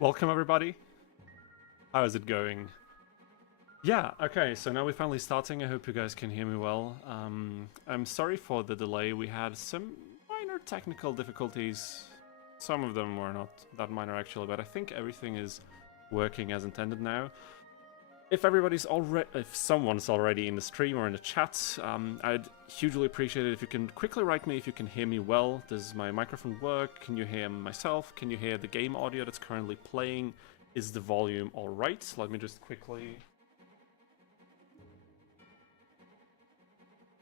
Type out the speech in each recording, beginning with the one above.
Welcome everybody. How is it going? Yeah, okay, so now we're finally starting. I hope you guys can hear me well. I'm sorry for the delay. We had some minor technical difficulties. Some of them were not that minor actually, but I think everything is working as intended now. If someone's already in the stream or in the chat, I'd hugely appreciate it if you can quickly write me if you can hear me well. Does my microphone work? Can you hear myself? Can you hear the game audio that's currently playing? Is the volume alright? Let me just quickly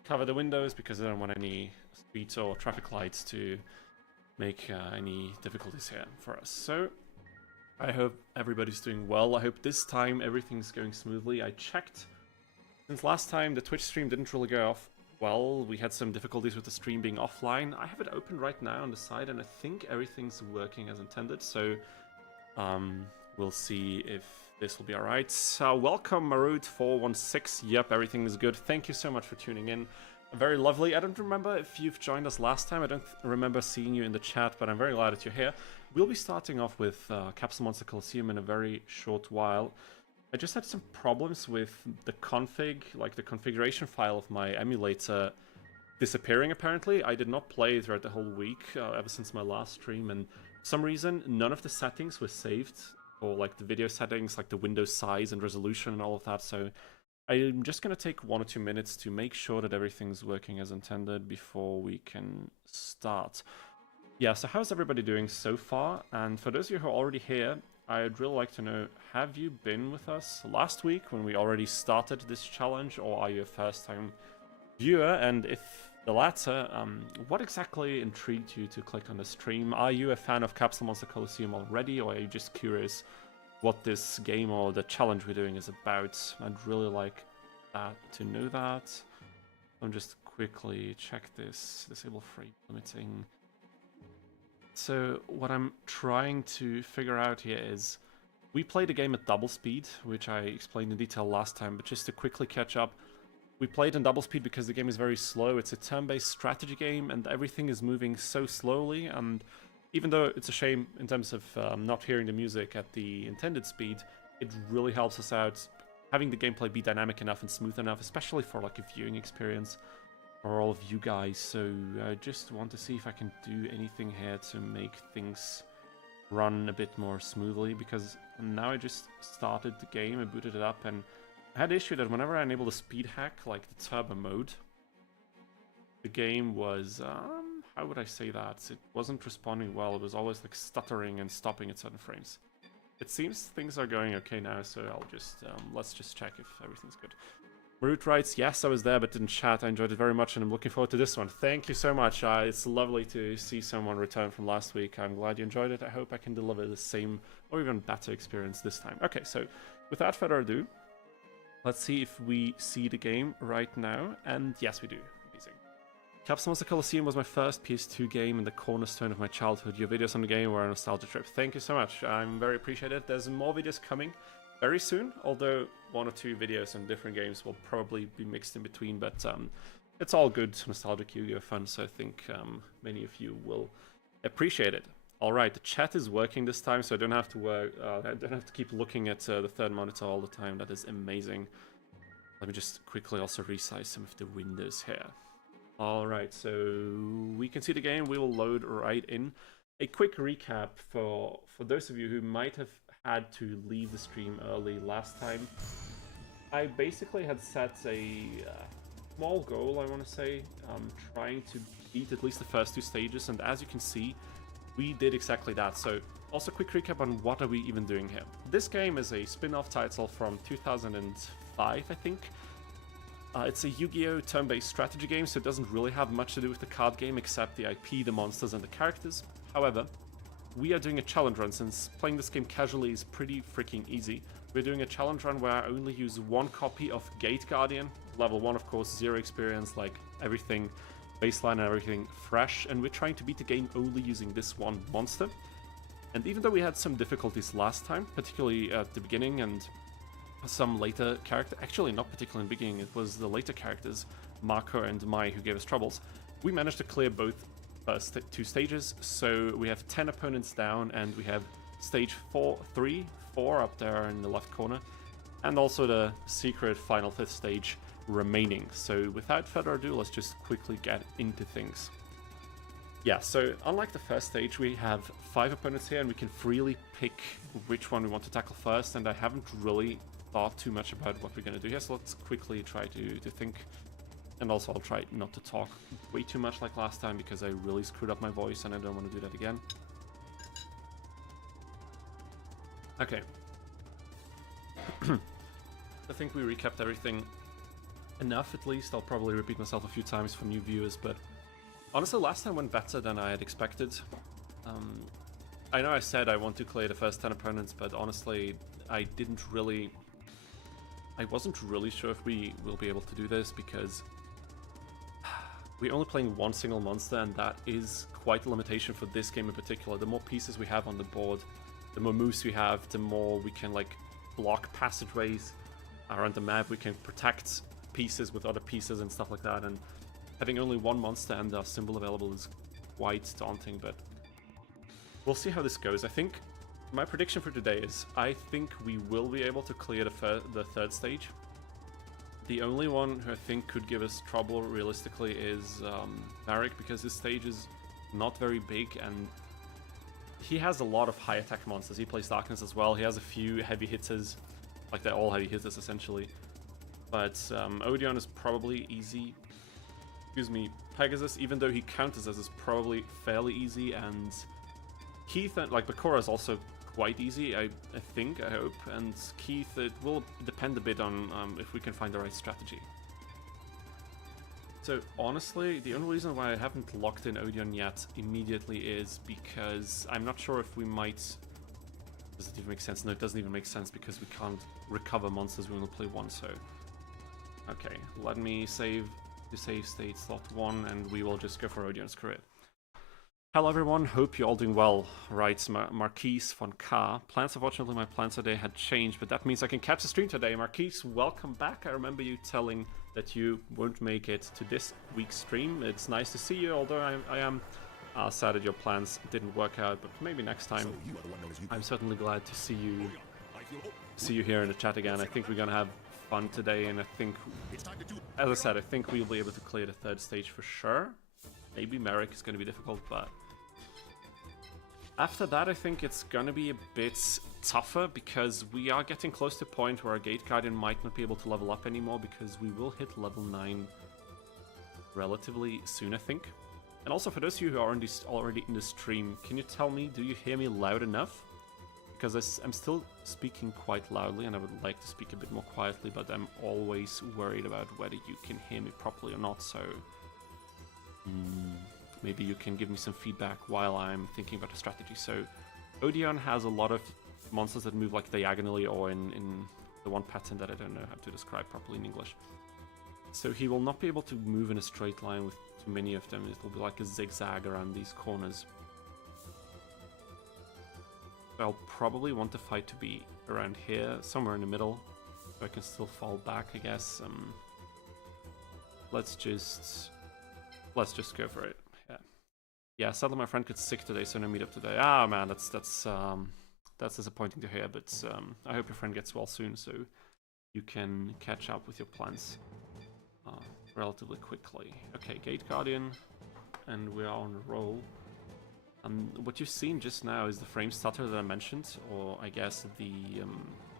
cover the windows because I don't want any speed or traffic lights to make any difficulties here for us. So I hope everybody's doing well. I hope this time everything's going smoothly. I checked. Since last time, the Twitch stream didn't really go off well. We had some difficulties with the stream being offline. I have it open right now on the side, and I think everything's working as intended. So we'll see if this will be alright. So welcome, Marut416. Yep, everything is good. Thank you so much for tuning in. Very lovely. I don't remember if you've joined us last time. I don't remember seeing you in the chat, but I'm very glad that you're here. We'll be starting off with Capsule Coliseum in a very short while. I just had some problems with the config, like the configuration file of my emulator disappearing apparently. I did not play throughout the whole week, ever since my last stream, and for some reason none of the settings were saved, or like the video settings, like the window size and resolution and all of that, so I'm just going to take 1 or 2 minutes to make sure that everything's working as intended before we can start. Yeah, so how's everybody doing so far? And for those of you who are already here, I'd really like to know, have you been with us last week when we already started this challenge, or are you a first-time viewer? And if the latter, what exactly intrigued you to click on the stream? Are you a fan of Capsule Coliseum already, or are you just curious what this game or the challenge we're doing is about? I'd really like to know that. I'll just quickly check this. Disable frame limiting. So what I'm trying to figure out here is, we played a game at double speed, which I explained in detail last time, but just to quickly catch up, we played in double speed because the game is very slow. It's a turn-based strategy game, and everything is moving so slowly, and even though it's a shame in terms of not hearing the music at the intended speed, it really helps us out having the gameplay be dynamic enough and smooth enough, especially for like a viewing experience for all of you guys. So I just want to see if I can do anything here to make things run a bit more smoothly, because now I just started the game, I booted it up, and I had the issue that whenever I enabled a speed hack, like the turbo mode, the game was, how would I say that? It wasn't responding well. It was always like stuttering and stopping at certain frames. It seems things are going okay now, so I'll just, let's just check if everything's good. Root writes, yes, I was there but didn't chat. I enjoyed it very much and I'm looking forward to this one. Thank you so much. It's lovely to see someone return from last week. I'm glad you enjoyed it. I hope I can deliver the same or even better experience this time. Okay, so without further ado, let's see if we see the game right now. And yes, we do. Amazing. Capsule Coliseum was my first PS2 game and the cornerstone of my childhood. Your videos on the game were a nostalgia trip. Thank you so much. I'm very appreciated. There's more videos coming very soon, although 1 or 2 videos on different games will probably be mixed in between, but it's all good nostalgic Yu-Gi-Oh fun, so I think many of you will appreciate it. Alright, the chat is working this time, so I don't have to I don't have to keep looking at the third monitor all the time. That is amazing. Let me just quickly also resize some of the windows here. Alright, so we can see the game. We will load right in. A quick recap for those of you who might have had to leave the stream early last time. I basically had set a small goal, I want to say, trying to beat at least the first 2 stages, and as you can see, we did exactly that. So also quick recap on what are we even doing here. This game is a spin-off title from 2005, I think. It's a Yu-Gi-Oh turn-based strategy game, so it doesn't really have much to do with the card game except the IP, the monsters, and the characters. However, we are doing a challenge run, since playing this game casually is pretty freaking easy. We're doing a challenge run where I only use 1 copy of Gate Guardian, level 1 of course, 0 experience, like everything baseline and everything fresh, and we're trying to beat the game only using this 1 monster. And even though we had some difficulties last time, particularly at the beginning and some later character, actually not particularly in the beginning, it was the later characters, Marco and Mai, who gave us troubles, we managed to clear both first 2 stages, so we have 10 opponents down and we have stage 3, 4 up there in the left corner, and also the secret final 5th stage remaining. So without further ado, let's just quickly get into things. Yeah, so unlike the first stage, we have 5 opponents here and we can freely pick which one we want to tackle first, and I haven't really thought too much about what we're going to do here, so let's quickly try to think. And also I'll try not to talk way too much like last time, because I really screwed up my voice and I don't want to do that again. Okay. I think we recapped everything enough, at least. I'll probably repeat myself a few times for new viewers, but honestly, last time went better than I had expected. I know I said I want to clear the first 10 opponents, but honestly, I wasn't really sure if we will be able to do this, because we're only playing one single monster, and that is quite a limitation for this game in particular. The more pieces we have on the board, the more moves we have, the more we can like block passageways around the map, we can protect pieces with other pieces and stuff like that, and having only one monster and a symbol available is quite daunting, but we'll see how this goes. I think my prediction for today is I think we will be able to clear the 3rd stage. The only one who I think could give us trouble realistically is Marik, because his stage is not very big and he has a lot of high attack monsters. He plays Darkness as well. He has a few heavy hitters, like they're all heavy hitters essentially. But Odion is probably easy. Excuse me, Pegasus, even though he counters us, is probably fairly easy, and Keith and like Bakura is also quite easy, I think, I hope, and Keith, it will depend a bit on if we can find the right strategy. So honestly, the only reason why I haven't locked in Odion yet immediately is because I'm not sure if we might... Does it even make sense? No, it doesn't even make sense, because we can't recover monsters, we only play one, so... Okay, let me save the save state slot 1, and we will just go for Odion, screw it. Hello everyone, hope you're all doing well, writes Marquise von K. Plans, unfortunately my plans today had changed, but that means I can catch the stream today. Marquise, welcome back. I remember you telling that you won't make it to this week's stream. It's nice to see you, although I am sad that your plans didn't work out, but maybe next time. I'm certainly glad to see you here in the chat again. I think we're gonna have fun today, and I think, as I said, I think we'll be able to clear the 3rd stage for sure. Maybe Marik is going to be difficult, but after that I think it's going to be a bit tougher, because we are getting close to a point where our Gate Guardian might not be able to level up anymore, because we will hit level 9 relatively soon, I think. And also, for those of you who are already in the stream, can you tell me, do you hear me loud enough? Because I'm still speaking quite loudly, and I would like to speak a bit more quietly, but I'm always worried about whether you can hear me properly or not, so maybe you can give me some feedback while I'm thinking about a strategy. So Odion has a lot of monsters that move like diagonally, or in the one pattern that I don't know how to describe properly in English. So he will not be able to move in a straight line with too many of them. It will be like a zigzag around these corners. I'll probably want the fight to be around here, somewhere in the middle, so I can still fall back, I guess. Let's just go for it. Yeah. Sadly, my friend got sick today, so no meetup today. Ah, man, that's disappointing to hear. But I hope your friend gets well soon, so you can catch up with your plans relatively quickly. Okay, Gate Guardian, and we are on a roll. What you've seen just now is the frame stutter that I mentioned, or I guess the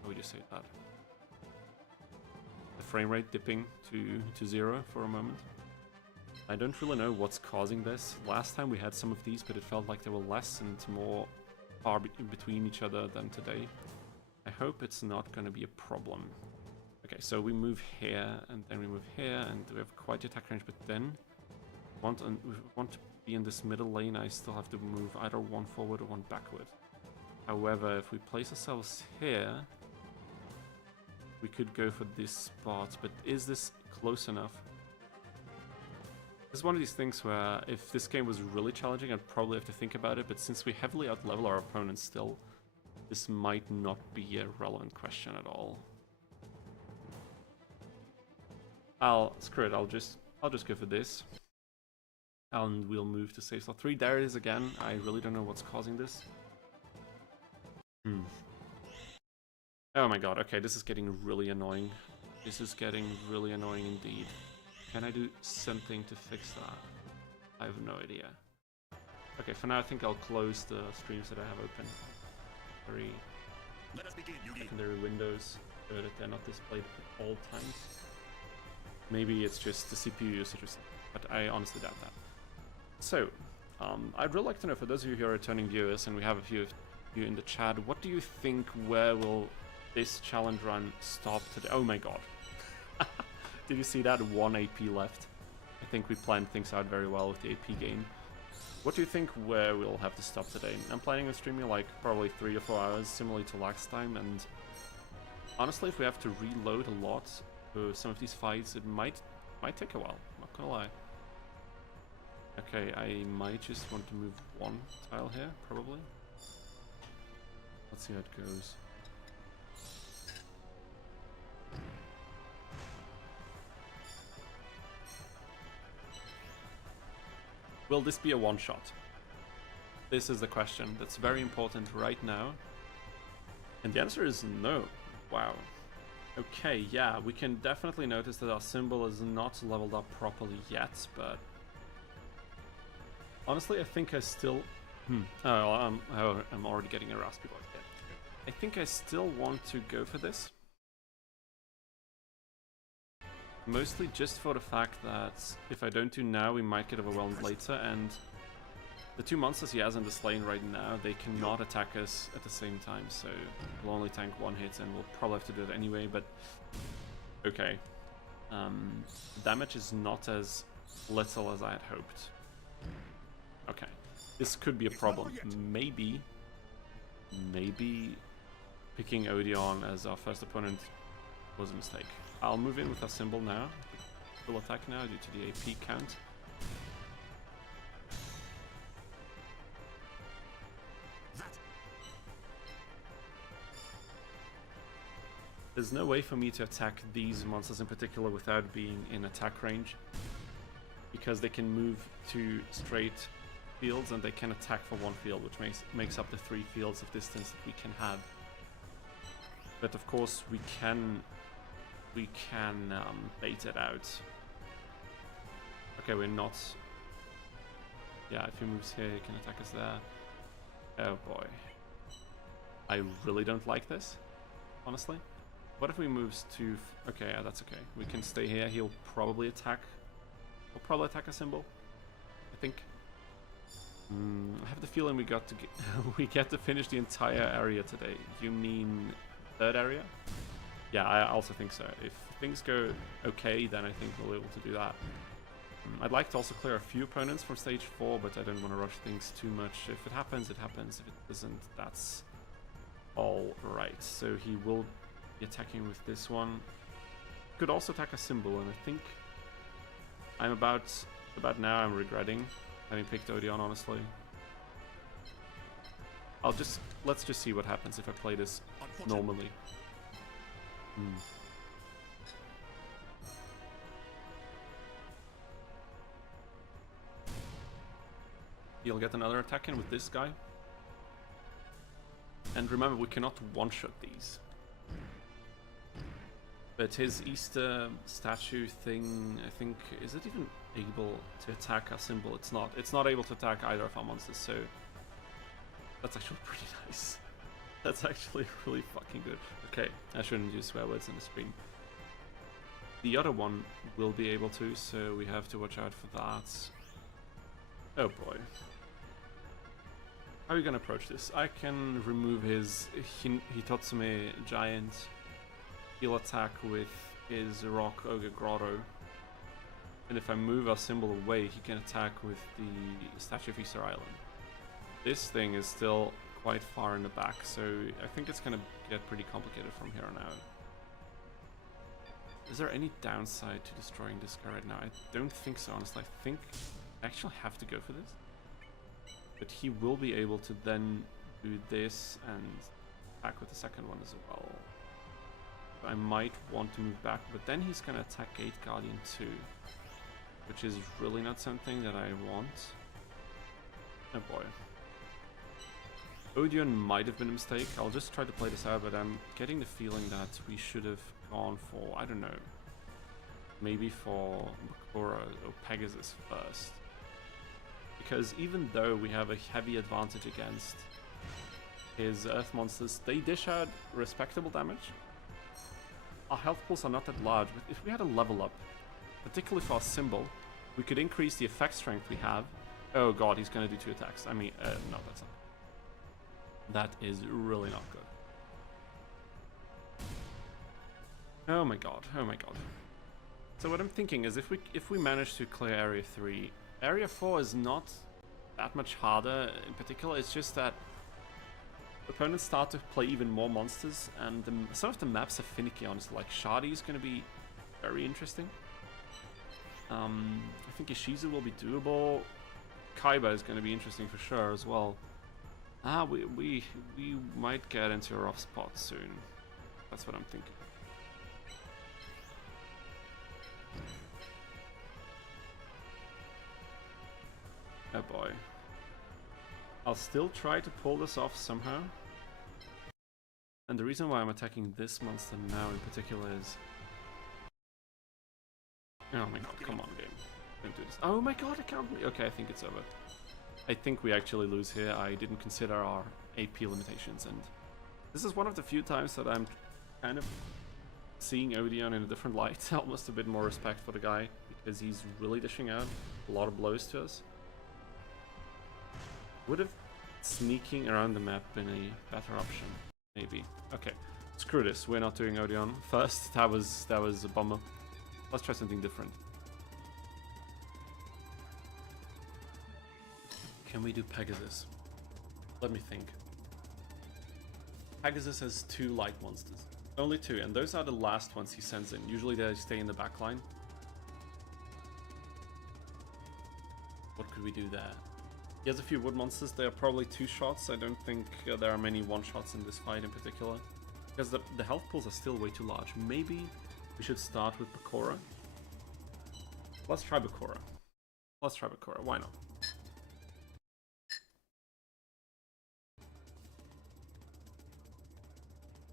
how would you say that? The frame rate dipping to 0 for a moment. I don't really know what's causing this. Last time we had some of these, but it felt like they were less and more far between each other than today. I hope it's not going to be a problem. Okay, so we move here, and then we move here, and we have quite the attack range, but then we want to be in this middle lane. I still have to move either one forward or one backward. However, if we place ourselves here, we could go for this spot, but is this close enough? This is one of these things where if this game was really challenging, I'd probably have to think about it, but since we heavily outlevel our opponents still, this might not be a relevant question at all. Screw it, I'll just go for this. And we'll move to save slot 3. There it is again. I really don't know what's causing this. Hmm. Oh my god, okay, this is getting really annoying. This is getting really annoying indeed. Can I do something to fix that? I have no idea. Okay, for now I think I'll close the streams that I have open. Very secondary windows so that they're not displayed at all times. Maybe it's just the CPU usage or something, but I honestly doubt that. So, I'd really like to know, for those of you who are returning viewers, and we have a few of you in the chat, what do you think, where will this challenge run stop today? Oh my god. Did you see that? 1 AP left. I think we planned things out very well with the AP game. What do you think where we'll have to stop today? I'm planning on streaming like probably 3 or 4 hours, similarly to last time, and honestly, if we have to reload a lot for some of these fights, it might take a while, not gonna lie. Okay, I might just want to move 1 tile here, probably. Let's see how it goes. Will this be a one-shot? This is the question that's very important right now. And the answer is no. Wow. Okay, yeah, we can definitely notice that our symbol is not leveled up properly yet, but honestly, I think I still... I'm already getting a raspy voice here. I think I still want to go for this. Mostly just for the fact that if I don't do now, we might get overwhelmed later, and the 2 monsters he has in this lane right now, they cannot attack us at the same time, so we'll only tank 1 hit, and we'll probably have to do it anyway, but okay. Damage is not as little as I had hoped. Okay, this could be a problem. Maybe picking Odion as our first opponent was a mistake. I'll move in with our symbol now. Full attack now due to the AP count. There's no way for me to attack these monsters in particular without being in attack range, because they can move to straight fields and they can attack for 1 field, which makes up the 3 fields of distance that we can have. But of course we can bait it out. Okay, we're not... Yeah, if he moves here, he can attack us there. Oh boy. I really don't like this, honestly. What if we moves to... Okay, yeah, that's okay. We can stay here. He'll probably attack... He'll probably attack a symbol, I think. I have the feeling we get to finish the entire area today. You mean 3rd area? Yeah, I also think so. If things go okay, then I think we'll be able to do that. I'd like to also clear a few opponents from stage 4, but I don't want to rush things too much. If it happens, it happens. If it doesn't, that's all right. So he will be attacking with this one. Could also attack a symbol, and I think I'm about now I'm regretting having picked Odion, honestly. Let's just see what happens if I play this normally. He'll get another attack in with this guy. And remember, we cannot one-shot these. But his Easter statue thing, I think, is it even able to attack our symbol? It's not. It's not able to attack either of our monsters, so that's actually pretty nice. That's actually really fucking good. Okay, I shouldn't use swear words in the stream. The other one will be able to, so we have to watch out for that. Oh boy. How are we gonna approach this? I can remove his Hitotsume Giant. He'll attack with his Rock Ogre Grotto. And if I move our symbol away, he can attack with the Statue of Easter Island. This thing is still quite far in the back, so I think it's gonna get pretty complicated from here on out. Is there any downside to destroying this guy right now? I don't think so, honestly. I think I actually have to go for this. But he will be able to then do this and attack with the second one as well. I might want to move back, but then he's gonna attack Gate Guardian too, which is really not something that I want. Oh boy. Odion might have been a mistake. I'll just try to play this out, but I'm getting the feeling that we should have gone for, I don't know, maybe for Bakura or Pegasus first. Because even though we have a heavy advantage against his Earth monsters, they dish out respectable damage. Our health pools are not that large, but if we had a level up, particularly for our symbol, we could increase the effect strength we have. Oh god, he's gonna do 2 attacks. I mean, no, that's not. That is really not good. Oh my god, oh my god. So what I'm thinking is if we manage to clear Area 3, Area 4 is not that much harder in particular, it's just that opponents start to play even more monsters, and some of the maps are finicky, honestly. Like Shadi is going to be very interesting. I think Ishizu will be doable. Kaiba is going to be interesting for sure as well. We might get into a rough spot soon. That's what I'm thinking. Oh boy. I'll still try to pull this off somehow. And the reason why I'm attacking this monster now in particular is... Oh my god, come on game. Don't do this. Oh my god, I can't... Okay, I think it's over. I think we actually lose here. I didn't consider our AP limitations, and this is one of the few times that I'm kind of seeing Odion in a different light. Almost a bit more respect for the guy, because he's really dishing out a lot of blows to us. Would have sneaking around the map been a better option? Maybe. Okay, screw this. We're not doing Odion first. That was a bummer. Let's try something different. Can we do Pegasus? Let me think. Pegasus has 2 light monsters. Only 2, and those are the last ones he sends in. Usually they stay in the back line. What could we do there? He has a few wood monsters. They are probably 2 shots. I don't think there are many 1 shots in this fight in particular. Because the health pools are still way too large. Maybe we should start with Bakura. Let's try Bakura. Let's try Bakura. Why not?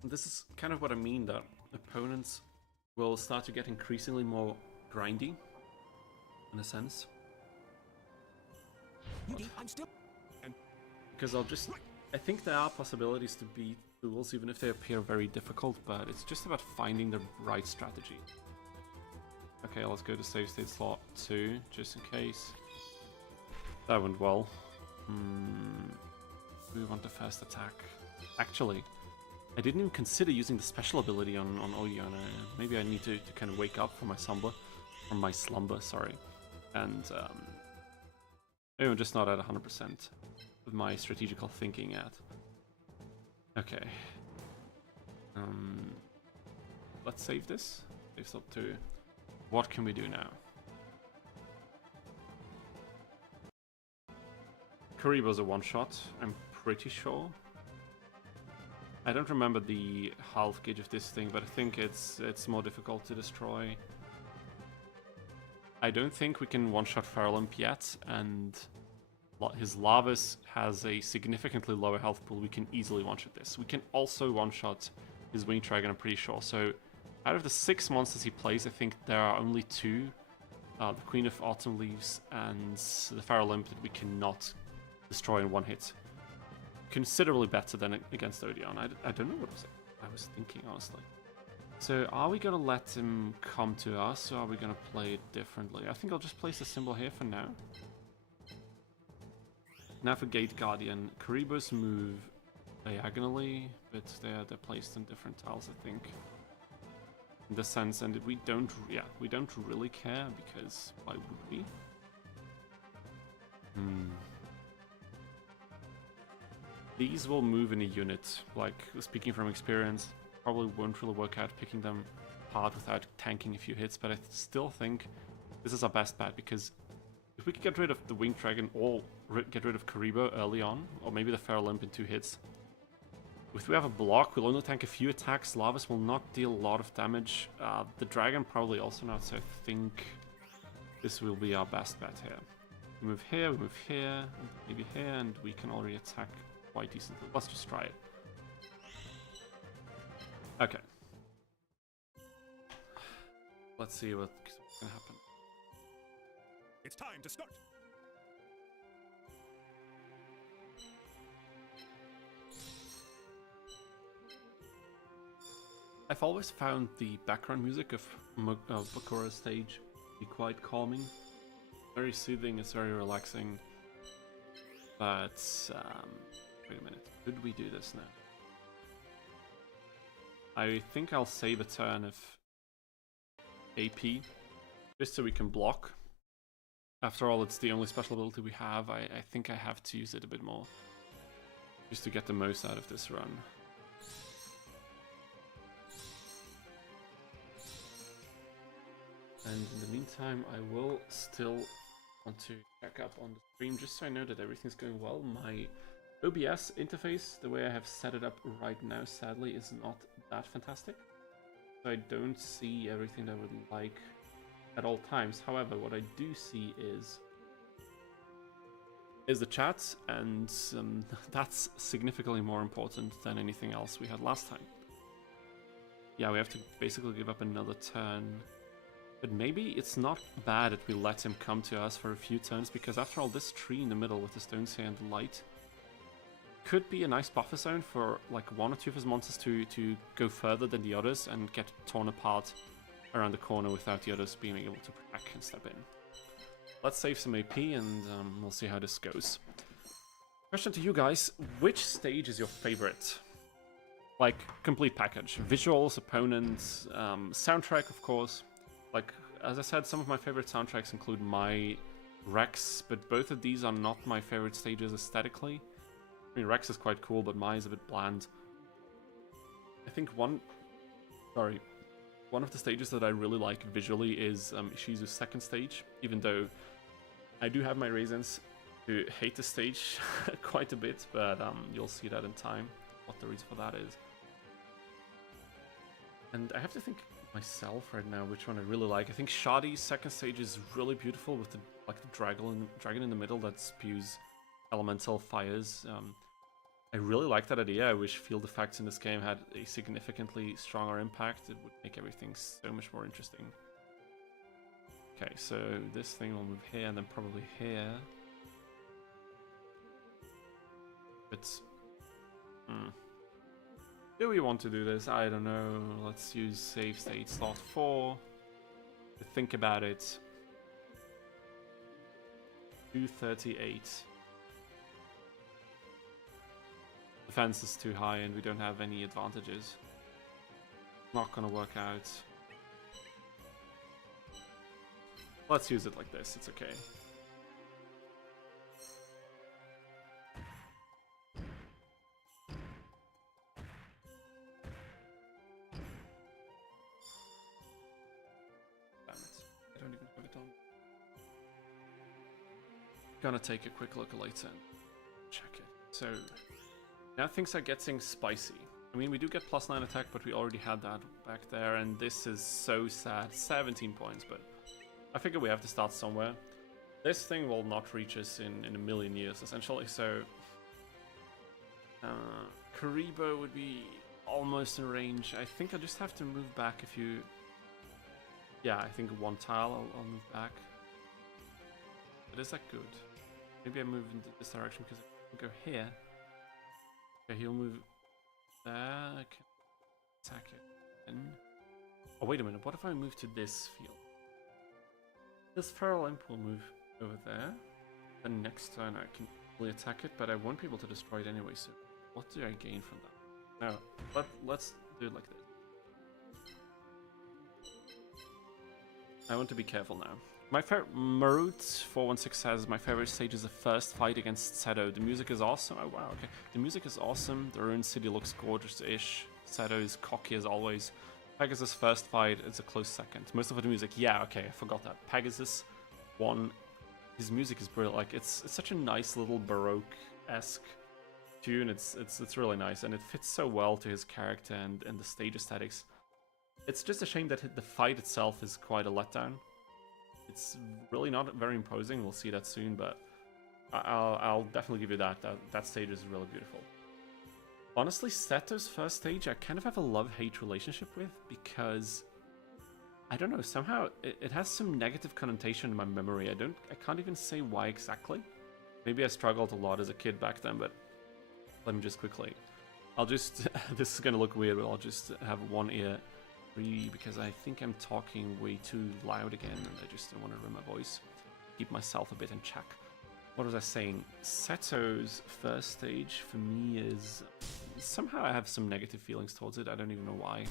This is kind of what I mean, that opponents will start to get increasingly more grindy, in a sense. Because I think there are possibilities to beat duels, even if they appear very difficult, but it's just about finding the right strategy. Okay, let's go to save state slot 2, just in case. That went well. We want the first attack. Actually, I didn't even consider using the special ability on Odion. Maybe I need to kind of wake up from my slumber, sorry. And maybe I'm just not at 100% with my strategical thinking yet. Okay. Let's save this. Save stop 2. What can we do now? Karibo's a 1-shot, I'm pretty sure. I don't remember the half gauge of this thing, but I think it's more difficult to destroy. I don't think we can one-shot Farolymp yet, and his Lavas has a significantly lower health pool. We can easily one-shot this. We can also one-shot his Winged Dragon, I'm pretty sure. So out of the 6 monsters he plays, I think there are only 2. The Queen of Autumn Leaves and the Farolymp that we cannot destroy in 1 hit. Considerably better than against Odion. I don't know what I was thinking, honestly. So are we going to let him come to us, or are we going to play it differently? I think I'll just place a symbol here for now. Now for Gate Guardian, Karibo's move diagonally, but they're placed in different tiles, I think. In the sense, and we don't really care, because why would we? These will move in a unit, like, speaking from experience, probably won't really work out picking them apart without tanking a few hits, but I still think this is our best bet, because if we could get rid of the Winged Dragon or get rid of Karibo early on, or maybe the Farolymp in 2 hits, if we have a block, we'll only tank a few attacks, Lavas will not deal a lot of damage, the Dragon probably also not, so I think this will be our best bet here. We move here, and maybe here, and we can already attack quite decently. Let's just try it. Okay. Let's see what's gonna happen. It's time to start. I've always found the background music of Bakura stage to be quite calming. Very soothing, it's very relaxing. But, wait a minute. Could we do this now? I think I'll save a turn of AP, just so we can block. After all, it's the only special ability we have. I think I have to use it a bit more, just to get the most out of this run. And in the meantime, I will still want to check up on the stream, just so I know that everything's going well. My OBS interface, the way I have set it up right now, sadly, is not that fantastic. So I don't see everything that I would like at all times. However, what I do see is the chat, and that's significantly more important than anything else we had last time. Yeah, we have to basically give up another turn. But maybe it's not bad that we let him come to us for a few turns, because after all, this tree in the middle with the stones here and the light could be a nice buffer zone for like one or two of his monsters to go further than the others and get torn apart around the corner without the others being able to protect and step in. Let's save some AP and we'll see how this goes. Question to you guys, which stage is your favorite? Like, complete package. Visuals, opponents, soundtrack, of course. Like, as I said, some of my favorite soundtracks include my Rex, but both of these are not my favorite stages aesthetically. I mean, Rex is quite cool, but Mai is a bit bland. I think one of the stages that I really like visually is Ishizu's second stage, even though I do have my reasons to hate the stage quite a bit, but you'll see that in time, what the reason for that is. And I have to think myself right now which one I really like. I think Shadi's second stage is really beautiful with the dragon in the middle that spews elemental fires. I really like that idea. I wish field effects in this game had a significantly stronger impact. It would make everything so much more interesting. Okay, so this thing will move here and then probably here. But do we want to do this? I don't know. Let's use save state slot 4 to think about it. 238. Defense is too high and we don't have any advantages. Not gonna work out. Let's use it like this, it's okay. Damn it. I don't even have it on. Gonna take a quick look later and check it. So now things are getting spicy. I mean, we do get +9 attack, but we already had that back there, and this is so sad. 17 points, but I figure we have to start somewhere. This thing will not reach us in a million years, essentially, so Karibo would be almost in range. I think I just have to move back a few. Yeah, I think one tile I'll move back. But is that good? Maybe I move into this direction because I can go here. Okay, he'll move there. I can attack it. And oh, wait a minute. What if I move to this field? This feral imp will move over there. And next turn I can really attack it, but I won't be able to destroy it anyway. So what do I gain from that? No, let's do it like this. I want to be careful now. My favorite Marut416 says my favorite stage is the first fight against Seto. The music is awesome. Oh wow, okay. The music is awesome. The ruined city looks gorgeous-ish. Seto is cocky as always. Pegasus' first fight is a close second. Most of the music, yeah, okay, I forgot that. Pegasus won. His music is brilliant. Like it's such a nice little Baroque-esque tune. It's really nice, and it fits so well to his character and the stage aesthetics. It's just a shame that the fight itself is quite a letdown. It's really not very imposing, we'll see that soon, but I'll definitely give you that. That stage is really beautiful. Honestly, Seto's first stage, I kind of have a love-hate relationship with, because I don't know, somehow it has some negative connotation in my memory. I can't even say why exactly. Maybe I struggled a lot as a kid back then, but let me just quickly. I'll just, this is gonna look weird, but I'll just have one ear free because I think I'm talking way too loud again, and I just don't want to ruin my voice. Keep myself a bit in check. What was I saying? Seto's first stage for me is somehow I have some negative feelings towards it. I don't even know why,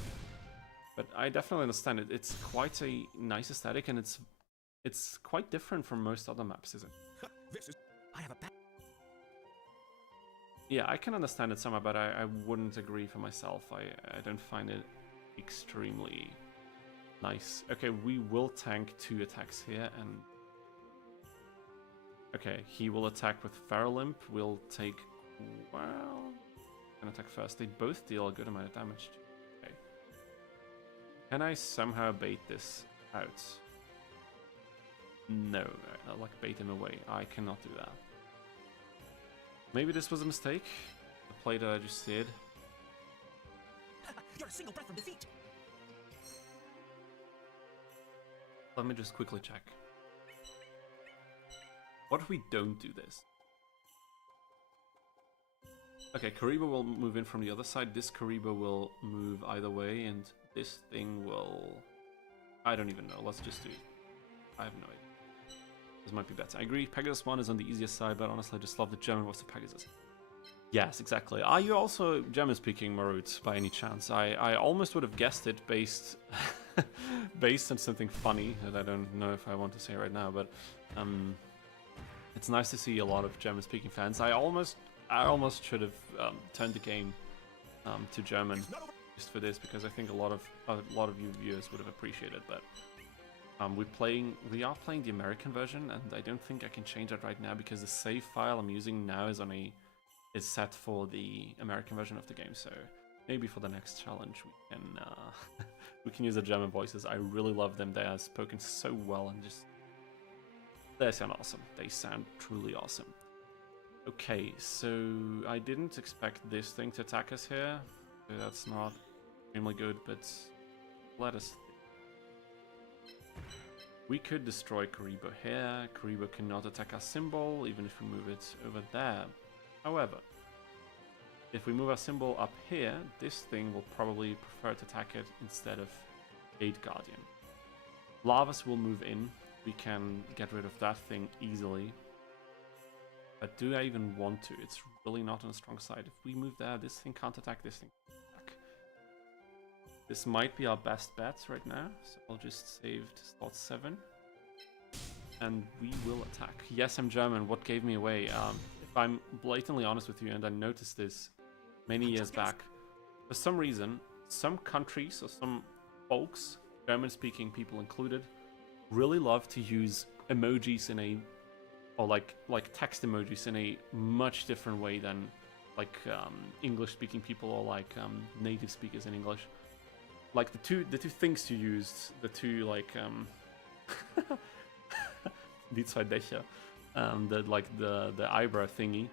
but I definitely understand it. It's quite a nice aesthetic, and it's quite different from most other maps, isn't it? This is. I have a. Yeah, I can understand it somehow, but I wouldn't agree for myself. I don't find it extremely nice. Okay, we will tank 2 attacks here, and okay, he will attack with Feral Imp. We'll take, well, can attack first. They both deal a good amount of damage. Okay. Can I somehow bait this out? No, I'll like bait him away. I cannot do that. Maybe this was a mistake. The play that I just did. You're a single breath from defeat. Let me just quickly check. What if we don't do this? Okay, Karibo will move in from the other side. This Karibo will move either way, and this thing will... I don't even know. Let's just do it. I have no idea. This might be better. I agree, Pegasus 1 is on the easiest side, but honestly I just love the German voice of Pegasus. Yes, exactly. Are you also German-speaking, Marut, by any chance? I almost would have guessed it based based on something funny that I don't know if I want to say right now, but it's nice to see a lot of German-speaking fans. I almost should have turned the game to German just for this, because I think a lot of you viewers would have appreciated. But we are playing the American version, and I don't think I can change that right now because the save file I'm using now is set for the American version of the game. So maybe for the next challenge we can we can use the German voices. I really love them. They are spoken so well, and just they sound awesome. They sound truly awesome. Okay, so I didn't expect this thing to attack us here. So that's not extremely good, but let us. We could destroy Karibo here. Karibo cannot attack our symbol, even if we move it over there. However, if we move our symbol up here, this thing will probably prefer to attack it instead of Gate Guardian. Lavas will move in. We can get rid of that thing easily. But do I even want to? It's really not on a strong side. If we move there, this thing can't attack, this thing can't attack. This might be our best bet right now, so I'll just save to slot 7. And we will attack. Yes, I'm German. What gave me away? If I'm blatantly honest with you, and I noticed this many years back, for some reason, some countries or some folks, German-speaking people included, really love to use emojis in a, or like text emojis in a much different way than like English-speaking people or like native speakers in English. Like the two things you used, the two like die zwei Dächer, the eyebrow thingy.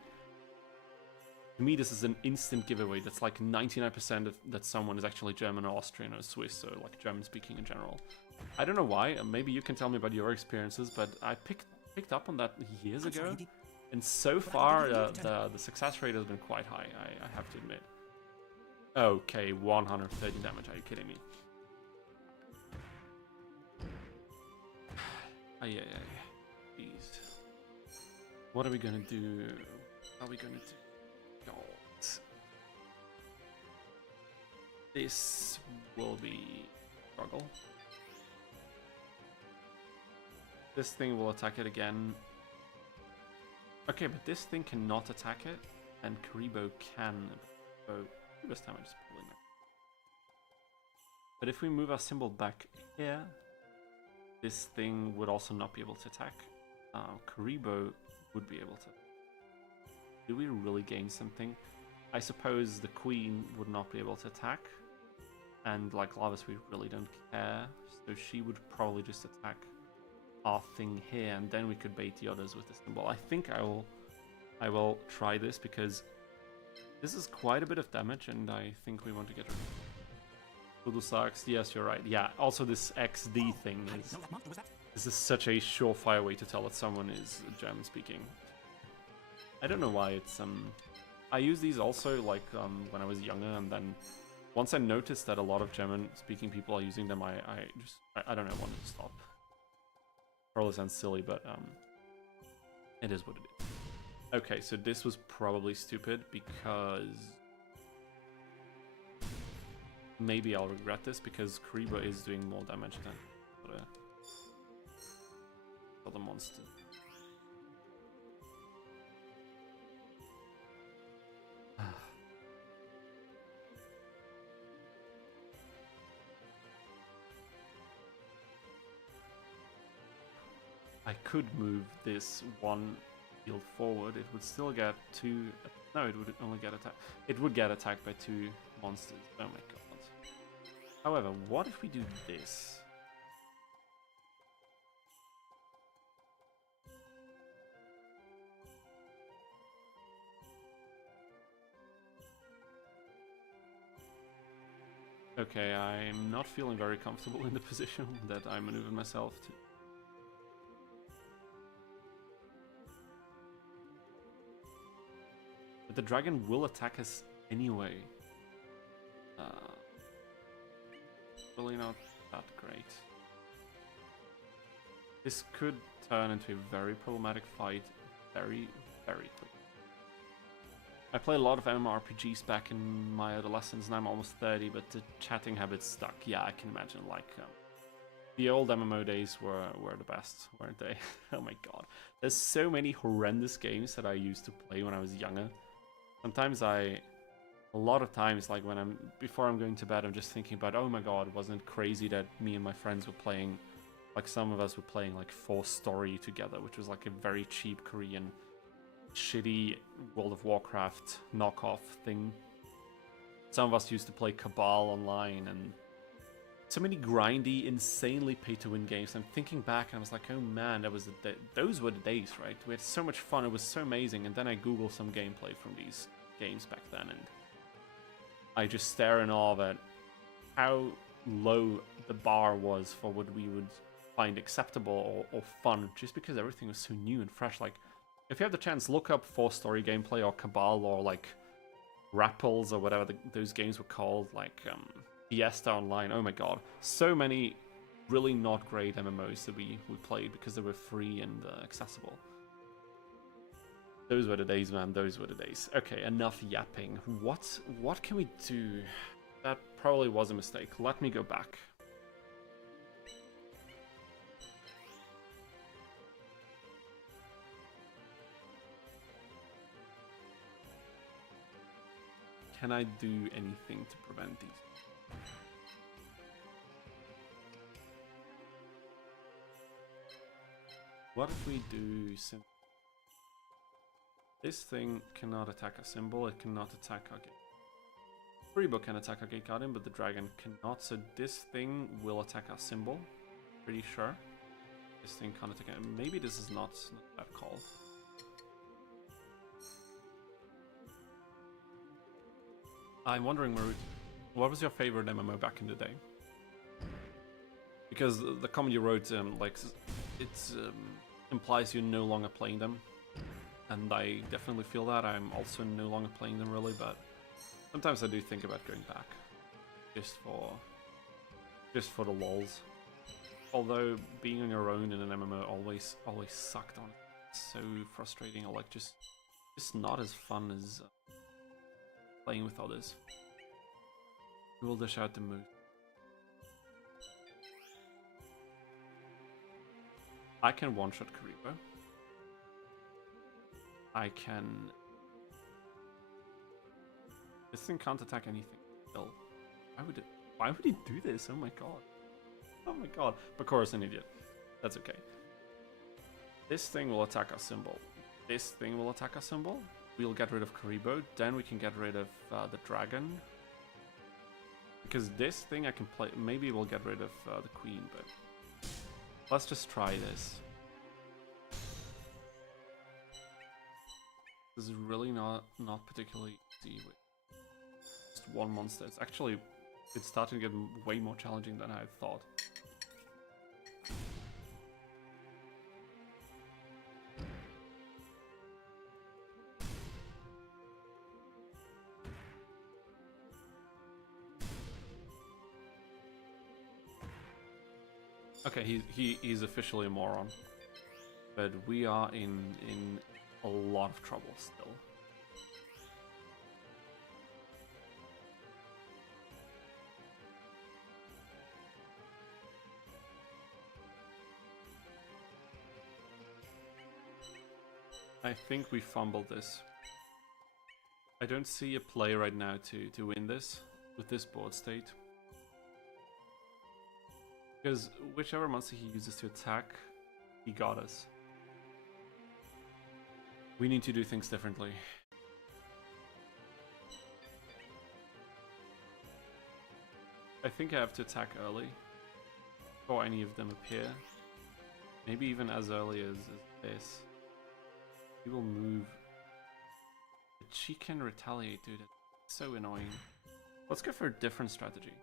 To me, this is an instant giveaway. That's like 99% that someone is actually German or Austrian or Swiss, or like German-speaking in general. I don't know why. Maybe you can tell me about your experiences, but I picked up on that years ago, and so far the success rate has been quite high. I have to admit. Okay, 130 damage. Are you kidding me? Ay. Jeez. What are we gonna do? Are we gonna do? God. This will be struggle. This thing will attack it again. Okay, but this thing cannot attack it, and Karibo can. So this damage is probably not. But if we move our symbol back here, this thing would also not be able to attack. Karibo would be able to. Do we really gain something? I suppose the queen would not be able to attack, and like Lavas, we really don't care, so she would probably just attack our thing here, and then we could bait the others with the symbol. I think I will I will try this because this is quite a bit of damage, and I think we want to get rid of it. Voodoo sucks. Yes, you're right. Yeah, also this XD thing I is... didn't know that monster was that. This is such a surefire way to tell that someone is German speaking. I don't know why it's I use these also like when I was younger, and then once I noticed that a lot of German speaking people are using them, I don't know, wanted to stop. Probably sounds silly, but it is what it is. Okay, so this was probably stupid because maybe I'll regret this because Karibo is doing more damage than the other monster. I could move this one field forward. It would still get two. No, it would only get attacked. It would get attacked by two monsters. Oh my god. However, what if we do this? Okay, I'm not feeling very comfortable in the position that I maneuvered myself to. But the dragon will attack us anyway. Really not that great. This could turn into a very problematic fight very, very quick. I played a lot of MMORPGs back in my adolescence, and I'm almost 30, but the chatting habits stuck. Yeah, I can imagine, like, the old MMO days were the best, weren't they? Oh my god. There's so many horrendous games that I used to play when I was younger. Sometimes a lot of times, like before I'm going to bed, I'm just thinking about, oh my god, wasn't it crazy that me and my friends were playing, like some of us were playing like Force Story together, which was like a very cheap Korean shitty World of Warcraft knockoff thing. Some of us used to play Cabal online, and so many grindy, insanely pay-to-win games. I'm thinking back and I was like, oh man, those were the days, right? We had so much fun, it was so amazing. And then I Google some gameplay from these games back then, and I just stare in awe at how low the bar was for what we would find acceptable or fun, just because everything was so new and fresh. Like, if you have the chance, look up Force Story gameplay or Cabal or like Rapples or whatever those games were called, like Fiesta Online. Oh my god, so many really not great MMOs that we played because they were free and accessible. Those were the days, man. Those were the days. Okay, enough yapping. What can we do? That probably was a mistake. Let me go back. Can I do anything to prevent these? What if we do some... This thing cannot attack a symbol, it cannot attack our gate. Freebook can attack our gate guardian, but the dragon cannot, so this thing will attack our symbol. Pretty sure. This thing can't attack it. Maybe this is not that call. I'm wondering, Marik, what was your favorite MMO back in the day? Because the comment you wrote, it implies you're no longer playing them. And I definitely feel that. I'm also no longer playing them really, but sometimes I do think about going back. Just for the lols. Although being on your own in an MMO always sucked on. It's so frustrating, or like just not as fun as playing with others. We will dish out the mood. I can one-shot Karibo. I can... This thing can't attack anything. Still. Why would he do this? Oh my god. Oh my god. Bakura's an idiot. That's okay. This thing will attack our symbol. This thing will attack our symbol. We'll get rid of Karibo. Then we can get rid of the dragon. Because this thing I can play... Maybe we'll get rid of the queen, but... Let's just try this. This is really not particularly easy with just one monster. It's starting to get way more challenging than I thought. Okay, he's officially a moron. But we are in a lot of trouble still. I think we fumbled this. I don't see a play right now to win this with this board state. Because whichever monster he uses to attack, he got us. We need to do things differently. I think I have to attack early before any of them appear. Maybe even as early as this. He will move. But she can retaliate, dude. It's so annoying. Let's go for a different strategy.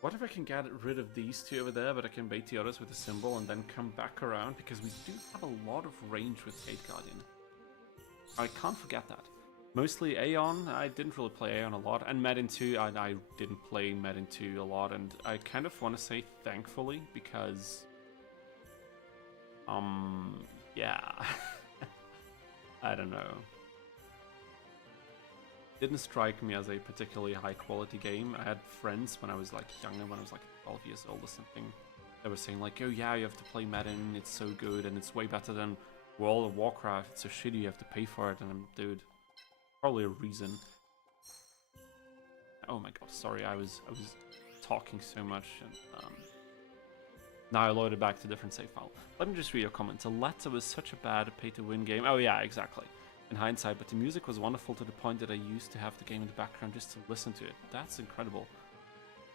What if I can get rid of these two over there, but I can bait the others with a symbol and then come back around? Because we do have a lot of range with Gate Guardian. I can't forget that. Mostly Aeon, I didn't really play Aeon a lot, and Medin 2, I didn't play Medin 2 a lot, and I kind of want to say thankfully, because... yeah. I don't know. Didn't strike me as a particularly high quality game. I had friends when I was like younger, when I was like 12 years old or something, they were saying like, oh yeah, you have to play Medin, it's so good, and it's way better than World of Warcraft, it's so shitty, you have to pay for it, and I'm, dude, probably a reason. Oh my god, sorry, I was talking so much, and now I loaded back to different save file. Let me just read your comments. Aletta was such a bad pay-to-win game. Oh yeah, exactly. In hindsight, but the music was wonderful to the point that I used to have the game in the background just to listen to it. That's incredible.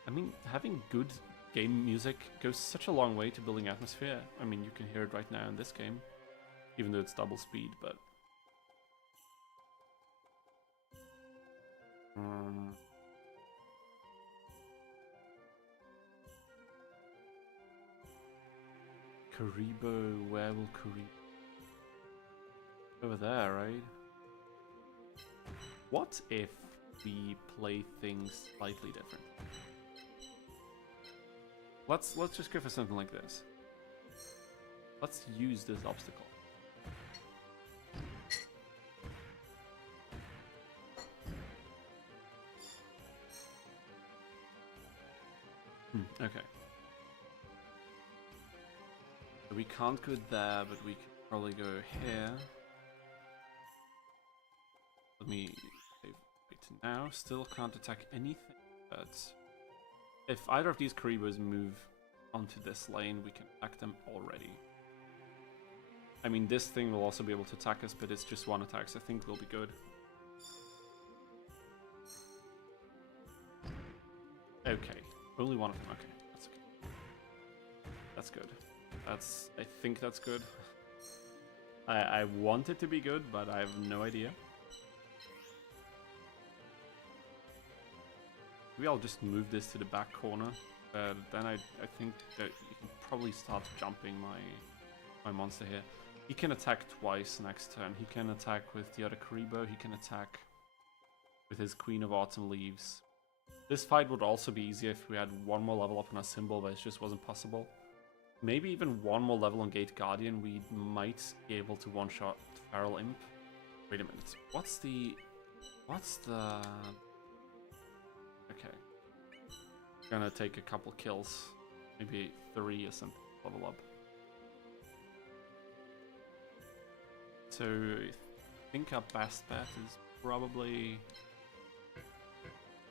I mean, having good game music goes such a long way to building atmosphere. I mean, you can hear it right now in this game, even though it's double speed, but... Karibo, where will Karibo... Over there, right? What if we play things slightly different? Let's just go for something like this. Let's use this obstacle. Okay. So we can't go there, but we can probably go here. Let me save right now. Still can't attack anything, but if either of these Karibos move onto this lane, we can attack them already. I mean, this thing will also be able to attack us, but it's just one attack, so I think we'll be good. Okay, only one of them. Okay, that's okay. That's good. I think that's good. I want it to be good, but I have no idea. Maybe I'll just move this to the back corner. Then I think that you can probably start jumping my monster here. He can attack twice next turn. He can attack with the other Karibo. He can attack with his Queen of Autumn Leaves. This fight would also be easier if we had one more level up on our symbol, but it just wasn't possible. Maybe even one more level on Gate Guardian, we might be able to one-shot Feral Imp. Wait a minute. What's the... Okay. Gonna take a couple kills. Maybe 3 or something. Level up. So, I think our best bet is probably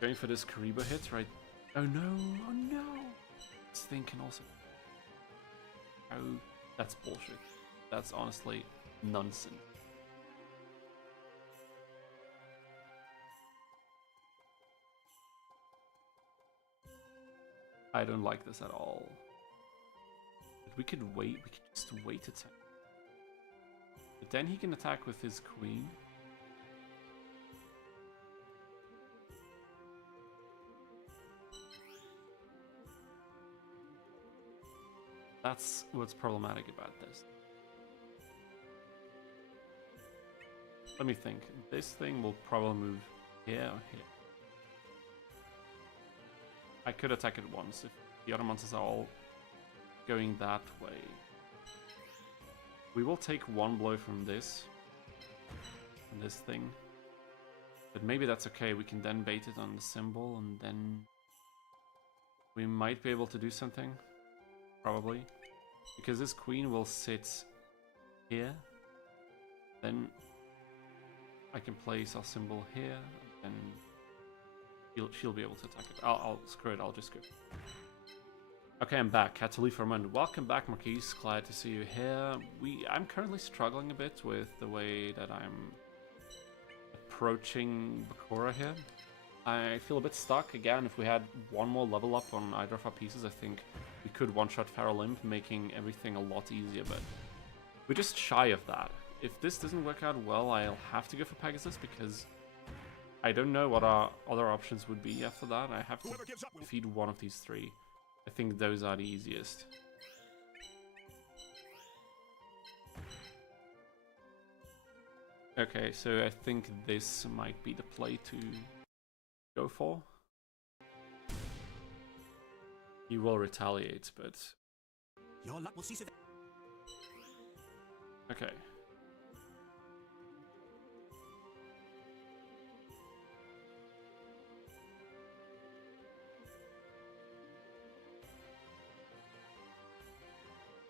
going for this Karibo hit, right? Oh no! Oh no! This thing can also... Oh, that's bullshit. That's honestly nonsense. I don't like this at all. But we could wait. We could just wait a time. But then he can attack with his queen. That's what's problematic about this. Let me think. This thing will probably move here or here. I could attack it once if the other monsters are all going that way. We will take one blow from this. And this thing. But maybe that's okay. We can then bait it on the symbol and then we might be able to do something. Probably. Because this queen will sit here. Then I can place our symbol here. And she'll be able to attack it. I'll screw it. I'll just go. Okay, I'm back. Had to leave for a moment. Welcome back, Marquise. Glad to see you here. I'm currently struggling a bit with the way that I'm approaching Bakura here. I feel a bit stuck. Again, if we had one more level up on either of our pieces, I think we could one-shot Pharaoh Limp, making everything a lot easier, but we're just shy of that. If this doesn't work out well, I'll have to go for Pegasus, because I don't know what our other options would be after that. I have to defeat one of these three. I think those are the easiest. Okay, so I think this might be the play to go for. He will retaliate, but... Your luck will cease if... Okay.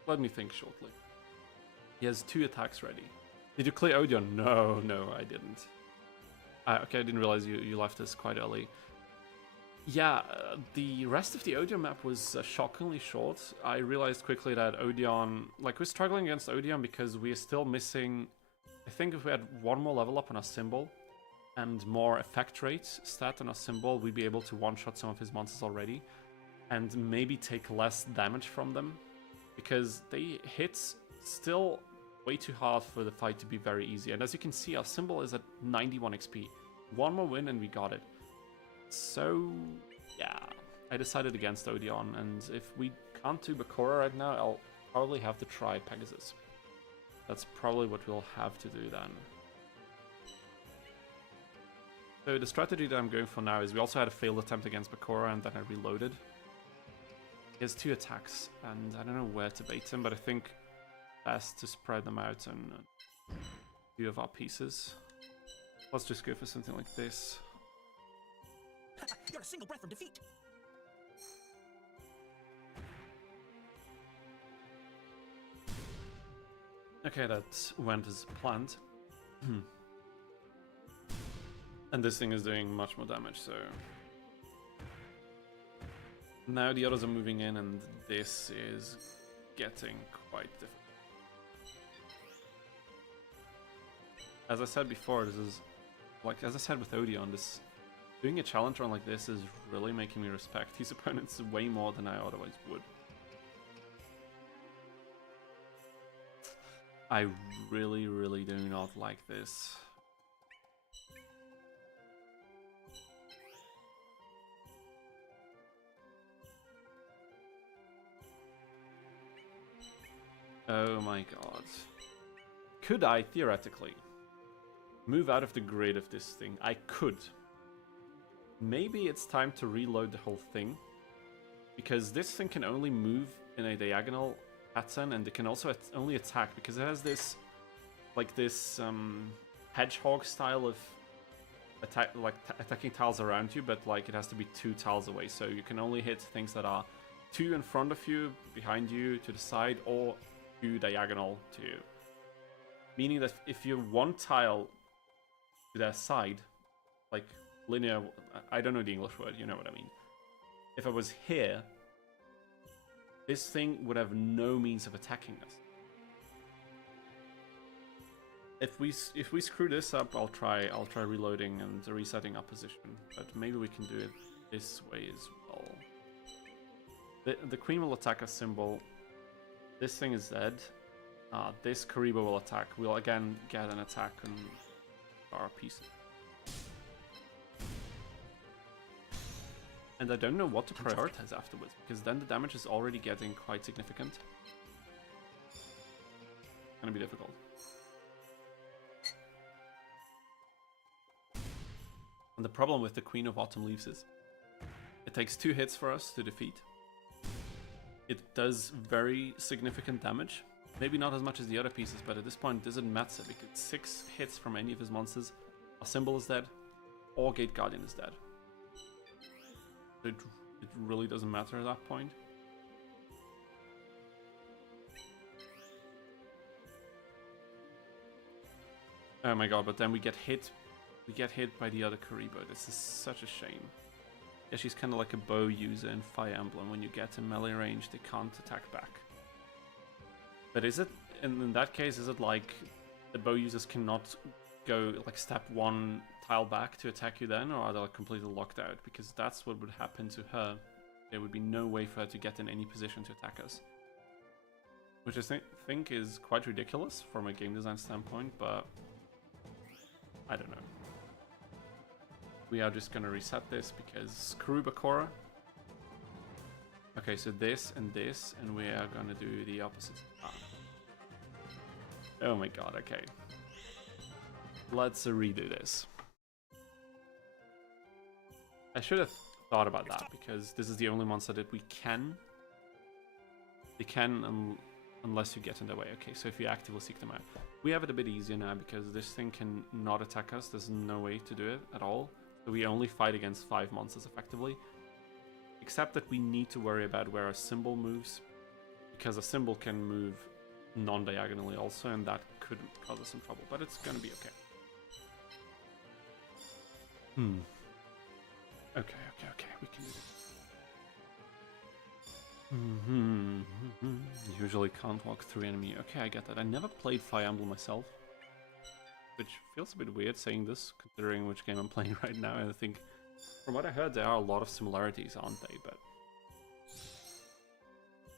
Let me think shortly. He has 2 attacks ready. Did you clear Odion? No, I didn't. Okay, I didn't realize you left us quite early. Yeah, the rest of the Odion map was shockingly short. I realized quickly that Odion... Like, we're struggling against Odion because we are still missing... I think if we had one more level up on our symbol and more effect rate stat on our symbol, we'd be able to one-shot some of his monsters already and maybe take less damage from them, because they hit still way too hard for the fight to be very easy. And as you can see, our symbol is at 91 XP. One more win and we got it. So, yeah, I decided against Odion, and if we can't do Bakura right now, I'll probably have to try Pegasus. That's probably what we'll have to do then. So the strategy that I'm going for now is we also had a failed attempt against Bakura, and then I reloaded. He has 2 attacks, and I don't know where to bait him, but I think best to spread them out on a few of our pieces. Let's just go for something like this. You're a single breath from defeat. Okay, that went as planned. And this thing is doing much more damage, so... Now the others are moving in, and this is getting quite difficult. As I said before, this is... Like, as I said with Odion, this... Doing a challenge run like this is really making me respect his opponents way more than I otherwise would. I really, really do not like this. Oh my god. Could I, theoretically, move out of the grid of this thing? I could. Maybe it's time to reload the whole thing, because this thing can only move in a diagonal pattern, and it can also only attack, because it has this, like this hedgehog style of attacking tiles around you, but like it has to be 2 tiles away, so you can only hit things that are 2 in front of you, behind you, to the side, or 2 diagonal to you. Meaning that if you're 1 tile to their side, like linear, I don't know the English word, you know what I mean. If I was here, this thing would have no means of attacking us. If we screw this up, I'll try reloading and resetting our position, but maybe we can do it this way as well. The queen will attack a symbol. This thing is dead. This Karibo will attack. We'll again get an attack on our pieces. And I don't know what to prioritize afterwards, because then the damage is already getting quite significant. Gonna be difficult. And the problem with the Queen of Autumn Leaves is it takes 2 hits for us to defeat. It does very significant damage. Maybe not as much as the other pieces, but at this point it doesn't matter because 6 hits from any of his monsters, a symbol is dead, or Gate Guardian is dead. It really doesn't matter at that point. Oh my god, but then we get hit. We get hit by the other Karibo. This is such a shame. Yeah, she's kind of like a bow user in Fire Emblem. When you get to melee range, they can't attack back. But is it, in that case, is it like the bow users cannot go like step 1 tile back to attack you then, or are they like completely locked out? Because that's what would happen to her. There would be no way for her to get in any position to attack us. Which I think is quite ridiculous from a game design standpoint, but I don't know. We are just gonna reset this because screw Bakura. Okay, so this, and we are gonna do the opposite. Oh my god, okay. Let's redo this. I should have thought about that, because this is the only monster that we can. They can, unless you get in their way. Okay, so if you actively seek them out. We have it a bit easier now, because this thing can not attack us. There's no way to do it at all. So we only fight against 5 monsters effectively. Except that we need to worry about where a symbol moves, because a symbol can move non-diagonally also, and that could cause us some trouble, but it's gonna be okay. Okay, we can do it. Usually can't walk through enemy. Okay, I get that. I never played Fire Emblem myself, which feels a bit weird saying this, considering which game I'm playing right now, and I think, from what I heard, there are a lot of similarities, aren't they? But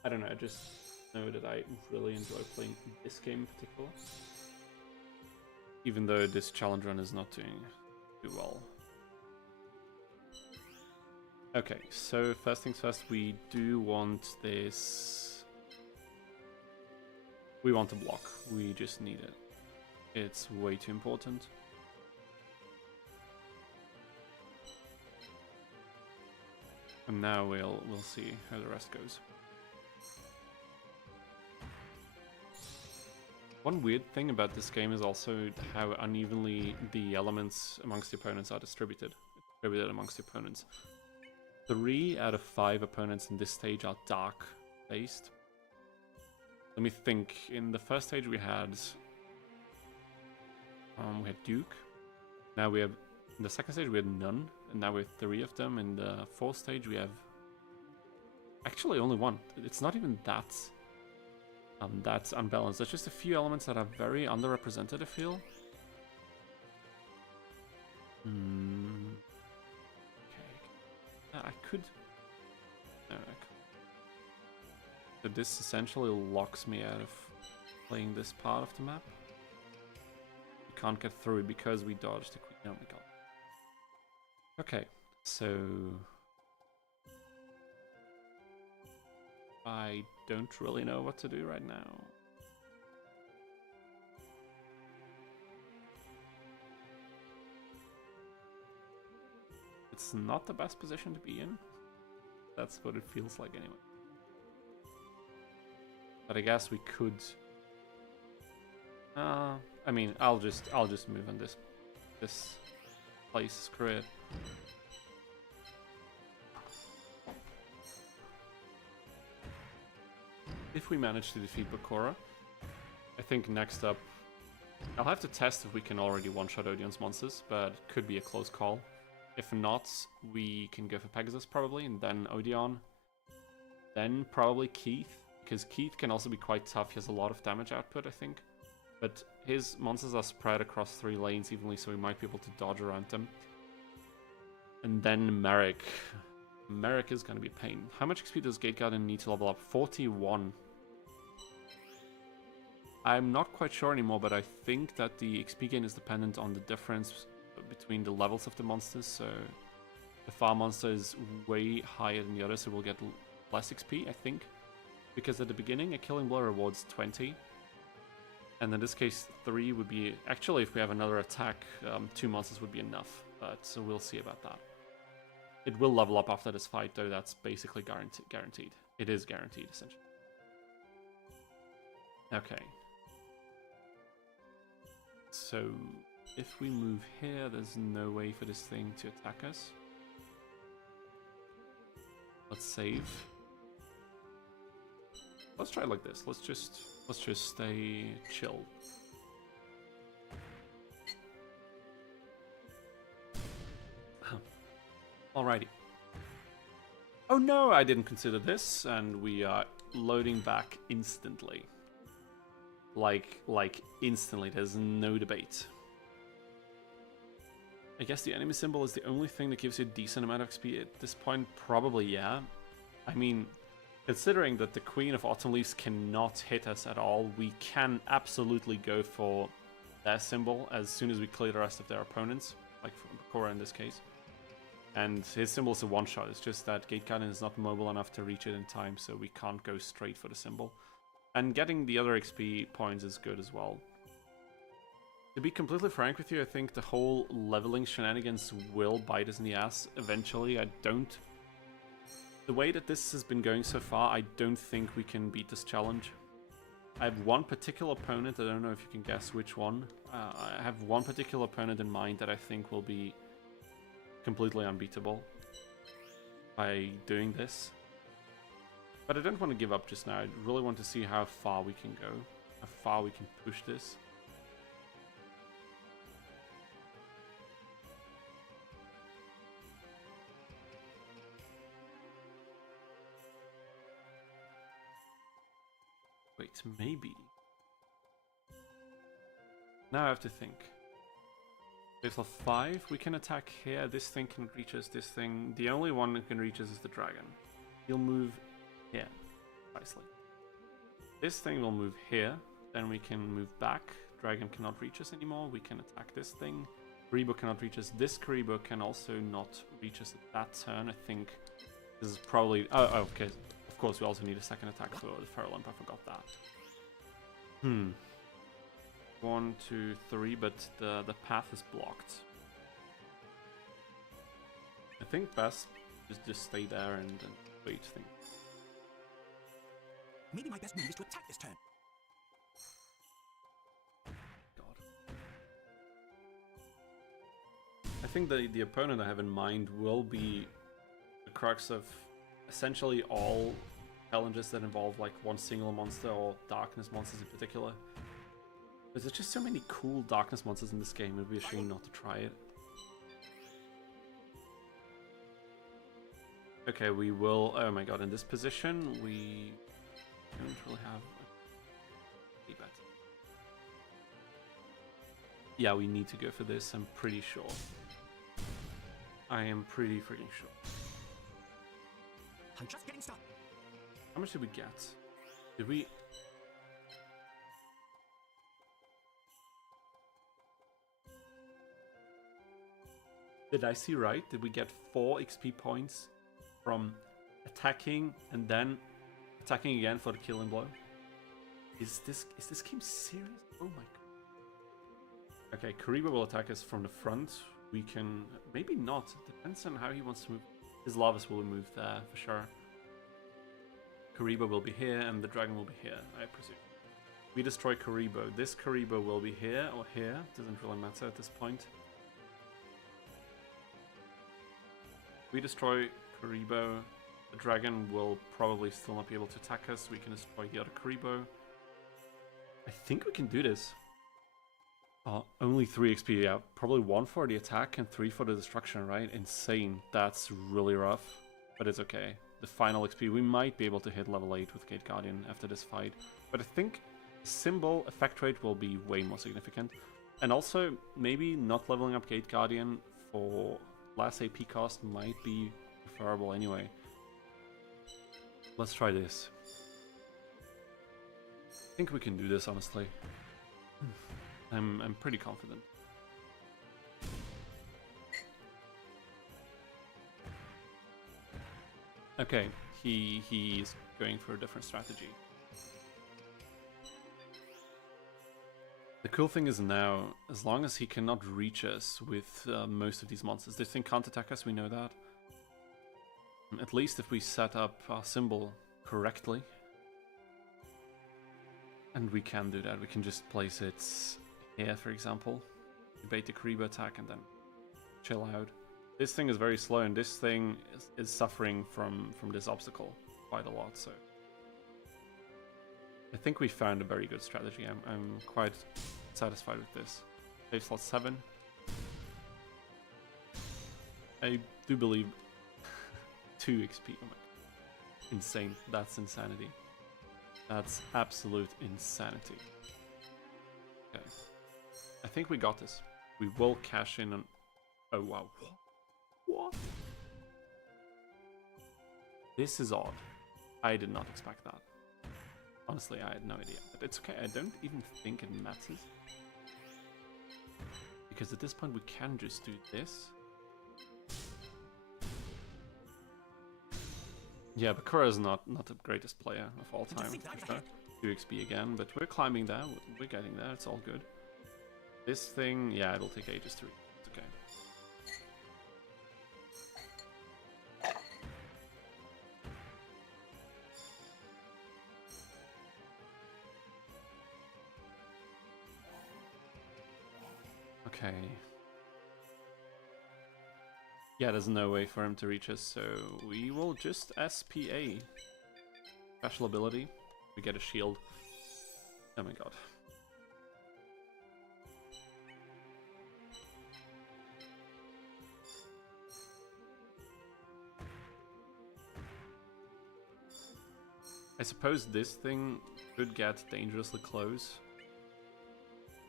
I don't know, I just know that I really enjoy playing this game in particular. Even though this challenge run is not doing too well. Okay, so first things first, we do want this. We want to block. We just need it. It's way too important. And now we'll see how the rest goes. One weird thing about this game is also how unevenly the elements amongst the opponents are distributed amongst the opponents. 3 out of 5 opponents in this stage are dark based. Let me think. In the first stage we had Duke. Now we have, in the second stage we had none, and now we have 3 of them. In the fourth stage we have actually only 1. It's not even that's unbalanced. There's just a few elements that are very underrepresented, I feel. I could. No, I could. So this essentially locks me out of playing this part of the map. We can't get through because we dodged the queen. Oh my god. Okay, so I don't really know what to do right now. It's not the best position to be in. That's what it feels like anyway. But I guess we could. I mean, I'll just move on this place. Screw it. If we manage to defeat Bakura, I think next up, I'll have to test if we can already one-shot Odion's monsters, but could be a close call. If not, we can go for Pegasus probably, and then Odion. Then probably Keith, because Keith can also be quite tough. He has a lot of damage output, I think. But his monsters are spread across 3 lanes evenly, so we might be able to dodge around them. And then Marik. Marik is going to be a pain. How much XP does Gate Guardian need to level up? 41. I'm not quite sure anymore, but I think that the XP gain is dependent on the difference between the levels of the monsters. So the fire monster is way higher than the others, so we'll get less XP, I think. Because at the beginning, a killing blow rewards 20. And in this case, 3 would be... Actually, if we have another attack, 2 monsters would be enough. But so we'll see about that. It will level up after this fight, though. That's basically guaranteed. It is guaranteed, essentially. Okay. So, if we move here, there's no way for this thing to attack us. Let's save. Let's try it like this. Let's just stay chill. Alrighty. Oh no, I didn't consider this, and we are loading back instantly. Like instantly, there's no debate. I guess the enemy symbol is the only thing that gives you a decent amount of XP at this point. Probably, yeah. I mean, considering that the Queen of Autumn Leaves cannot hit us at all, we can absolutely go for their symbol as soon as we clear the rest of their opponents, like Bakura in this case. And his symbol is a one-shot. It's just that Gate Guardian is not mobile enough to reach it in time, so we can't go straight for the symbol. And getting the other XP points is good as well. To be completely frank with you, I think the whole leveling shenanigans will bite us in the ass eventually. The way that this has been going so far, I don't think we can beat this challenge. I have one particular opponent, I don't know if you can guess which one. I have one particular opponent in mind that I think will be completely unbeatable by doing this. But I don't want to give up just now. I really want to see how far we can go, how far we can push this. Wait, maybe. Now I have to think. Level 5, we can attack here. This thing can reach us. This thing, the only one that can reach us is the dragon. He'll move here, nicely. This thing will move here. Then we can move back. Dragon cannot reach us anymore. We can attack this thing. Karibo cannot reach us. This Karibo can also not reach us at that turn. I think this is probably... Oh, okay. Of course, we also need a second attack for the Feral Imp. I forgot that. 1, 2, 3, but the path is blocked. I think best is just stay there and wait things. Maybe my best move is to attack this turn. God. I think the opponent I have in mind will be the crux of essentially all challenges that involve like one single monster or darkness monsters in particular. But there's just so many cool darkness monsters in this game, it would be a shame not to try it. Okay, we will... Oh my god, in this position, we don't really have a bet. Yeah, we need to go for this, I'm pretty sure. I am pretty freaking sure. I'm just getting started. How much did we get? Did we... Did I see right? Did we get 4 XP points from attacking and then attacking again for the killing blow? Is this game serious? Oh my god. Okay, Karibo will attack us from the front. We can... Maybe not. It depends on how he wants to move. His Lavas will move there, for sure. Karibo will be here, and the dragon will be here, I presume. We destroy Karibo. This Karibo will be here or here. Doesn't really matter at this point. We destroy Karibo. The dragon will probably still not be able to attack us. We can destroy the other Karibo. I think we can do this. Only 3 XP, yeah. Probably 1 for the attack and 3 for the destruction, right? Insane. That's really rough. But it's okay. The final XP, we might be able to hit level 8 with Gate Guardian after this fight. But I think symbol effect rate will be way more significant. And also, maybe not leveling up Gate Guardian for less AP cost might be preferable anyway. Let's try this. I think we can do this, honestly. I'm pretty confident. Okay, he's going for a different strategy. The cool thing is now, as long as he cannot reach us with most of these monsters, this thing can't attack us, we know that. At least if we set up our symbol correctly. And we can do that, we can just place it here, for example. Bait the Karibo attack and then chill out. This thing is very slow, and this thing is suffering from this obstacle quite a lot, so... I think we found a very good strategy. I'm quite satisfied with this. Save slot 7. I do believe 2 XP. Oh my god. Insane. That's insanity. That's absolute insanity. Okay. I think we got this. We will cash in on... Oh wow. What? This is odd. I did not expect that. Honestly, I had no idea. But it's okay, I don't even think it matters. Because at this point we can just do this. Yeah, Bakura is not the greatest player of all time, for sure. 2 XP again, but we're climbing there, we're getting there, it's all good. This thing, yeah, it'll take ages to reach. It's okay. Okay. Yeah, there's no way for him to reach us, so we will just SPA. Special ability. We get a shield. Oh my god. I suppose this thing could get dangerously close.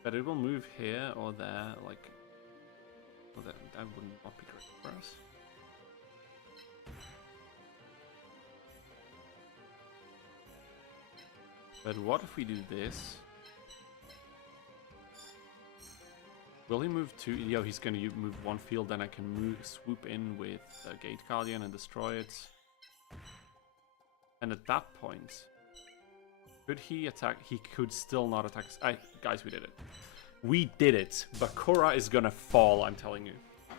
But it will move here or there, like... Well, that would not be great for us. But what if we do this? Will he move 2? Yo, he's gonna move 1 field, then I can swoop in with Gate Guardian and destroy it. And at that point, could he attack? He could still not attack us. Guys, we did it. We did it. Bakura is gonna fall, I'm telling you.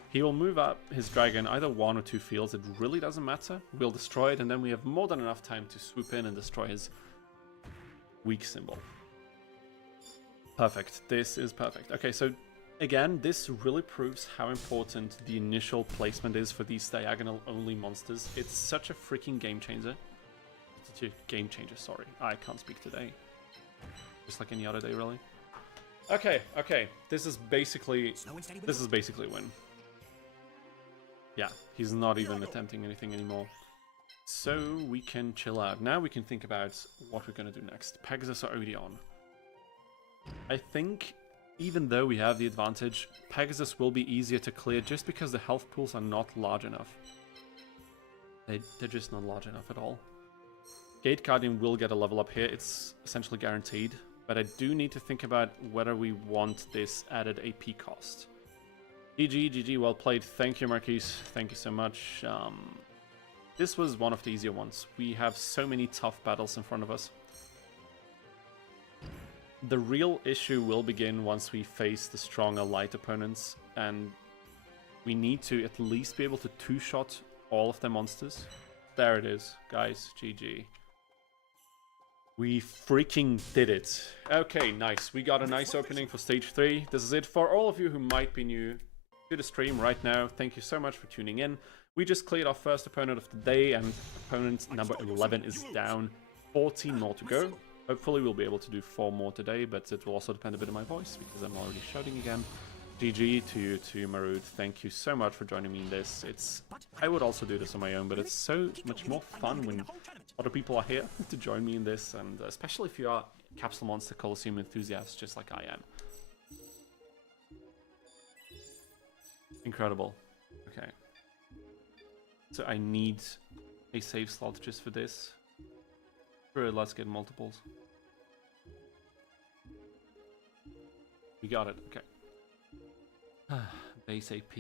He will move up his dragon either 1 or 2 fields. It really doesn't matter. We'll destroy it, and then we have more than enough time to swoop in and destroy his weak symbol. Perfect. This is perfect. Okay, so again, this really proves how important the initial placement is for these diagonal-only monsters. It's such a freaking game changer. It's a game changer, sorry. I can't speak today. Just like any other day, really. Okay. This is basically a win. Yeah, he's not even attempting anything anymore. So we can chill out. Now we can think about what we're gonna do next. Pegasus or Odion? I think even though we have the advantage, Pegasus will be easier to clear just because the health pools are not large enough. They're just not large enough at all. Gate Guardian will get a level up here. It's essentially guaranteed. But I do need to think about whether we want this added AP cost. GG, well played. Thank you, Marquise. Thank you so much. This was one of the easier ones. We have so many tough battles in front of us. The real issue will begin once we face the stronger light opponents, and we need to at least be able to two-shot all of the monsters. There it is, guys. GG. We freaking did it. Okay, nice. We got a nice opening for stage 3. This is it. For all of you who might be new to the stream right now, thank you so much for tuning in. We just cleared our first opponent of the day, and opponent number 11 is down. 14 more to go. Hopefully we'll be able to do 4 more today, but it will also depend a bit on my voice, because I'm already shouting again. GG to you too, Marud. Thank you so much for joining me in this. I would also do this on my own, but it's so much more fun when other people are here to join me in this, and especially if you are Capsule Monster Coliseum enthusiasts just like I am. Incredible. Okay. So I need a save slot just for this. Sure, let's get multiples. We got it. Okay. Base AP.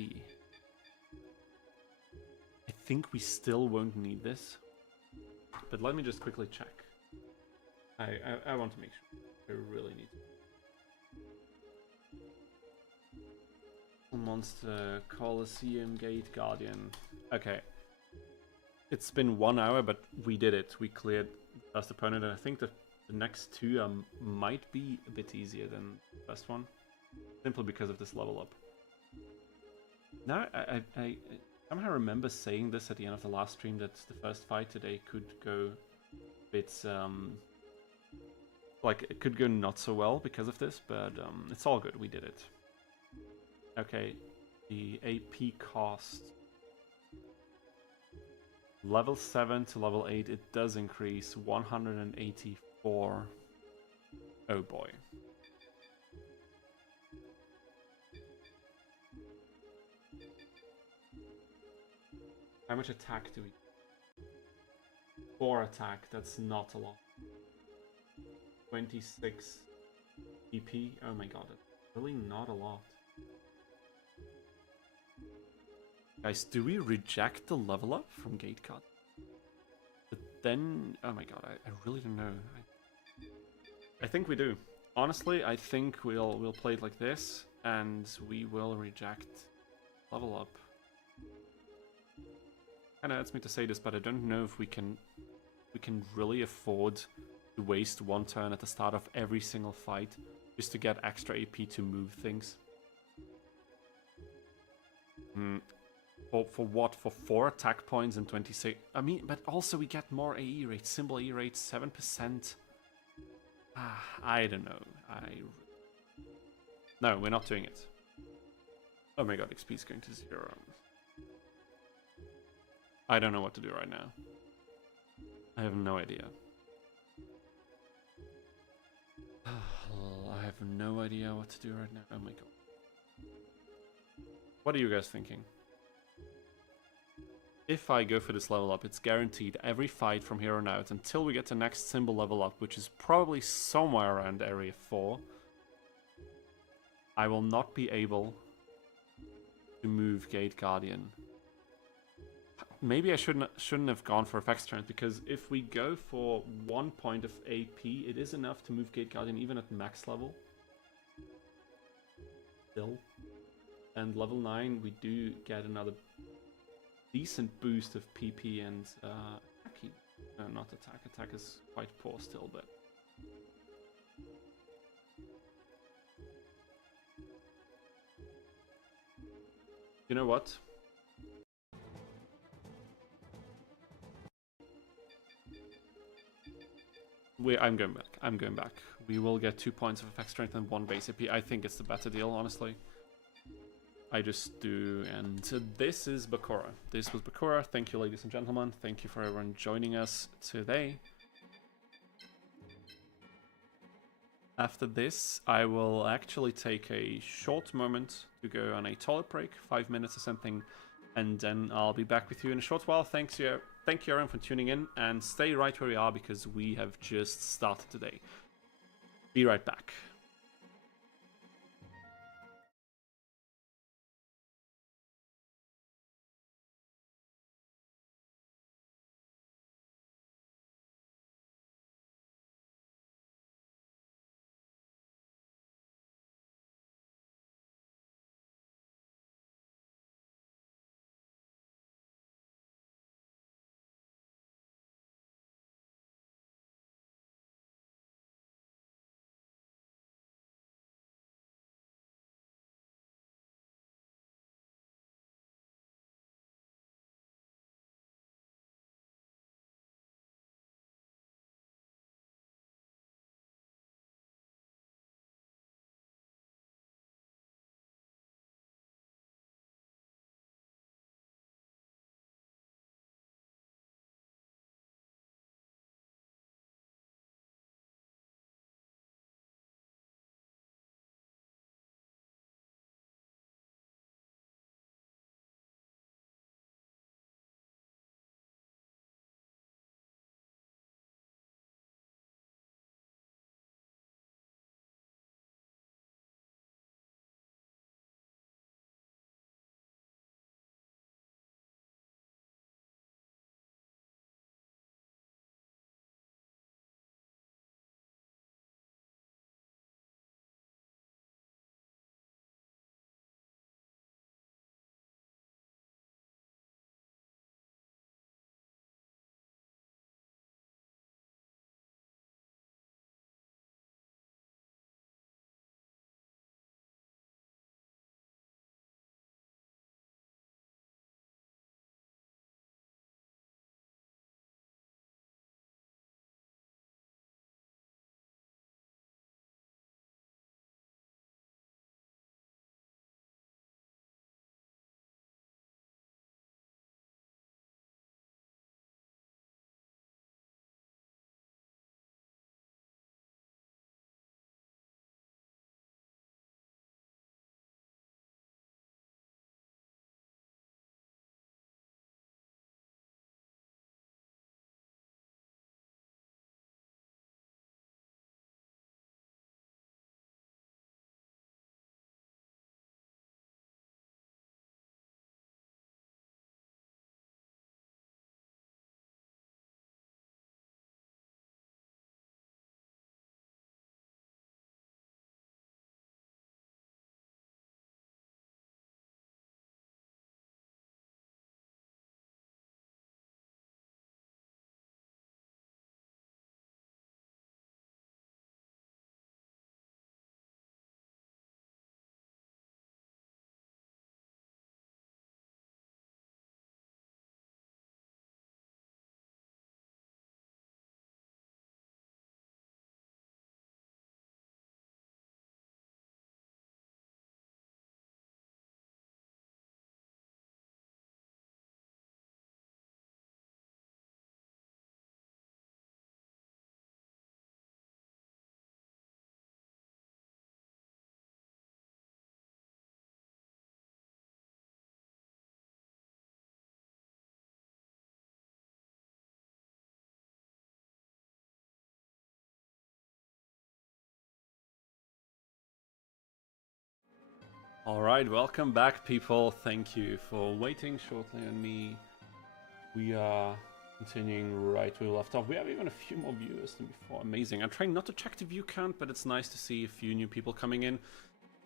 I think we still won't need this, but let me just quickly check. I want to make sure. I really need to. Monster, Coliseum, Gate, Guardian. Okay. It's been 1 hour, but we did it. We cleared the first opponent, and I think the next two might be a bit easier than the first one, simply because of this level up. Now, I somehow remember saying this at the end of the last stream, that the first fight today could go a bit, like, it could go not so well because of this, but it's all good, we did it. Okay, the AP cost. Level 7 to level 8, it does increase 184. Oh boy. How much attack do we... 4 attack, that's not a lot. 26 EP, oh my god, that's really not a lot. Guys, do we reject the level up from Gate Cut? But then, oh my god, I really don't know. I think we do. Honestly, I think we'll play it like this, and we will reject level up. Kinda hurts me to say this, but I don't know if we can really afford to waste 1 turn at the start of every single fight just to get extra AP to move things. For what? For 4 attack points and 26? I mean, but also we get more AE rate, symbol AE rate, 7%. I don't know. No, we're not doing it. Oh my god, XP is going to 0. I don't know what to do right now. I have no idea. I have no idea what to do right now. Oh my god. What are you guys thinking? If I go for this level up, it's guaranteed every fight from here on out until we get the next symbol level up, which is probably somewhere around area 4. I will not be able to move Gate Guardian. Maybe I shouldn't have gone for effects strength, because if we go for 1 point of AP, it is enough to move Gate Guardian even at max level. Still. And level 9, we do get another decent boost of PP and attack. No, not attack. Attack is quite poor still, but... You know what? I'm going back. I'm going back. We will get 2 points of effect strength and 1 base AP. I think it's the better deal, honestly. I just do, and this is Bakura. This was Bakura. Thank you, ladies and gentlemen. Thank you for everyone joining us today. After this, I will actually take a short moment to go on a toilet break, 5 minutes or something, and then I'll be back with you in a short while. Thank you everyone for tuning in, and stay right where you are because we have just started today. Be right back. Alright, welcome back, people. Thank you for waiting shortly on me. We are continuing right where we left off. We have even a few more viewers than before. Amazing. I'm trying not to check the view count, but it's nice to see a few new people coming in.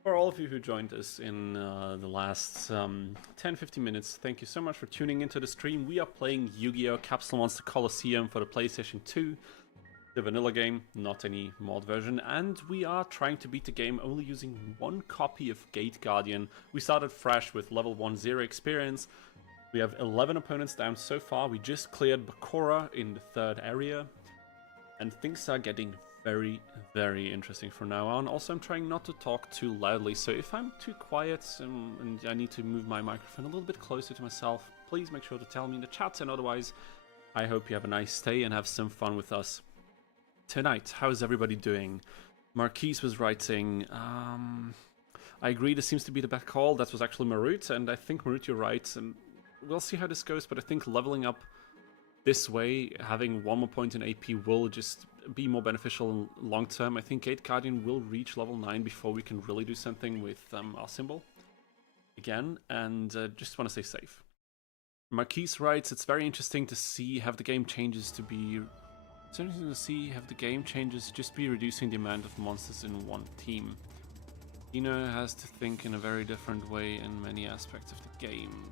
For all of you who joined us in the last 10-15 minutes, thank you so much for tuning into the stream. We are playing Yu-Gi-Oh! Capsule Monster Coliseum for the PlayStation 2. The vanilla game, not any mod version, and we are trying to beat the game only using one copy of Gate Guardian. We started fresh with level 1-0 experience. We have 11 opponents down so far. We just cleared Bakura in the third area, and things are getting very, very interesting from now on. Also, I'm trying not to talk too loudly, so if I'm too quiet and I need to move my microphone a little bit closer to myself, please make sure to tell me in the chat, and otherwise, I hope you have a nice stay and have some fun with us tonight. How's everybody doing? Marquise was writing, I agree, this seems to be the best call. That was actually Marut, and I think Marut, you're right, and we'll see how this goes, but I think leveling up this way, having one more point in AP will just be more beneficial long term. I think Gate Guardian will reach level 9 before we can really do something with our symbol again, and just want to stay safe. Marquise writes, it's very interesting to see have the game changes to be just be reducing the amount of monsters in one team. Dino has to think in a very different way in many aspects of the game.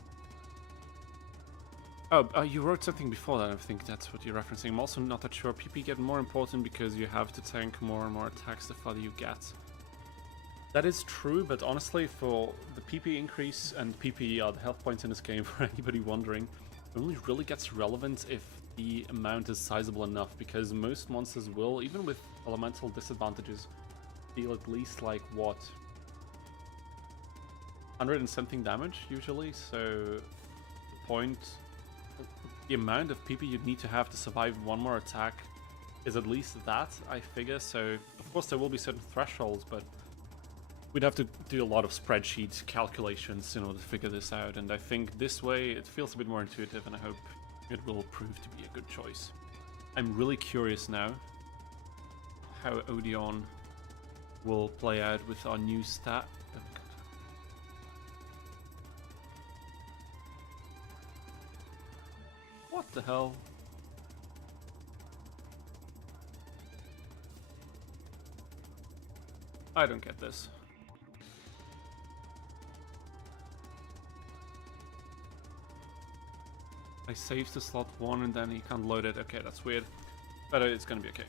Oh, you wrote something before that, I think that's what you're referencing. I'm also not that sure. PP get more important because you have to tank more and more attacks the farther you get. That is true, but honestly, for the PP increase, and PP are the health points in this game for anybody wondering, it only really gets relevant if the amount is sizable enough, because most monsters will, even with elemental disadvantages, deal at least like what? 100 and something damage usually, so the amount of PP you'd need to have to survive one more attack is at least that, I figure. So of course there will be certain thresholds, but we'd have to do a lot of spreadsheet calculations in order to figure this out, and I think this way it feels a bit more intuitive, and I hope it will prove to be a good choice. I'm really curious now how Odion will play out with our new stat. Oh, God. What the hell? I don't get this. I saved to slot 1 and then he can't load it. Okay, that's weird. But it's gonna be okay.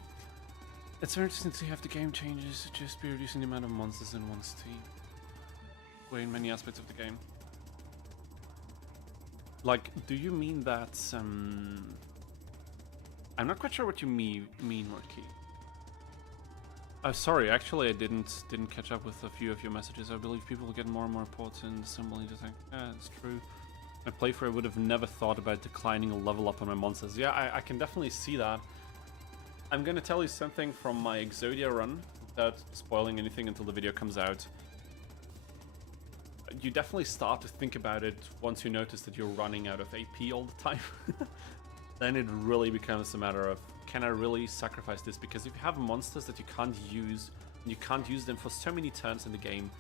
It's very interesting to see if the game changes to just be reducing the amount of monsters in one's team. Way in many aspects of the game. Like, do you mean that I'm not quite sure what you mean, Marquis. Oh, sorry, actually I didn't catch up with a few of your messages. I believe people will get more and more important. Symbol need to think. Yeah, it's true. My playthrough, I would have never thought about declining a level up on my monsters. Yeah, I can definitely see that. I'm gonna tell you something from my Exodia run, without spoiling anything until the video comes out. You definitely start to think about it once you notice that you're running out of AP all the time. Then it really becomes a matter of, can I really sacrifice this? Because if you have monsters that you can't use, and you can't use them for so many turns in the game,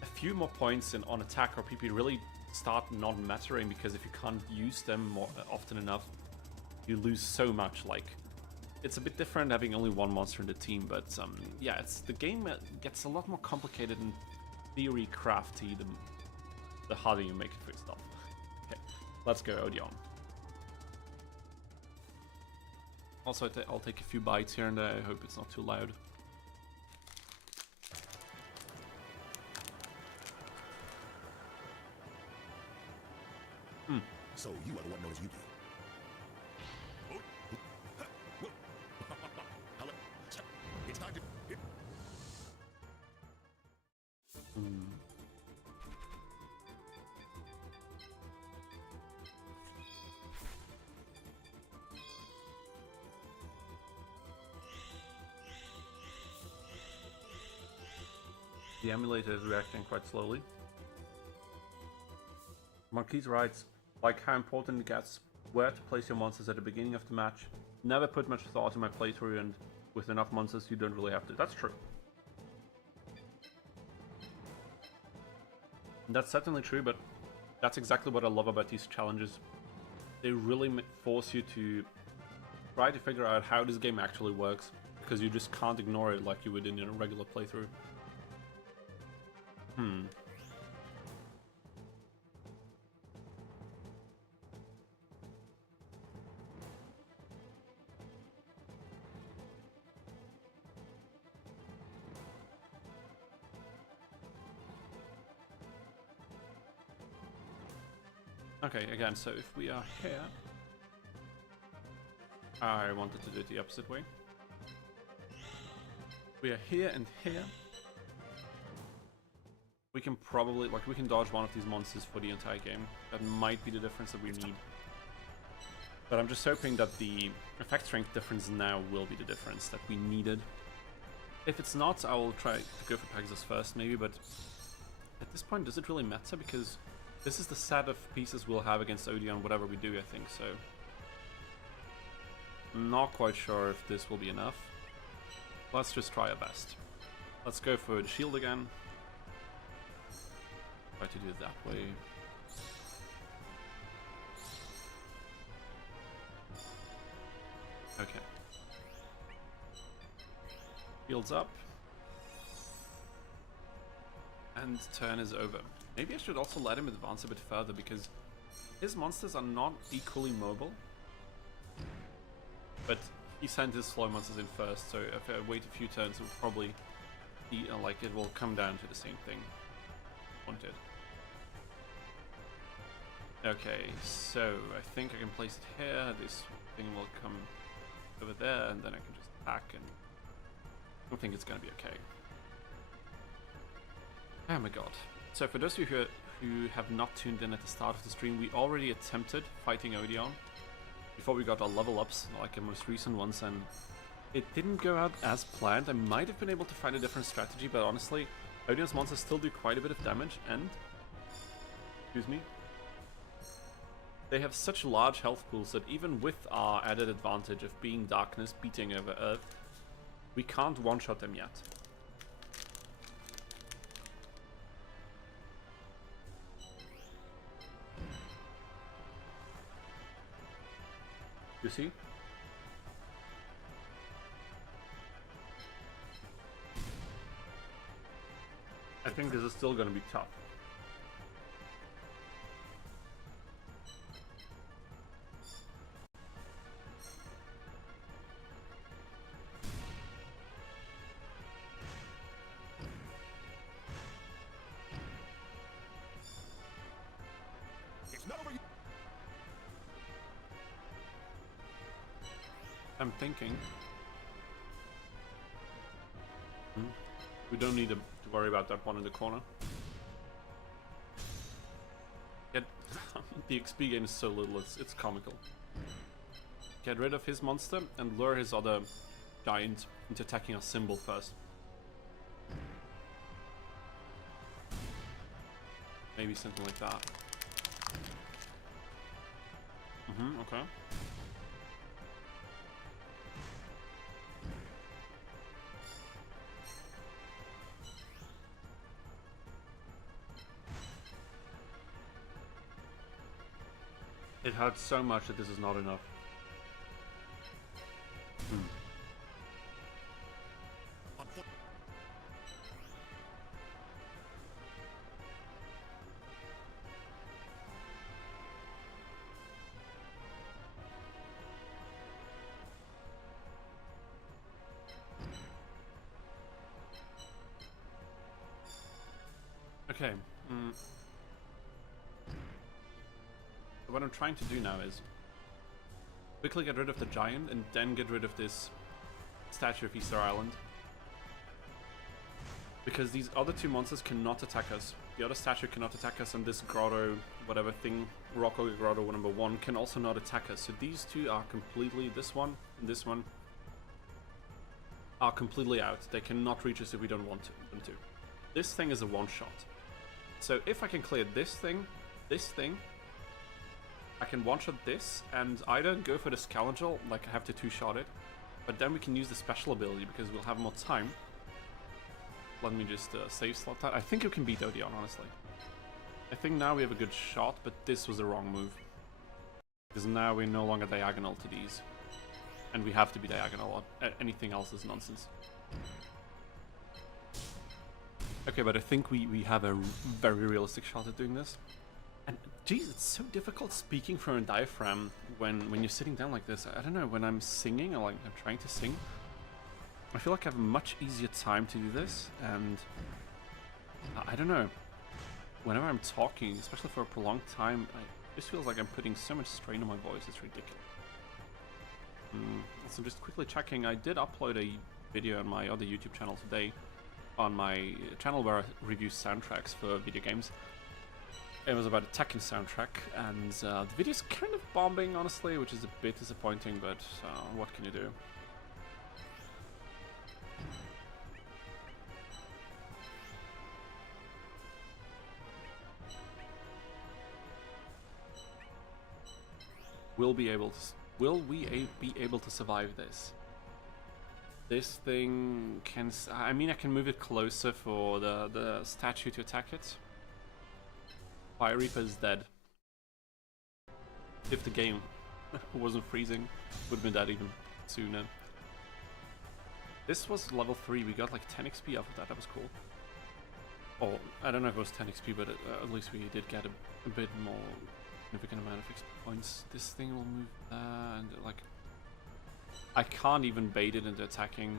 a few more points on attack or PP really start not mattering, because if you can't use them more often enough, you lose so much. Like, it's a bit different having only one monster in the team, but yeah, the game gets a lot more complicated and theory crafty the harder you make it for yourself. Okay, let's go Odion. Also, I'll take a few bites here and there. I hope it's not too loud. So you are the one known as Yu-Gi. It's time to... The emulator is reacting quite slowly. Marquise writes, like how important it gets where to place your monsters at the beginning of the match. Never put much thought in my playthrough, and with enough monsters you don't really have to. That's true. That's certainly true, but that's exactly what I love about these challenges. They really force you to try to figure out how this game actually works, because you just can't ignore it like you would in a regular playthrough. Okay, again, so if we are here... I wanted to do it the opposite way. We are here and here. We can probably, like, we can dodge one of these monsters for the entire game. That might be the difference that we need. But I'm just hoping that the effect strength difference now will be the difference that we needed. If it's not, I will try to go for Pegasus first, maybe, but at this point, does it really matter? Because this is the set of pieces we'll have against Odion, whatever we do, I think, so... I'm not quite sure if this will be enough. Let's just try our best. Let's go for the shield again. Try to do it that way. Okay. Shields up. And turn is over. Maybe I should also let him advance a bit further, because his monsters are not equally mobile. But he sent his slow monsters in first, so if I wait a few turns, it will probably be like it will come down to the same thing. Wanted. Okay, so I think I can place it here. This thing will come over there, and then I can just attack, and I think it's gonna be okay. Oh my god. So for those of you who have not tuned in at the start of the stream, we already attempted fighting Odion before we got our level ups, like the most recent ones, and it didn't go out as planned. I might have been able to find a different strategy, but honestly, Odion's monsters still do quite a bit of damage, and... excuse me? They have such large health pools that even with our added advantage of being darkness beating over Earth, we can't one-shot them yet. You see? I think this is still going to be tough. It's not over yet. I'm thinking... we don't need to worry about that one in the corner. Get the XP gain is so little, it's comical. Get rid of his monster and lure his other giant into attacking our symbol first. Maybe something like that. Okay. It hurts so much that this is not enough. Okay. What I'm trying to do now is quickly get rid of the giant and then get rid of this statue of Easter Island. Because these other two monsters cannot attack us. The other statue cannot attack us, and this grotto, whatever thing, Rocco Grotto number 1, can also not attack us. So these two are completely, this one and this one, are completely out. They cannot reach us if we don't want them to. This thing is a one-shot. So if I can clear this thing, I can one-shot this, and either go for the Scoundrel, like I have to two-shot it, but then we can use the special ability because we'll have more time. Let me just save slot that. I think you can beat Odion, honestly. I think now we have a good shot, but this was the wrong move. Because now we're no longer diagonal to these. And we have to be diagonal, anything else is nonsense. Okay, but I think we have a very realistic shot at doing this. And geez, it's so difficult speaking from a diaphragm when you're sitting down like this. I don't know, when I'm singing or like I'm trying to sing, I feel like I have a much easier time to do this, and I don't know. Whenever I'm talking, especially for a prolonged time, it just feels like I'm putting so much strain on my voice, it's ridiculous. So just quickly checking, I did upload a video on my other YouTube channel today, on my channel where I review soundtracks for video games. It was about a Tekken soundtrack, and the video's kind of bombing, honestly, which is a bit disappointing, but what can you do? Will we be able to survive this? This thing can... I mean, I can move it closer for the statue to attack it. Fire Reaper is dead. If the game wasn't freezing, would have been dead even sooner. This was level 3, we got like 10 XP off of that, that was cool. Oh, I don't know if it was 10 XP, but at least we did get a bit more significant amount of XP points. This thing will move and like... I can't even bait it into attacking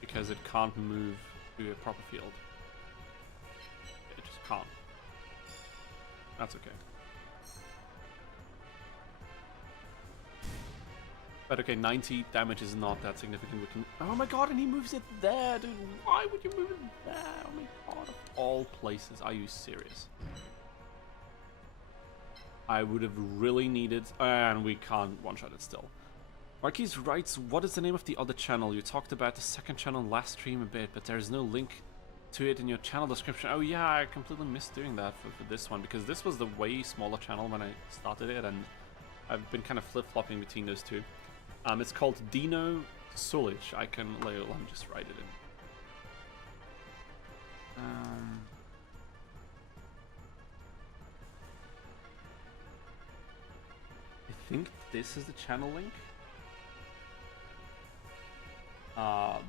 because it can't move to a proper field. It just can't. That's okay. But okay, 90 damage is not that significant. We can... Oh my god, and he moves it there, dude. Why would you move it there? Oh my god, of all places. Are you serious? I would have really needed... And we can't one-shot it still. Marquise writes, what is the name of the other channel? You talked about the second channel last stream a bit, but there's no link to it in your channel description. Oh yeah, I completely missed doing that for this one, because this was the way smaller channel when I started it, and I've been kind of flip-flopping between those two. It's called Dino Sulic. Let me just write it in. I think this is the channel link.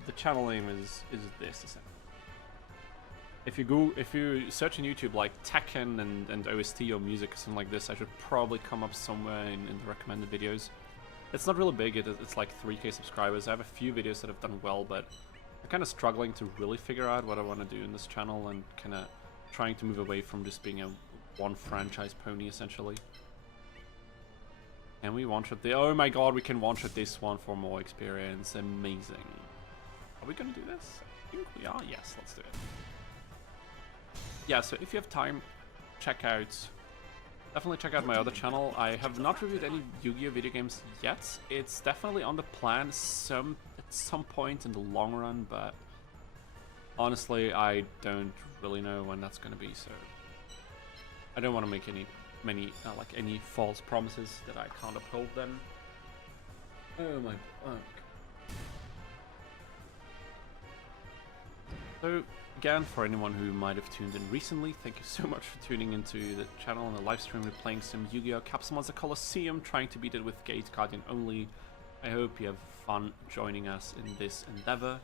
The channel name is this essentially. If you search on YouTube like Tekken and OST or music or something like this, I should probably come up somewhere in the recommended videos. It's not really big, it's like 3K subscribers. I have a few videos that have done well, but I'm kind of struggling to really figure out what I want to do in this channel and kind of trying to move away from just being a one franchise pony essentially. Can we one-shot the... Oh my god, we can one-shot this one for more experience. Amazing. Are we gonna do this? I think we are. Yes, let's do it. Yeah, so if you have time, definitely check out my other channel. I have not reviewed any Yu-Gi-Oh video games yet. It's definitely on the plan at some point in the long run, but honestly, I don't really know when that's gonna be, so I don't want to make any false promises that I can't uphold then. Oh my fuck. So again, for anyone who might have tuned in recently, thank you so much for tuning into the channel and the live stream. We're playing some Yu-Gi-Oh! Capsule Coliseum, trying to beat it with Gate Guardian only. I hope you have fun joining us in this endeavor.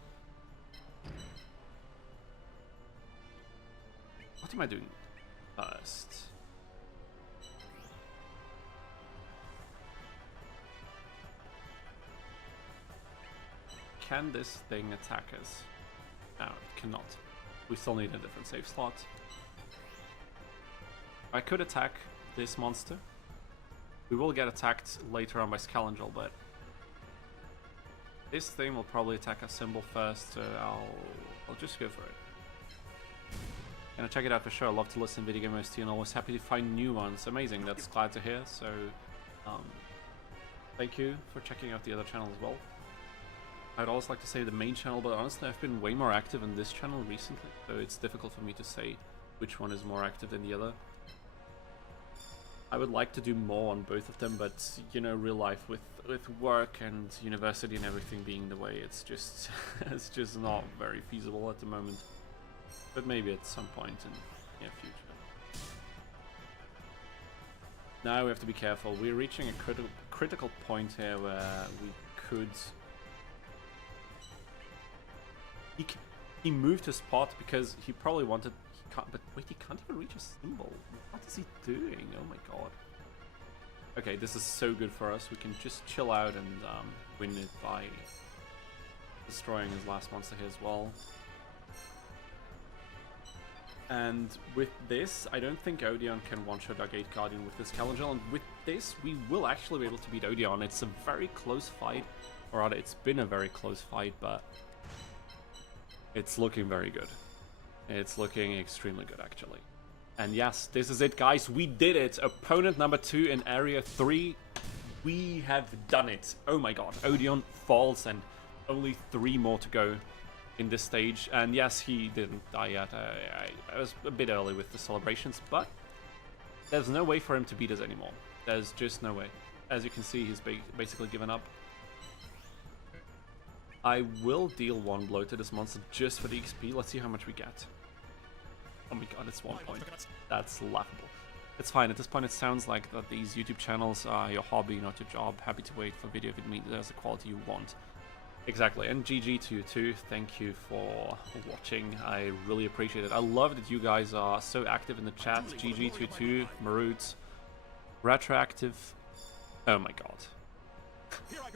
What am I doing first? Can this thing attack us? No, it cannot. We still need a different save slot. I could attack this monster. We will get attacked later on by Scalangel, but this thing will probably attack a symbol first, so I'll just go for it. Gonna check it out for sure. I love to listen to video game OST and always happy to find new ones. Amazing, that's glad to hear. So thank you for checking out the other channel as well. I'd always like to say the main channel, but honestly I've been way more active on this channel recently, so it's difficult for me to say which one is more active than the other. I would like to do more on both of them, but you know, real life with work and university and everything being the way, it's just it's just not very feasible at the moment. But maybe at some point in the near future. Now we have to be careful. We're reaching a critical point here where we could... He moved his spot because he probably wanted... He can't, but wait, he can't even reach a symbol. What is he doing? Oh my god. Okay, this is so good for us. We can just chill out and win it by destroying his last monster here as well. And with this, I don't think Odion can one-shot our Gate Guardian with this Calendar. And with this, we will actually be able to beat Odion. It's a very close fight, or rather, it's been a very close fight, but it's looking very good. It's looking extremely good, actually. And yes, this is it, guys. We did it. Opponent number 2 in Area 3. We have done it. Oh my god. Odion falls, and only 3 more to go in this stage. And yes, he didn't die yet. I was a bit early with the celebrations, but there's no way for him to beat us anymore. There's just no way. As you can see, he's basically given up. I will deal 1 blow to this monster just for the XP. Let's see how much we get. Oh my god, it's 1 point. That's laughable. It's fine. At this point, it sounds like that these YouTube channels are your hobby, not your job. Happy to wait for video if it meets the quality you want. Exactly. And GG to you too. Thank you for watching. I really appreciate it. I love that you guys are so active in the chat. GG to you too. Maroots. Retroactive. Oh my god.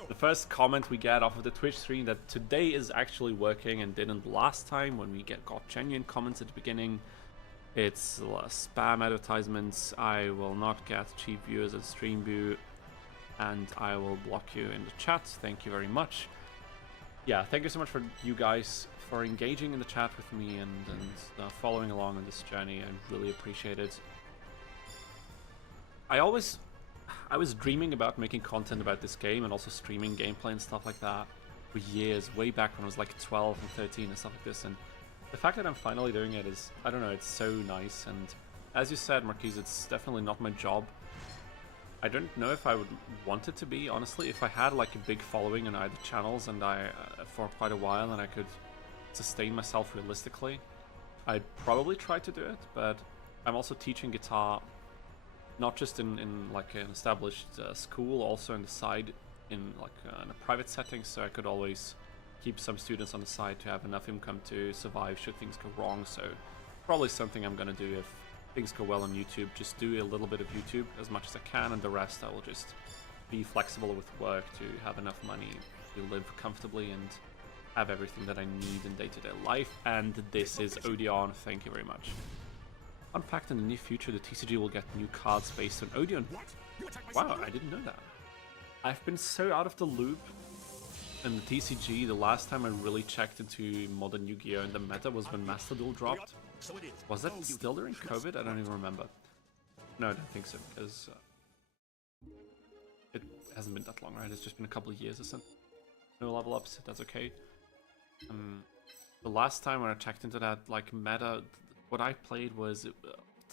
The first comment we get off of the Twitch stream that today is actually working and didn't last time when we got genuine comments at the beginning. It's spam advertisements. I will not get cheap viewers at stream view, and I will block you in the chat. Thank you very much. Yeah, thank you so much for you guys for engaging in the chat with me and following along on this journey. I really appreciate it. I was dreaming about making content about this game and also streaming gameplay and stuff like that for years, way back when I was like 12 and 13 and stuff like this. And the fact that I'm finally doing it is, I don't know, it's so nice. And as you said, Marquise, it's definitely not my job. I don't know if I would want it to be, honestly. If I had like a big following on either channels and for quite a while and I could sustain myself realistically, I'd probably try to do it. But I'm also teaching guitar, not just in like an established school, also on the side in like in a private setting, so I could always keep some students on the side to have enough income to survive should things go wrong. So probably something I'm gonna do if things go well on YouTube. Just do a little bit of YouTube as much as I can, and the rest I will just be flexible with work to have enough money to live comfortably and have everything that I need in day-to-day life. And this is Odion. Thank you very much. Fun fact, in the near future, the TCG will get new cards based on Odion. Wow, I didn't know that. I've been so out of the loop in the TCG. The last time I really checked into modern Yu-Gi-Oh! And the meta was when Master Duel dropped. Was that still during COVID? I don't even remember. No, I don't think so, because it hasn't been that long, right? It's just been a couple of years or something. No level ups, that's okay. The last time when I checked into that, like, meta, what I played was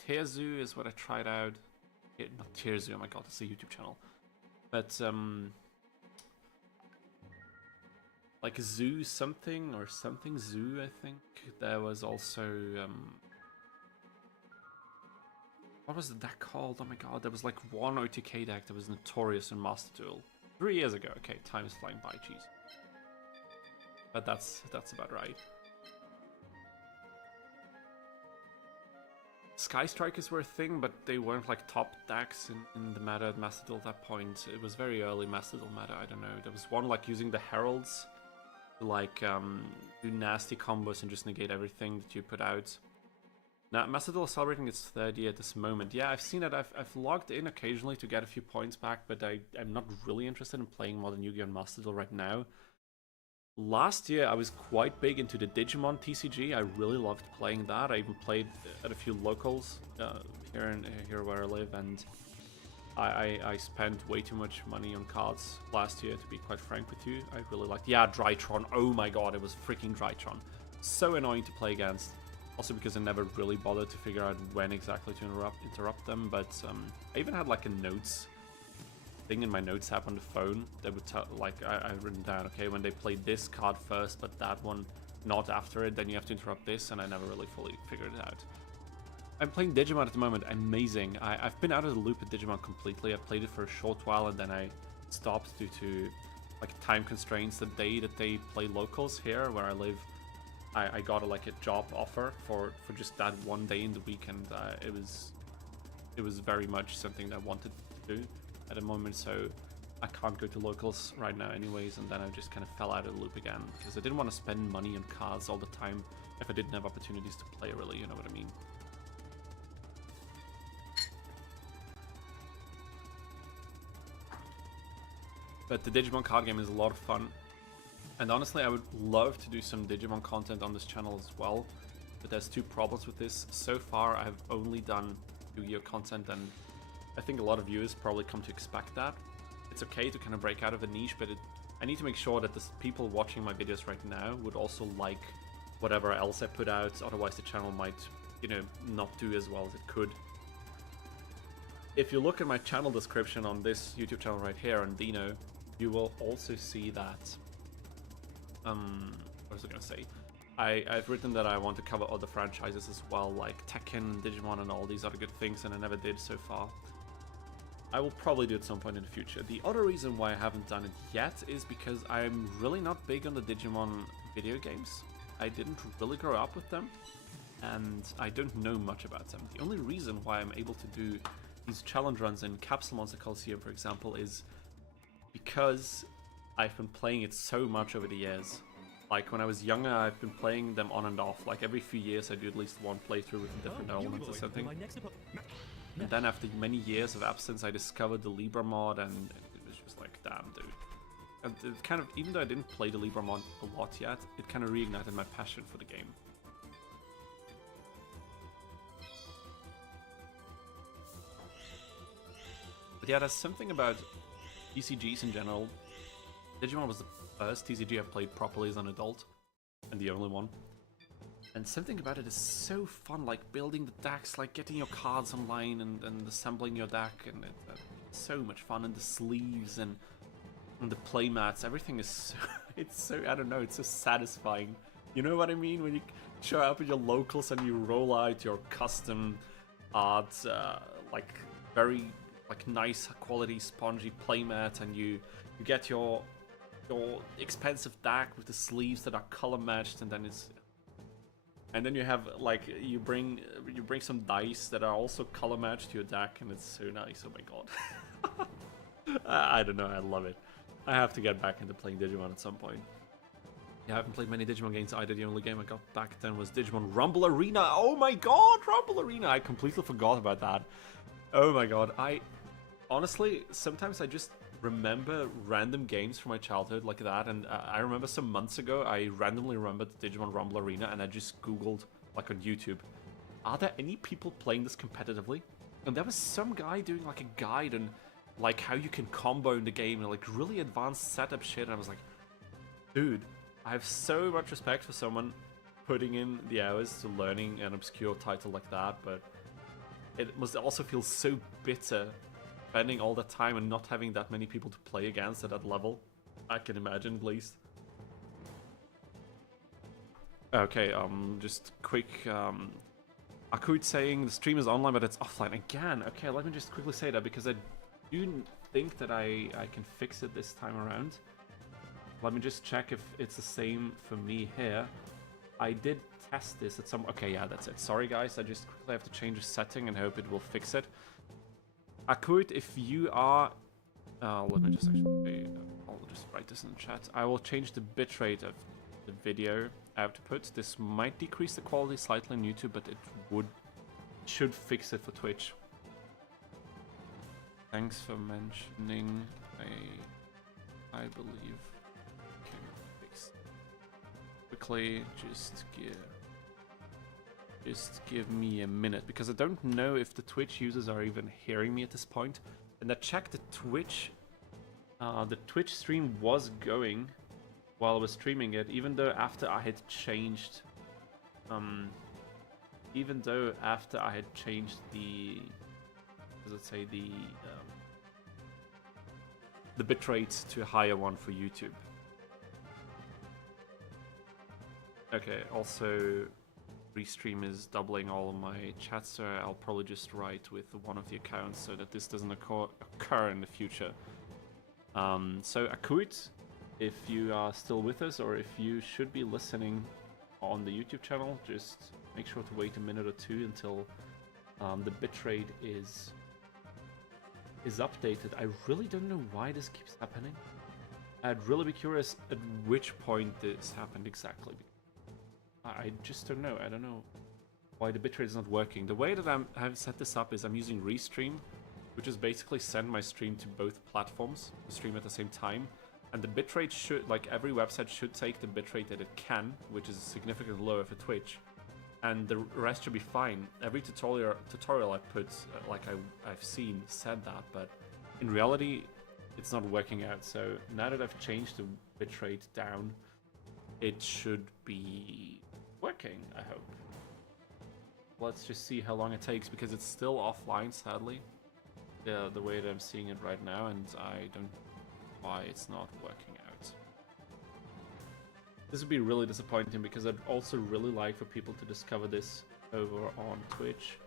Tearzu is what I tried out. Not Tearzu, oh my god, it's a YouTube channel. But like Zoo something or something Zoo, I think. There was also what was the deck called? Oh my god, there was like one OTK deck that was notorious in Master Duel 3 years ago. Okay, time is flying by, jeez. But that's about right. Sky Strikers were a thing, but they weren't like top decks in the meta at Master Duel at that point. It was very early Master Duel meta, I don't know. There was one like using the Heralds to like do nasty combos and just negate everything that you put out. Now, Master Duel is celebrating its 3rd year at this moment. Yeah, I've seen it. I've logged in occasionally to get a few points back, but I'm not really interested in playing Modern Yu-Gi-Oh! And Master Duel right now. Last year, I was quite big into the Digimon TCG. I really loved playing that. I even played at a few locals here where I live, and I spent way too much money on cards last year, to be quite frank with you. I really liked... Yeah, Drytron. Oh my god, it was freaking Drytron. So annoying to play against. Also because I never really bothered to figure out when exactly to interrupt them, but I even had like a notes thing in my notes app on the phone that would tell, like, I've written down, okay, when they play this card first, but that one not after it, then you have to interrupt this, and I never really fully figured it out. I'm playing Digimon at the moment. Amazing. I've been out of the loop at Digimon completely. I played it for a short while and then I stopped due to like time constraints. The day that they play locals here where I live, I got a job offer for just that one day in the week, and it was very much something that I wanted to do at the moment. So I can't go to locals right now anyways, and then I just kind of fell out of the loop again because I didn't want to spend money on cards all the time if I didn't have opportunities to play, really, you know what I mean? But the Digimon card game is a lot of fun. And honestly, I would love to do some Digimon content on this channel as well. But there's two problems with this. So far, I've only done Yu-Gi-Oh content, and I think a lot of viewers probably come to expect that. It's okay to kind of break out of a niche, but I need to make sure that the people watching my videos right now would also like whatever else I put out. Otherwise, the channel might, you know, not do as well as it could. If you look at my channel description on this YouTube channel right here on Dino, you will also see that, what was I gonna say? I've written that I want to cover other franchises as well, like Tekken, Digimon, and all these other good things, and I never did so far. I will probably do it at some point in the future. The other reason why I haven't done it yet is because I'm really not big on the Digimon video games. I didn't really grow up with them, and I don't know much about them. The only reason why I'm able to do these challenge runs in Capsule Coliseum, for example, is because I've been playing it so much over the years. Like, when I was younger, I've been playing them on and off. Like, every few years I do at least one playthrough with different elements or something. And then after many years of absence, I discovered the Libra mod, and it was just like, damn, dude. And it kind of, even though I didn't play the Libra mod a lot yet, it kind of reignited my passion for the game. But yeah, there's something about TCGs in general. Digimon was the first TCG I played properly as an adult, and the only one. And something about it is so fun, like building the decks, like getting your cards online and assembling your deck, and it's so much fun. And the sleeves and the playmats, everything is so, it's so, I don't know, it's so satisfying. You know what I mean? When you show up at your locals and you roll out your custom art, like very nice quality spongy playmat, and you get your expensive deck with the sleeves that are color matched, and then you have like you bring some dice that are also color matched to your deck, and it's so nice. Oh my god. I don't know, I love it. I have to get back into playing Digimon at some point. Yeah, I haven't played many Digimon games either. The only game I got back then was Digimon Rumble Arena. Oh my god, Rumble Arena! I completely forgot about that. Oh my god, honestly, sometimes I just remember random games from my childhood like that, and I remember some months ago I randomly remembered Digimon Rumble Arena, and I just googled, like, on YouTube, are there any people playing this competitively? And there was some guy doing like a guide on like how you can combo in the game and like really advanced setup shit, and I was like, dude, I have so much respect for someone putting in the hours to learning an obscure title like that, but it must also feel so bitter spending all that time and not having that many people to play against at that level. I can imagine, at least. Okay, just quick, Akut saying the stream is online but it's offline again. Okay, let me just quickly say that because I do think that I can fix it this time around. Let me just check if it's the same for me here. I did test this at some... Okay, yeah, that's it. Sorry, guys. I just quickly have to change a setting and hope it will fix it. Akut, if you are... let me just actually... I'll just write this in the chat. I will change the bitrate of the video I have to put. This might decrease the quality slightly on YouTube, but it should fix it for Twitch. Thanks for mentioning. I believe can fix it. Quickly, just give me a minute, because I don't know if the Twitch users are even hearing me at this point. And I checked the Twitch stream was going while I was streaming it, even though after I had changed the, let's say, the bitrate to a higher one for YouTube. Okay, also Restream is doubling all of my chats, so I'll probably just write with one of the accounts so that this doesn't occur in the future. So Akut, if you are still with us, or if you should be listening on the YouTube channel, just make sure to wait a minute or two until the bitrate is updated. I really don't know why this keeps happening. I'd really be curious at which point this happened exactly. I just don't know. I don't know why the bitrate is not working. The way that I've set this up is I'm using Restream, which is basically send my stream to both platforms to stream at the same time. And the bitrate should, like every website, should take the bitrate that it can, which is significantly lower for Twitch. And the rest should be fine. Every tutorial I put, like I've seen, said that, but in reality, it's not working out. So now that I've changed the bitrate down, it should be working, I hope. Let's just see how long it takes, because it's still offline, sadly, the way that I'm seeing it right now, and I don't know why it's not working out. This would be really disappointing, because I'd also really like for people to discover this over on Twitch.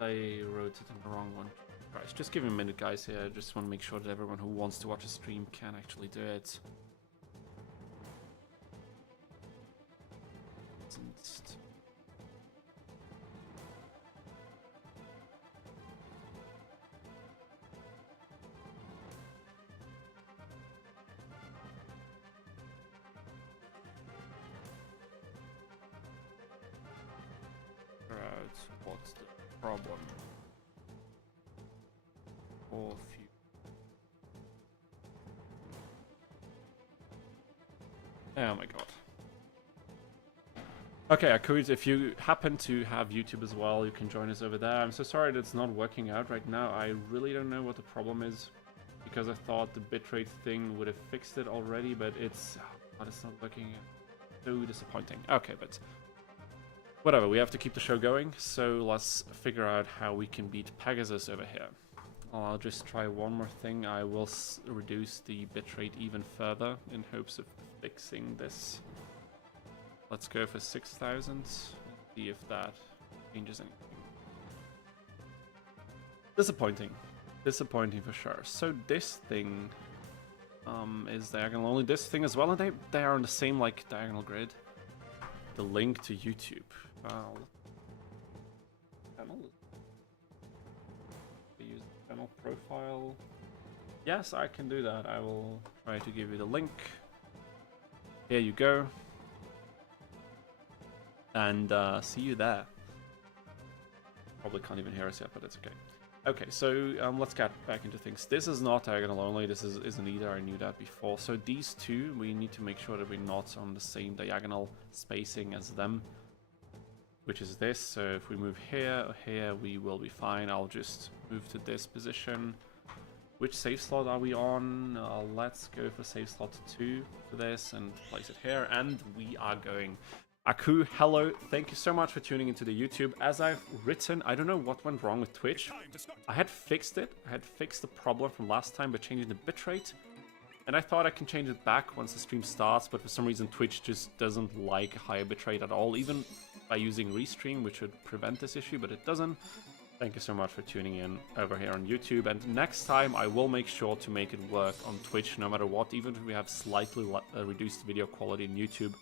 I wrote it in the wrong one. Right, just give me a minute, guys, here. I just want to make sure that everyone who wants to watch a stream can actually do it. Right, what's the problem? Or few. Oh my god. Okay, Akut, if you happen to have YouTube as well, you can join us over there. I'm so sorry that it's not working out right now. I really don't know what the problem is, because I thought the bitrate thing would have fixed it already, but it's not working. So disappointing. Okay, but whatever, we have to keep the show going, so let's figure out how we can beat Pegasus over here. I'll just try one more thing. I will reduce the bitrate even further in hopes of fixing this. Let's go for 6,000, see if that changes anything. Disappointing. Disappointing for sure. So this thing is diagonal only. This thing as well, and they are on the same like diagonal grid. The link to YouTube. Wow. Channel. Use the channel profile. Yes, I can do that. I will try to give you the link. Here you go. And see you there. Probably can't even hear us yet, but it's okay. Okay, so let's get back into things. This is not diagonal only. This isn't either. I knew that before. So these two, we need to make sure that we're not on the same diagonal spacing as them, which is this. So if we move here or here, we will be fine. I'll just move to this position. Which save slot are we on? Let's go for save slot 2 for this and place it here. And we are going. Aku, hello, thank you so much for tuning into the YouTube. As I've written, I don't know what went wrong with Twitch. I had fixed it. I had fixed the problem from last time by changing the bitrate. And I thought I can change it back once the stream starts, but for some reason Twitch just doesn't like higher bitrate at all, even by using Restream, which would prevent this issue, but it doesn't. Thank you so much for tuning in over here on YouTube. And next time I will make sure to make it work on Twitch no matter what, even if we have slightly reduced video quality in YouTube.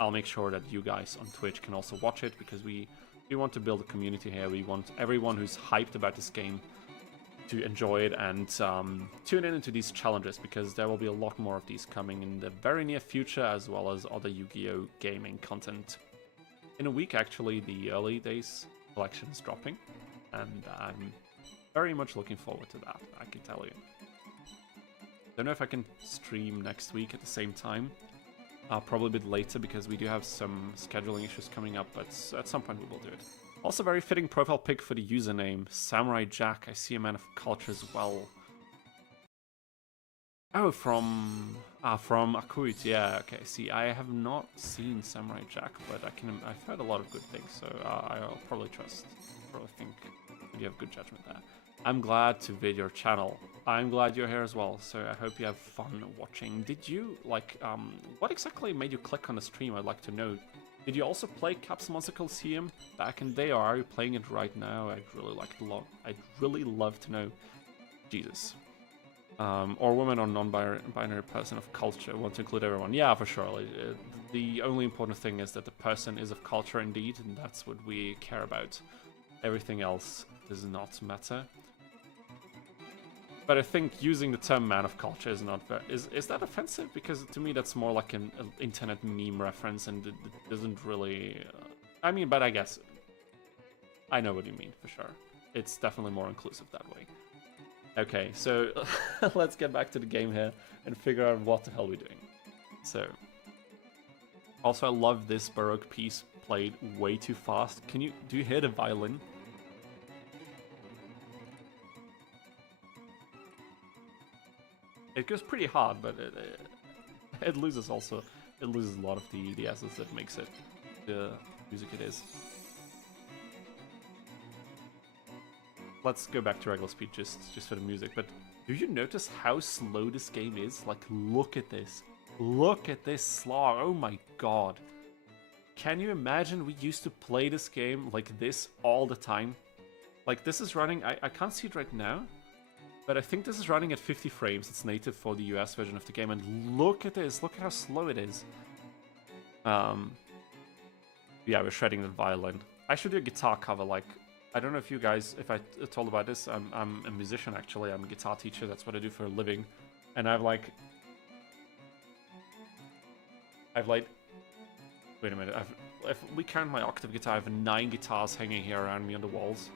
I'll make sure that you guys on Twitch can also watch it, because we want to build a community here. We want everyone who's hyped about this game to enjoy it and tune in into these challenges, because there will be a lot more of these coming in the very near future, as well as other Yu-Gi-Oh! Gaming content. In a week, actually, the early days collection is dropping, and I'm very much looking forward to that, I can tell you. Don't know if I can stream next week at the same time. Probably a bit later because we do have some scheduling issues coming up, but at some point we will do it. Also, very fitting profile pic for the username, Samurai Jack. I see a man of culture as well. Oh, from Akuit, yeah, okay. See, I have not seen Samurai Jack, but I've heard a lot of good things, so I'll probably think you have good judgment there. I'm glad to vid your channel. I'm glad you're here as well, so I hope you have fun watching. Did you, like, what exactly made you click on the stream? I'd like to know. Did you also play Capsule Coliseum back in the day, or are you playing it right now? I'd really love to know. Jesus. Or woman or non-binary person of culture. Want to include everyone. Yeah, for sure. The only important thing is that the person is of culture indeed, and that's what we care about. Everything else does not matter. But I think using the term man of culture is not very... Is that offensive? Because to me that's more like an internet meme reference, and it doesn't really... I mean, but I guess... I know what you mean, for sure. It's definitely more inclusive that way. Okay, so let's get back to the game here and figure out what the hell we're doing. So... Also, I love this Baroque piece played way too fast. Do you hear the violin? It goes pretty hard, but it loses a lot of the essence that makes it the music it is. Let's go back to regular speed just for the music. But do you notice how slow this game is? Like, look at this. Look at this slog. Oh my god. Can you imagine we used to play this game like this all the time? Like, this is running... I can't see it right now. But I think this is running at 50 frames. It's native for the US version of the game. And look at this. Look at how slow it is. Yeah, we're shredding the violin. I should do a guitar cover. Like, I don't know if you guys... If I told about this. I'm a musician, actually. I'm a guitar teacher. That's what I do for a living. And I've like... Wait a minute. If we count my octave guitar, I have 9 guitars hanging here around me on the walls.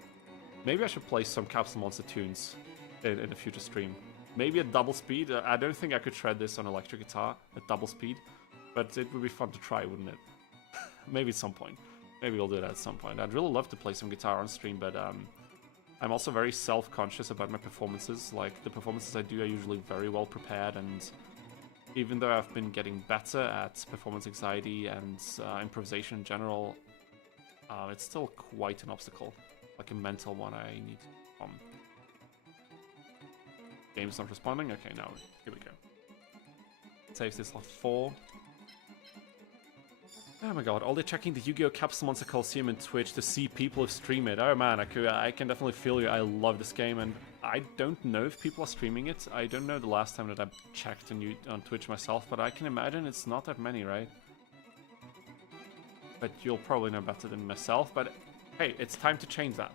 Maybe I should play some Capsule Monster tunes in a future stream. Maybe at double speed. I don't think I could shred this on electric guitar at double speed, but it would be fun to try, wouldn't it? Maybe at some point. Maybe we'll do that at some point. I'd really love to play some guitar on stream, but I'm also very self-conscious about my performances. Like, the performances I do are usually very well prepared, and even though I've been getting better at performance anxiety and improvisation in general, it's still quite an obstacle. Like a mental one I need to overcome. Game's not responding? Okay, now, here we go. Saves this last 4. Oh my god, all they're checking the YGO Capsule Monster Coliseum and Twitch to see people stream it. Oh man, I can definitely feel you. I love this game, and I don't know if people are streaming it. I don't know the last time that I checked on Twitch myself, but I can imagine it's not that many, right? But you'll probably know better than myself, but hey, it's time to change that.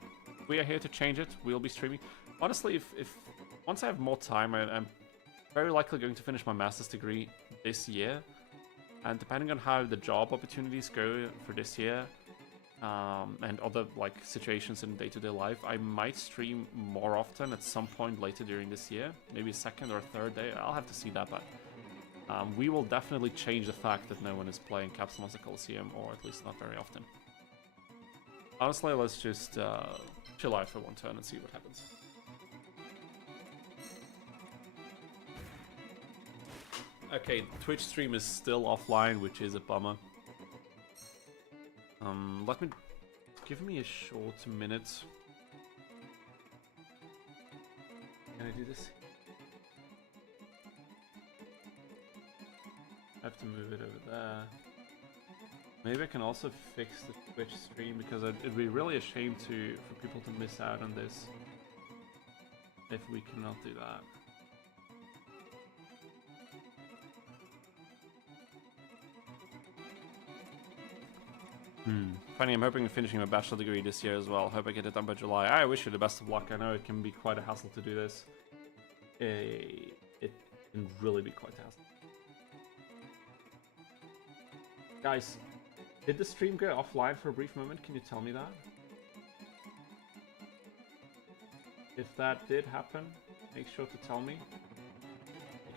We are here to change it. We'll be streaming. Honestly, if once I have more time, I'm very likely going to finish my master's degree this year. And depending on how the job opportunities go for this year, and other like situations in day-to-day life, I might stream more often at some point later during this year. Maybe a second or third day. I'll have to see that, but we will definitely change the fact that no one is playing Capsule Monster Coliseum, or at least not very often. Honestly, let's just chill out for one turn and see what happens. Okay, Twitch stream is still offline, which is a bummer. Give me a short minute. Can I do this? I have to move it over there. Maybe I can also fix the Twitch stream, because it'd be really a shame for people to miss out on this if we cannot do that. Funny, I'm hoping of finishing my bachelor degree this year as well. Hope I get it done by July. I wish you the best of luck. I know it can be quite a hassle to do this. It can really be quite a hassle. Guys, did the stream go offline for a brief moment? Can you tell me that? If that did happen, make sure to tell me.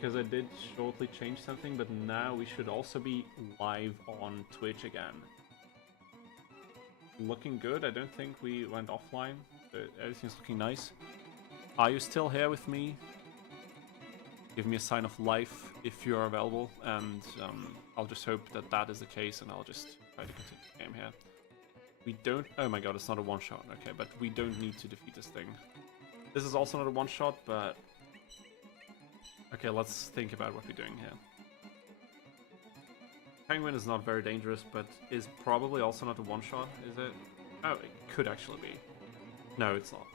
because I did shortly change something, but now we should also be live on Twitch again. Looking good. I don't think we went offline, but everything's looking nice. Are you still here with me? Give me a sign of life if you're available, and I'll just hope that that is the case, and I'll just try to continue the game here. We don't... Oh my god, it's not a one-shot. Okay, but we don't need to defeat this thing. This is also not a one-shot, but... Okay, let's think about what we're doing here. Penguin is not very dangerous, but is probably also not a one-shot, is it? Oh, it could actually be. No, it's not.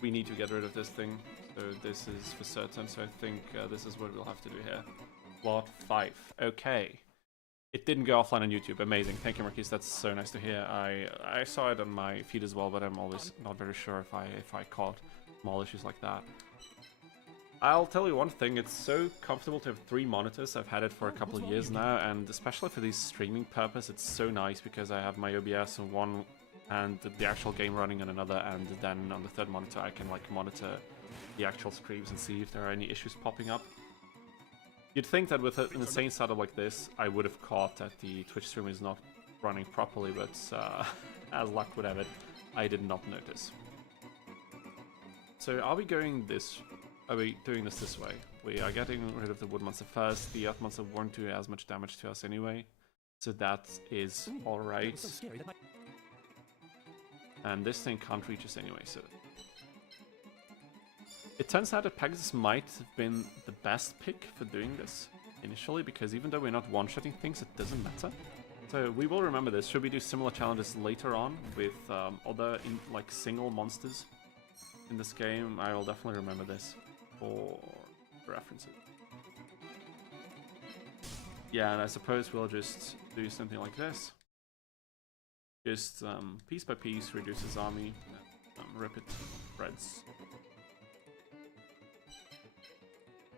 We need to get rid of this thing, so this is for certain, so I think this is what we'll have to do here. Plot 5. Okay. It didn't go offline on YouTube. Amazing. Thank you, Marquise. That's so nice to hear. I saw it on my feed as well, but I'm always not very sure if I caught small issues like that. I'll tell you one thing. It's so comfortable to have 3 monitors. I've had it for a couple of years now, and especially for these streaming purpose, it's so nice because I have my OBS on one and the actual game running on another, and then on the third monitor I can like monitor the actual streams and see if there are any issues popping up. You'd think that with an insane setup like this, I would have caught that the Twitch stream is not running properly, but as luck would have it, I did not notice. So are we going this... Are we doing this way? We are getting rid of the wood monster first. The earth monster won't do as much damage to us anyway, so that is alright. And this thing can't reach us anyway, so... It turns out that Pegasus might have been the best pick for doing this initially, because even though we're not one-shotting things, it doesn't matter. So we will remember this. Should we do similar challenges later on with other like single monsters in this game, I will definitely remember this for references. Yeah, and I suppose we'll just do something like this. Just piece by piece reduce his army, rip it threads.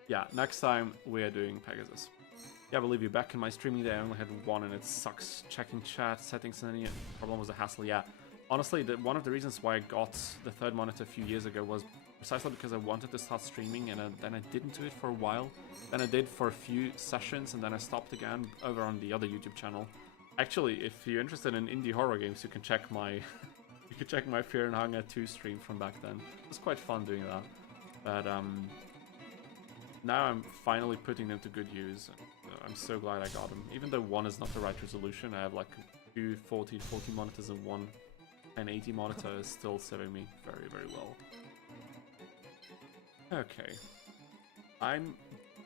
Yeah, next time we are doing Pegasus. Yeah, I believe you. Back in my streaming day, I only had 1 and it sucks. Checking chat, settings, and any problem was a hassle. Yeah, honestly, one of the reasons why I got the third monitor a few years ago was precisely because I wanted to start streaming, and then I didn't do it for a while. Then I did for a few sessions, and then I stopped again over on the other YouTube channel. Actually, if you're interested in indie horror games, you can check my you can check my Fear and Hunger 2 stream from back then. It was quite fun doing that. But now I'm finally putting them to good use. I'm so glad I got them. Even though 1 is not the right resolution, I have like 2 40 monitors and 1 1080 monitor is still serving me very, very well. Okay. I'm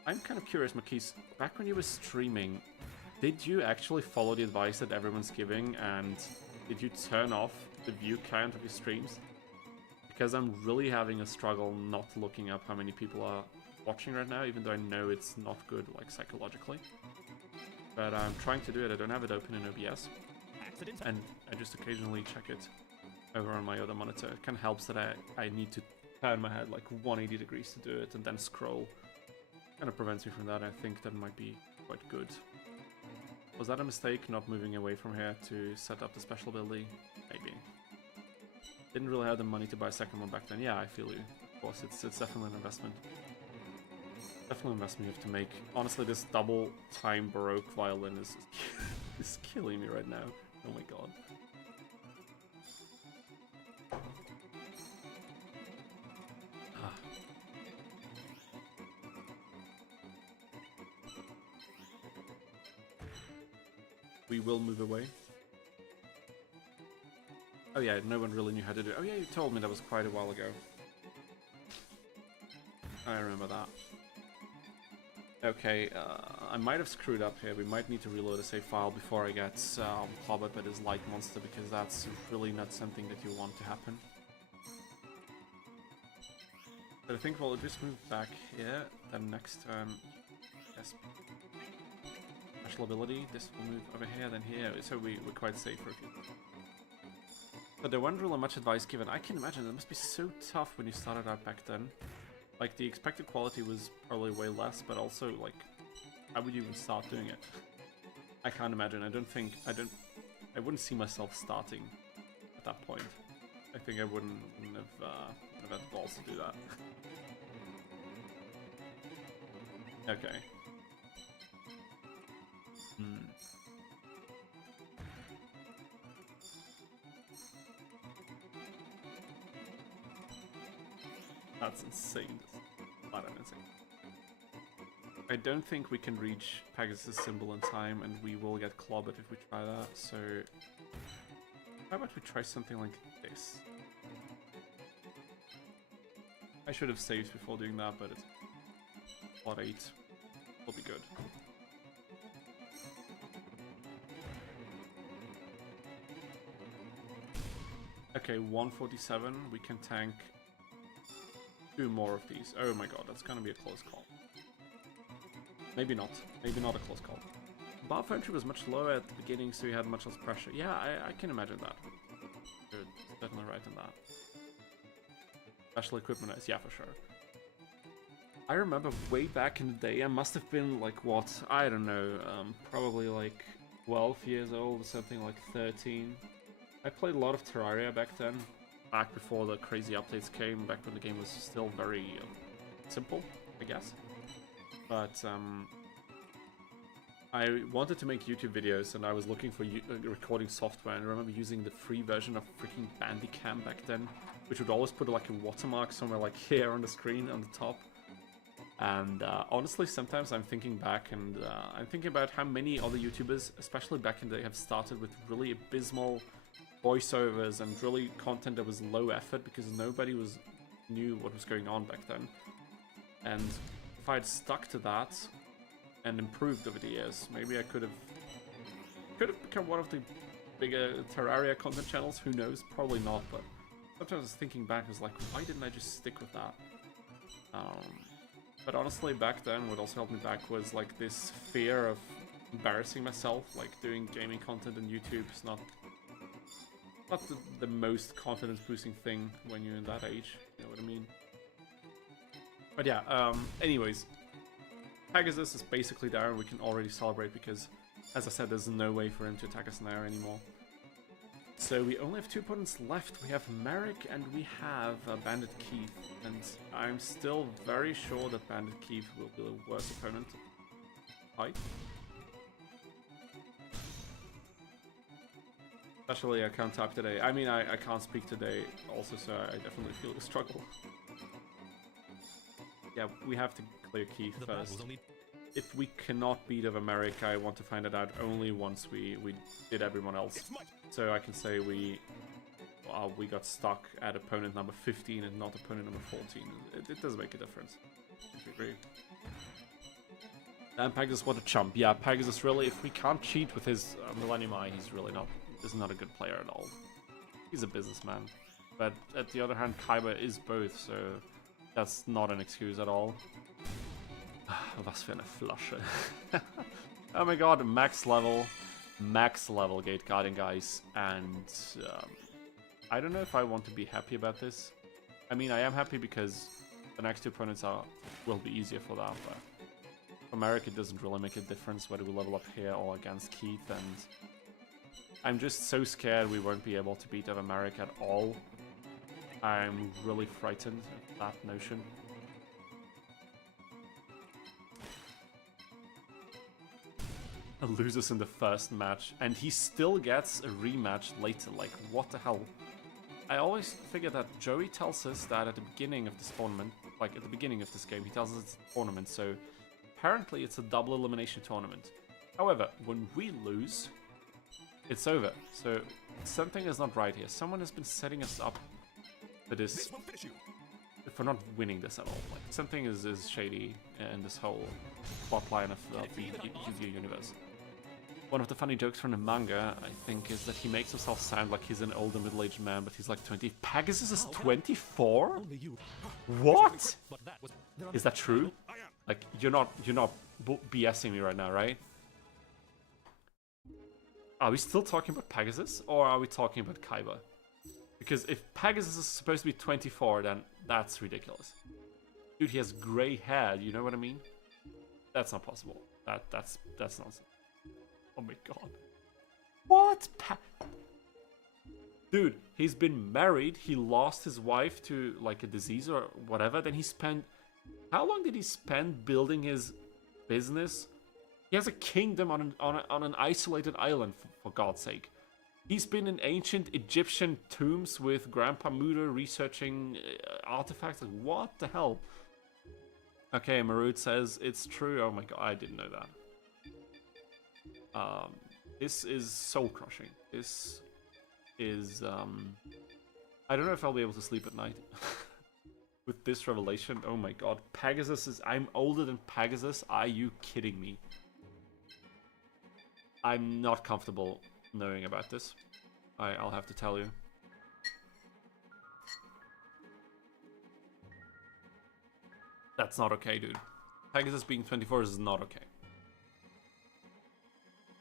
kind of curious, Marquise. Back when you were streaming, did you actually follow the advice that everyone's giving, and did you turn off the view count of your streams? Because I'm really having a struggle not looking up how many people are watching right now, even though I know it's not good, like, psychologically. But I'm trying to do it. I don't have it open in OBS, and I just occasionally check it over on my other monitor. It kind of helps that I need to turn my head like 180 degrees to do it, and then scroll. Kind of prevents me from that. I think that might be quite good. Was that a mistake, not moving away from here to set up the special ability? Maybe. Didn't really have the money to buy a second one back then. Yeah, I feel you. Of course, it's definitely an investment. Definitely an investment you have to make. Honestly, this double time Baroque violin is killing me right now. Oh my god. We will move away. Oh yeah, no one really knew how to do it. Oh yeah, you told me that was quite a while ago. I remember that. Okay, I might have screwed up here. We might need to reload a save file before I get clobbered by this light monster, because that's really not something that you want to happen. But I think we'll just move back here, then next turn, yes. Special ability, this will move over here, then here, so we're quite safe for a few. But there wasn't really much advice given. I can imagine it must be so tough when you started out back then. Like, the expected quality was probably way less, but also, like, how would you even start doing it? I can't imagine. I wouldn't see myself starting at that point. think I wouldn't have had the balls to do that. Okay. That's insane. Flat out insane. I don't think we can reach Pegasus' symbol in time, and we will get clobbered if we try that, so... How about we try something like this? I should have saved before doing that, but it's... Plot 8 will be good. Okay, 147, we can tank 2 more of these. Oh my god, that's gonna be a close call. Maybe not. Maybe not a close call. Bar entry was much lower at the beginning, so he had much less pressure. Yeah, I can imagine that. You're definitely right in that. Special equipment is, yeah, for sure. I remember way back in the day, I must have been like, what? I don't know, probably like 12 years old or something, like 13. I played a lot of Terraria back then, back before the crazy updates came, back when the game was still very simple, I guess. But I wanted to make YouTube videos, and I was looking for recording software, and I remember using the free version of freaking Bandicam back then, which would always put like a watermark somewhere like here on the screen on the top. And honestly, sometimes I'm thinking back, and I'm thinking about how many other YouTubers, especially back in the day, have started with really abysmal voiceovers and really content that was low effort because nobody knew what was going on back then. And if I had stuck to that and improved over the years, maybe I could have become one of the bigger Terraria content channels. Who knows? Probably not. But sometimes I was thinking back, I was like, why didn't I just stick with that? But honestly, back then, what also held me back was like this fear of embarrassing myself. Like doing gaming content on YouTube is not the most confidence-boosting thing when you're in that age. You know what I mean? But yeah. Anyways, Pegasus is basically there, and we can already celebrate because, as I said, there's no way for him to attack us now anymore. So we only have 2 opponents left. We have Marik and we have Bandit Keith, and I'm still very sure that Bandit Keith will be the worst opponent. Hi. Especially I can't tap today. I mean, I can't speak today also, so I definitely feel the struggle. Yeah, we have to clear Keith first. If we cannot beat over Marik, I want to find it out only once we did everyone else. So I can say we got stuck at opponent number 15 and not opponent number 14. It does make a difference. I agree. And Pegasus, what a chump. Yeah, Pegasus really, if we can't cheat with his Millennium Eye, he's really not a good player at all. He's a businessman. But at the other hand, Kaiba is both, so that's not an excuse at all. Was für eine Flasche. Oh my god, max level gate guarding, guys, and I don't know if I want to be happy about this. I mean, I am happy because the next 2 opponents will be easier for that, but for Marik it doesn't really make a difference whether we level up here or against Keith, and I'm just so scared we won't be able to beat over Marik at all. I'm really frightened of that notion. Loses in the first match, and he still gets a rematch later. Like, what the hell? I always figure that Joey tells us that at the beginning of this tournament, like at the beginning of this game, he tells us it's a tournament, so apparently it's a double elimination tournament. However, when we lose, it's over. So something is not right here. Someone has been setting us up for this, for not winning this at all. Like, something is shady in this whole plotline of the Yu-Gi-Oh universe. One of the funny jokes from the manga, I think, is that he makes himself sound like he's an older middle-aged man, but he's like 20. Pegasus is 24? What? Is that true? Like, you're not BSing me right now, right? Are we still talking about Pegasus, or are we talking about Kaiba? Because if Pegasus is supposed to be 24, then that's ridiculous. Dude, he has gray hair, you know what I mean? That's not possible. That's nonsense. Oh my god. What? Dude, he's been married, he lost his wife to like a disease or whatever, then he spent... How long did he spend building his business? He has a kingdom on an isolated island, for God's sake. He's been in ancient Egyptian tombs with Grandpa Muda researching artifacts. Like, what the hell? Okay, Marut says it's true. Oh my god, I didn't know that. This is soul crushing. This is I don't know if I'll be able to sleep at night with this revelation. Oh my god, Pegasus is... I'm older than Pegasus. Are you kidding me? I'm not comfortable knowing about this. I'll have to tell you. That's not okay, dude. Pegasus being 24 is not okay.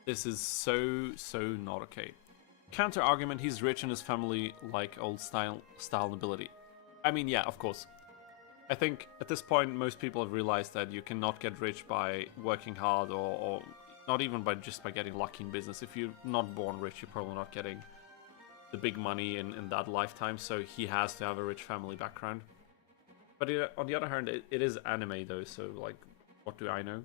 This is so not okay. Counter argument, he's rich and his family like old style nobility. I mean, yeah, of course. I think at this point most people have realized that you cannot get rich by working hard or not even by just by getting lucky in business. If you're not born rich, you're probably not getting the big money in that lifetime, so he has to have a rich family background. But on the other hand, it is anime though, so like, what do I know?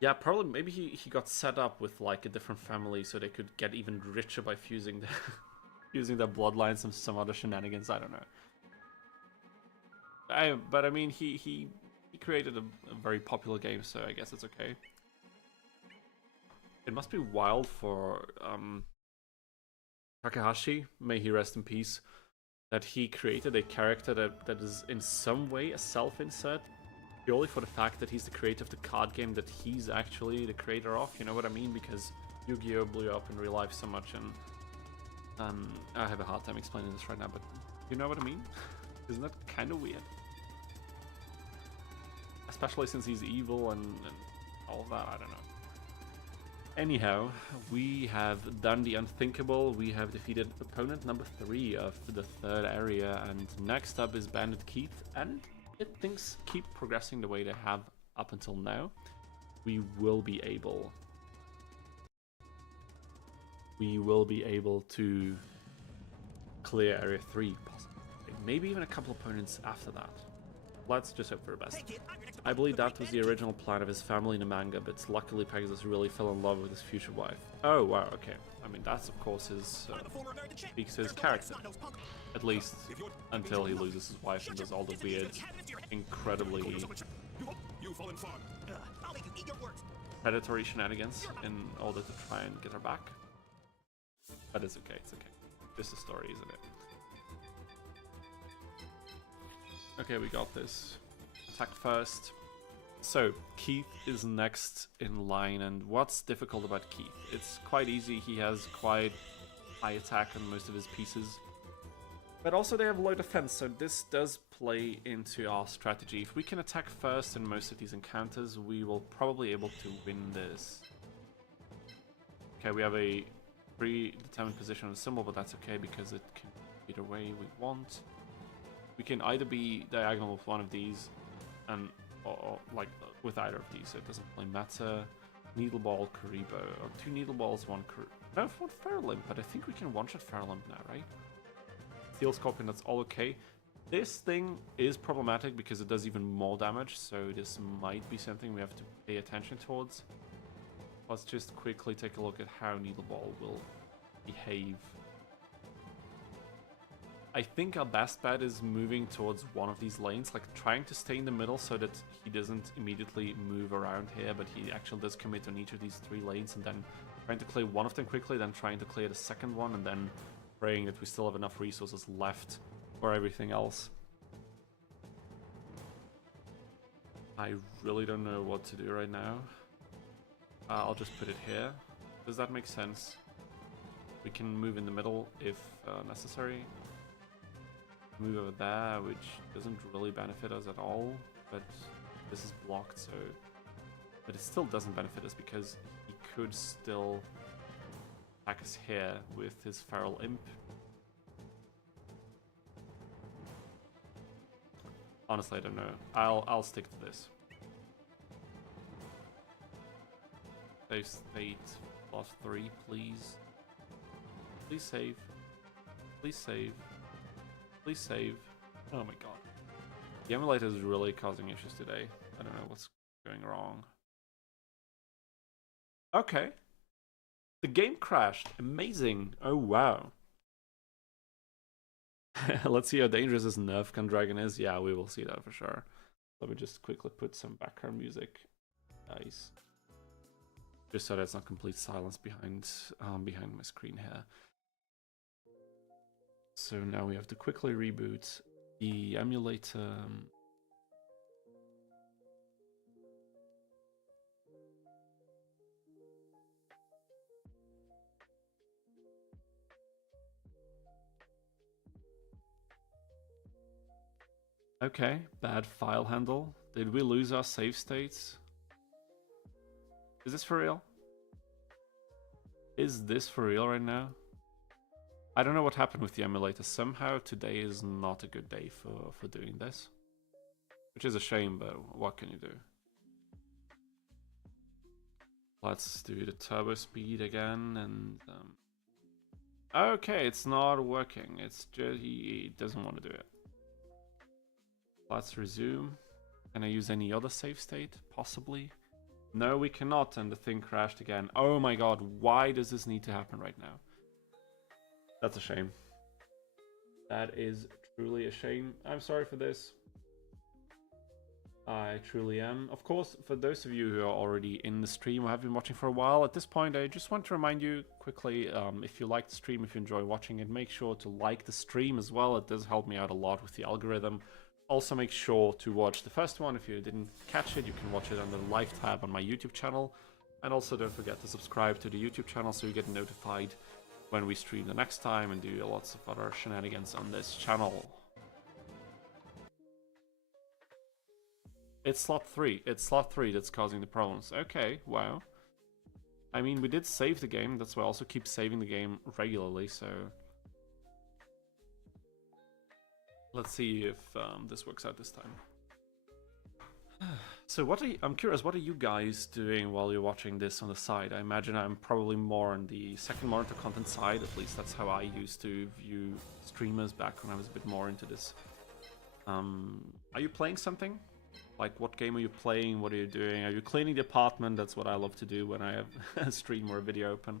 Yeah, probably, maybe he got set up with like a different family so they could get even richer by fusing the, using their bloodlines and some other shenanigans, I don't know. But I mean, he created a very popular game, so I guess it's okay. It must be wild for Takahashi, may he rest in peace, that he created a character that is in some way a self-insert, purely for the fact that he's the creator of the card game that he's actually the creator of, you know what I mean? Because Yu-Gi-Oh! Blew up in real life so much, and I have a hard time explaining this right now, but you know what I mean? Isn't that kind of weird? Especially since he's evil and all of that, I don't know. Anyhow, we have done the unthinkable. We have defeated opponent number 3 of the 3rd area, and next up is Bandit Keith, and if things keep progressing the way they have up until now, we will be able to clear area 3, possibly. Maybe even a couple opponents after that. Let's just hope for the best. I believe that was the original plan of his family in the manga, but luckily Pegasus really fell in love with his future wife. Oh wow, okay. I mean, that's of course his speaks to his character. At least until he loses his wife and does all the weird, incredibly predatory shenanigans in order to try and get her back. But it's okay, it's okay. This is a story, isn't it? Okay, we got this. Attack first. So, Keith is next in line, and what's difficult about Keith? It's quite easy, he has quite high attack on most of his pieces. But also they have low defense, so this does play into our strategy. If we can attack first in most of these encounters, we will probably be able to win this. Okay, we have a predetermined position on the symbol, but that's okay because it can be the way we want. We can either be diagonal with one of these, and or like with either of these, so it doesn't really matter. Needle Ball, Karibo, or 2 Needle Balls, 1 no, 1 Feral Limp, but I think we can one-shot Feral Limp now, right? Steel Scorpion, that's all okay. This thing is problematic because it does even more damage, so this might be something we have to pay attention towards. Let's just quickly take a look at how Needle Ball will behave. I think our best bet is moving towards one of these lanes, like trying to stay in the middle so that he doesn't immediately move around here, but he actually does commit on each of these 3 lanes, and then trying to clear one of them quickly, then trying to clear the second one, and then praying that we still have enough resources left for everything else. I really don't know what to do right now. I'll just put it here. Does that make sense? We can move in the middle if necessary. Move over there, which doesn't really benefit us at all, but this is blocked, so... But it still doesn't benefit us because he could still attack us here with his Feral Imp. Honestly, I don't know. I'll stick to this. Save state +3, please. Please save. Please save. Please save. Oh my god. The emulator is really causing issues today. I don't know what's going wrong. Okay. The game crashed. Amazing. Oh wow. Let's see how dangerous this Nerf Gun Dragon is. Yeah, we will see that for sure. Let me just quickly put some background music. Nice. Just so there's not complete silence behind my screen here. So now we have to quickly reboot the emulator. Okay, bad file handle. Did we lose our save states? Is this for real? Is this for real right now? I don't know what happened with the emulator. Somehow today is not a good day for doing this. Which is a shame, but what can you do? Let's do the turbo speed again and... Okay, it's not working. It's just he doesn't want to do it. Let's resume. Can I use any other save state? Possibly. No, we cannot, and the thing crashed again. Oh my god, why does this need to happen right now? That's a shame. That is truly a shame. I'm sorry for this. I truly am. Of course, for those of you who are already in the stream or have been watching for a while, at this point I just want to remind you quickly, if you like the stream, if you enjoy watching it, make sure to like the stream as well. It does help me out a lot with the algorithm. Also make sure to watch the first one. If you didn't catch it, you can watch it under the live tab on my YouTube channel. And also don't forget to subscribe to the YouTube channel so you get notified when we stream the next time and do lots of other shenanigans on this channel. It's slot 3. It's slot 3 that's causing the problems. Okay, wow. I mean, we did save the game. That's why I also keep saving the game regularly, so... Let's see if this works out this time. So I'm curious, what are you guys doing while you're watching this on the side? I imagine I'm probably more on the second monitor content side, at least that's how I used to view streamers back when I was a bit more into this. Are you playing something? Like, what game are you playing? What are you doing? Are you cleaning the apartment? That's what I love to do when I have a stream or a video open.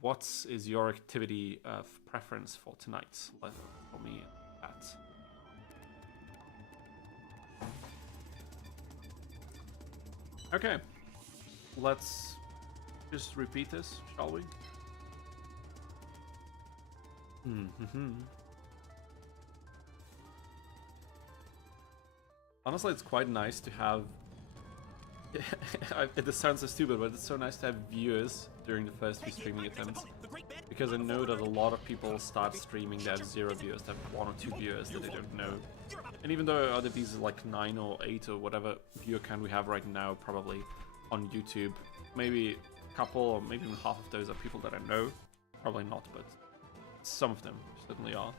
What is your activity of preference for tonight? Let for me that. Okay, let's just repeat this, shall we? Honestly, it's quite nice to have... This sounds so stupid, but it's so nice to have viewers during the first few streaming attempts. Because I know that a lot of people start streaming, they have 0 viewers, they have 1 or 2 viewers that they don't know. And even though out of these like 9 or 8 or whatever viewer count we have right now, probably on YouTube, maybe a couple or maybe even half of those are people that I know. Probably not, but some of them certainly are.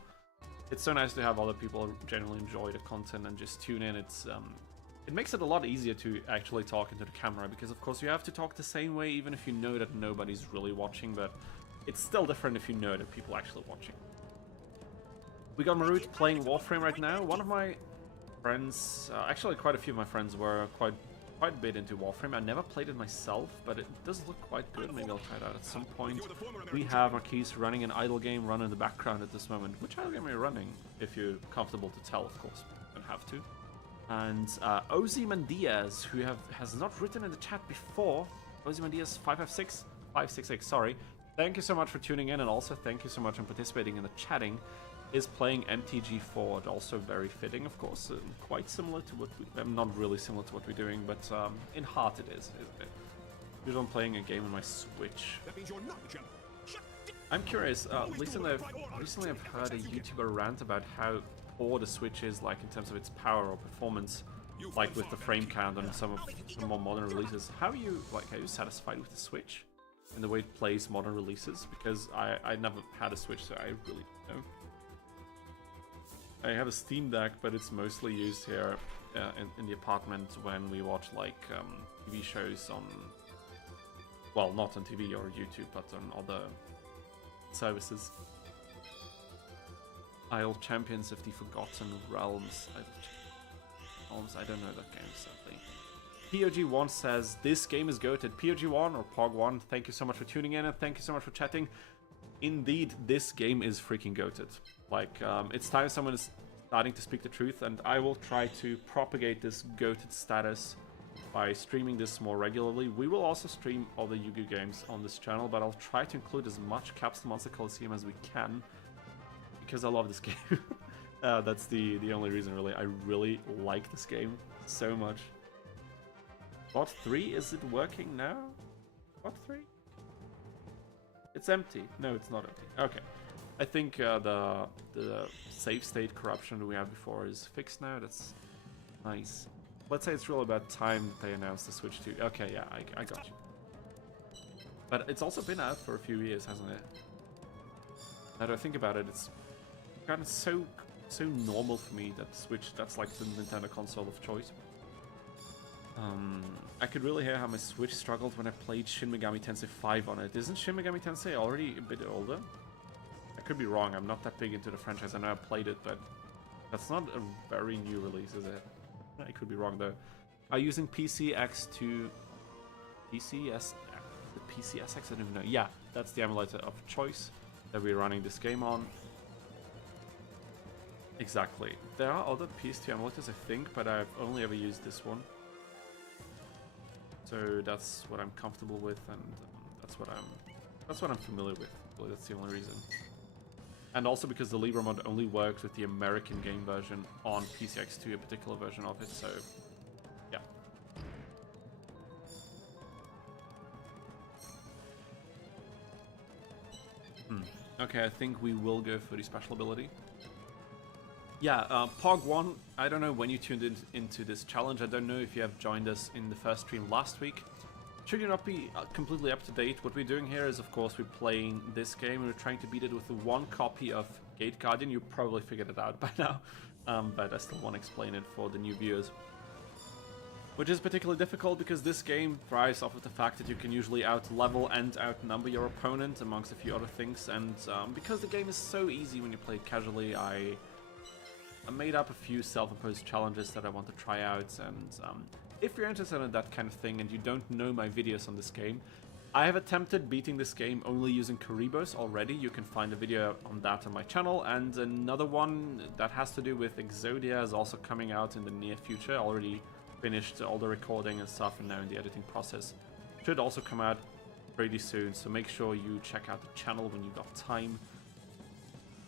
It's so nice to have other people genuinely enjoy the content and just tune in. It makes it a lot easier to actually talk into the camera, because of course you have to talk the same way even if you know that nobody's really watching, but it's still different if you know that people are actually watching. We got Marik playing Warframe right now. One of my friends, actually quite a few of my friends were quite a bit into Warframe. I never played it myself, but it does look quite good. Maybe I'll try it out at some point. We have Marquise running an idle game run in the background at this moment. Which idle game are you running? If you're comfortable to tell, of course. You don't have to. And Ozymandias, who has not written in the chat before. Ozymandias 556, sorry. Thank you so much for tuning in, and also thank you so much for participating in the chatting. Is playing MTG Forward, also very fitting, of course, quite similar to what not really similar to what we're doing, but in heart it is, isn't it? Usually I'm playing a game on my Switch. That means you're not the champion. I'm curious, recently I've heard a YouTuber rant about how poor the Switch is, like in terms of its power or performance, like with the frame count on some of the more modern releases. How are you satisfied with the Switch and the way it plays modern releases? Because I never had a Switch, so I really don't know. I have a Steam Deck, but it's mostly used here in the apartment when we watch like TV shows on, well, not on TV or YouTube, but on other services. Isle Champions of the Forgotten Realms. I don't know that game, sadly. POG1 says, this game is goated. POG1 or POG1, thank you so much for tuning in and thank you so much for chatting. Indeed, this game is freaking goated. Like, it's time someone is starting to speak the truth, and I will try to propagate this goated status by streaming this more regularly. We will also stream all the YGO games on this channel, but I'll try to include as much Capsule Monster Coliseum as we can, because I love this game. That's the only reason, really. I really like this game so much. Bot 3, is it working now? Bot 3? It's empty. No, it's not empty. Okay. I think the save state corruption we had before is fixed now. That's nice. Let's say it's really about time they announced the Switch 2. Okay, yeah, I got you. But it's also been out for a few years, hasn't it? Now that I think about it, it's kind of so normal for me that Switch, that's like the Nintendo console of choice. I could really hear how my Switch struggled when I played Shin Megami Tensei 5 on it. Isn't Shin Megami Tensei already a bit older? I could be wrong, I'm not that big into the franchise. I know I played it, but that's not a very new release, is it? I could be wrong though. Are you using PCX to PCS? The PCSX? I don't even know. Yeah, that's the emulator of choice that we're running this game on. Exactly. There are other PS2 emulators, I think, but I've only ever used this one. So that's what I'm comfortable with, and that's what I'm familiar with. Well, that's the only reason. And also because the Libra mod only works with the American game version on PCX2, a particular version of it. So yeah. Okay, I think we will go for the special ability. Yeah, Pog1, I don't know when you tuned into this challenge. I don't know if you have joined us in the first stream last week. Should you not be completely up to date, what we're doing here is, of course, we're playing this game and we're trying to beat it with one copy of Gate Guardian. You probably figured it out by now, but I still want to explain it for the new viewers. Which is particularly difficult because this game thrives off of the fact that you can usually out-level and outnumber your opponent, amongst a few other things. And because the game is so easy when you play it casually, I made up a few self-imposed challenges that I want to try out, and if you're interested in that kind of thing and you don't know my videos on this game, I have attempted beating this game only using Karibos already. You can find a video on that on my channel, and another one that has to do with Exodia is also coming out in the near future. I already finished all the recording and stuff and now in the editing process. Should also come out pretty soon, so make sure you check out the channel when you got time.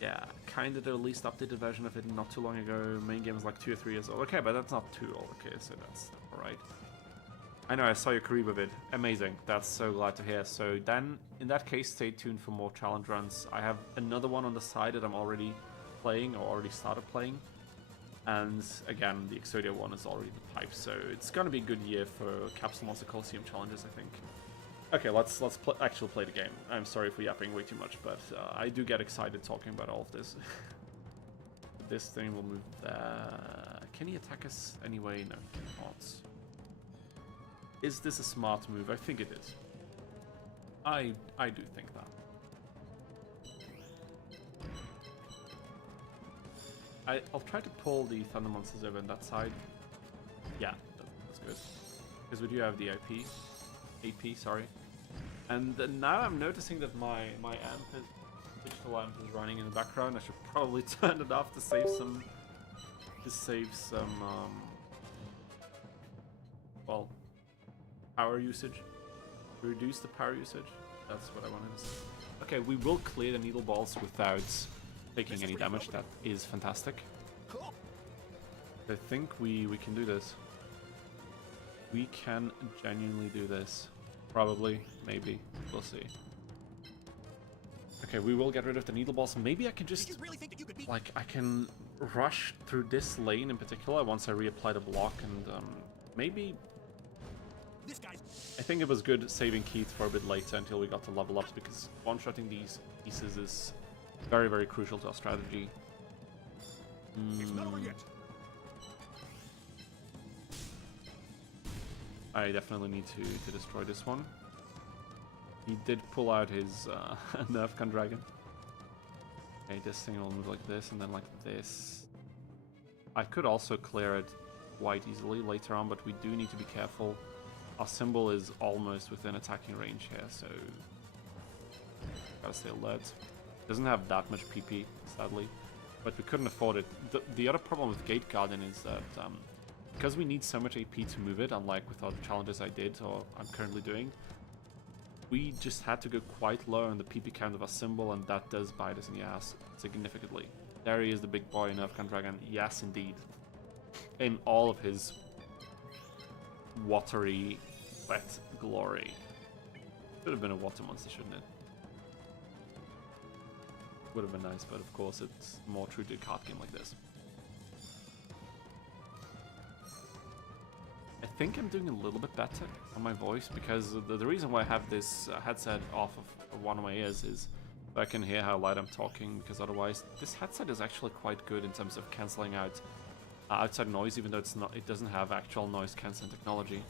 Yeah, kind of the least updated version of it not too long ago. Main game is like 2 or 3 years old. Okay, but that's not too old. Okay, so that's alright. I know, I saw your Kariba vid. Amazing. That's so glad to hear. So then, in that case, stay tuned for more challenge runs. I have another one on the side that I'm already playing, or already started playing. And again, the Exodia one is already the pipe. So it's going to be a good year for Capsule Monster Coliseum challenges, I think. Okay, let's actually play the game. I'm sorry for yapping way too much, but I do get excited talking about all of this. This thing will move there. Can he attack us anyway? No, he cannot. Is this a smart move? I think it is. I do think that. I'll try to pull the Thunder Monsters over on that side. Yeah, that's good. Because we do have the AP, sorry. And now I'm noticing that my digital amp is running in the background. I should probably turn it off to save some, well, power usage. Reduce the power usage. That's what I wanted to say. Okay, we will clear the needle balls without taking any damage. That is fantastic. I think we can do this. We can genuinely do this. Probably, maybe. We'll see. Okay, we will get rid of the needle balls. Maybe I can just, like, I can rush through this lane in particular once I reapply the block, and maybe... I think it was good saving Keith for a bit later until we got to level ups, because one-shotting these pieces is very, very crucial to our strategy. I definitely need to destroy this one. He did pull out his Nerf gun dragon. Okay, this thing will move like this and then like this. I could also clear it quite easily later on, but we do need to be careful. Our symbol is almost within attacking range here, so gotta stay alert. Doesn't have that much PP, sadly, but we couldn't afford it. The other problem with Gate Guardian is that because we need so much AP to move it, unlike with other challenges I did or I'm currently doing, we just had to go quite low on the PP count of our symbol, and that does bite us in the ass significantly. There he is, the big boy, Nerf gun dragon. Yes, indeed. In all of his watery, wet glory. Should have been a water monster, shouldn't it? Would have been nice, but of course it's more true to a card game like this. I think I'm doing a little bit better on my voice, because the reason why I have this headset off of one of my ears is so I can hear how loud I'm talking, because otherwise this headset is actually quite good in terms of cancelling out outside noise, even though it doesn't have actual noise cancelling technology.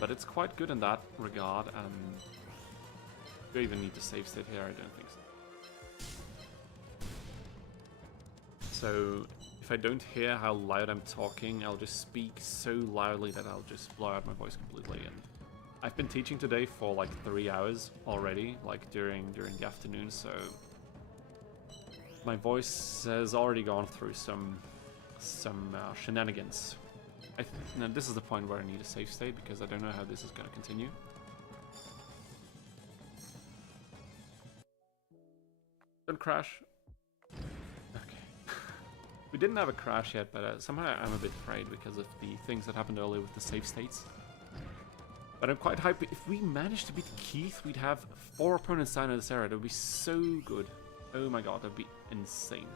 But it's quite good in that regard, and do you even need to save state here? I don't think so. So if I don't hear how loud I'm talking, I'll just speak so loudly that I'll just blow out my voice completely. And I've been teaching today for like 3 hours already, like during the afternoon, so my voice has already gone through some shenanigans. Now this is the point where I need a save state, because I don't know how this is going to continue. Don't crash. Okay. We didn't have a crash yet, but somehow I'm a bit afraid because of the things that happened earlier with the save states. But I'm quite hyped. If we managed to beat Keith, we'd have 4 opponents down in this area. That would be so good. Oh my god, that'd be insane.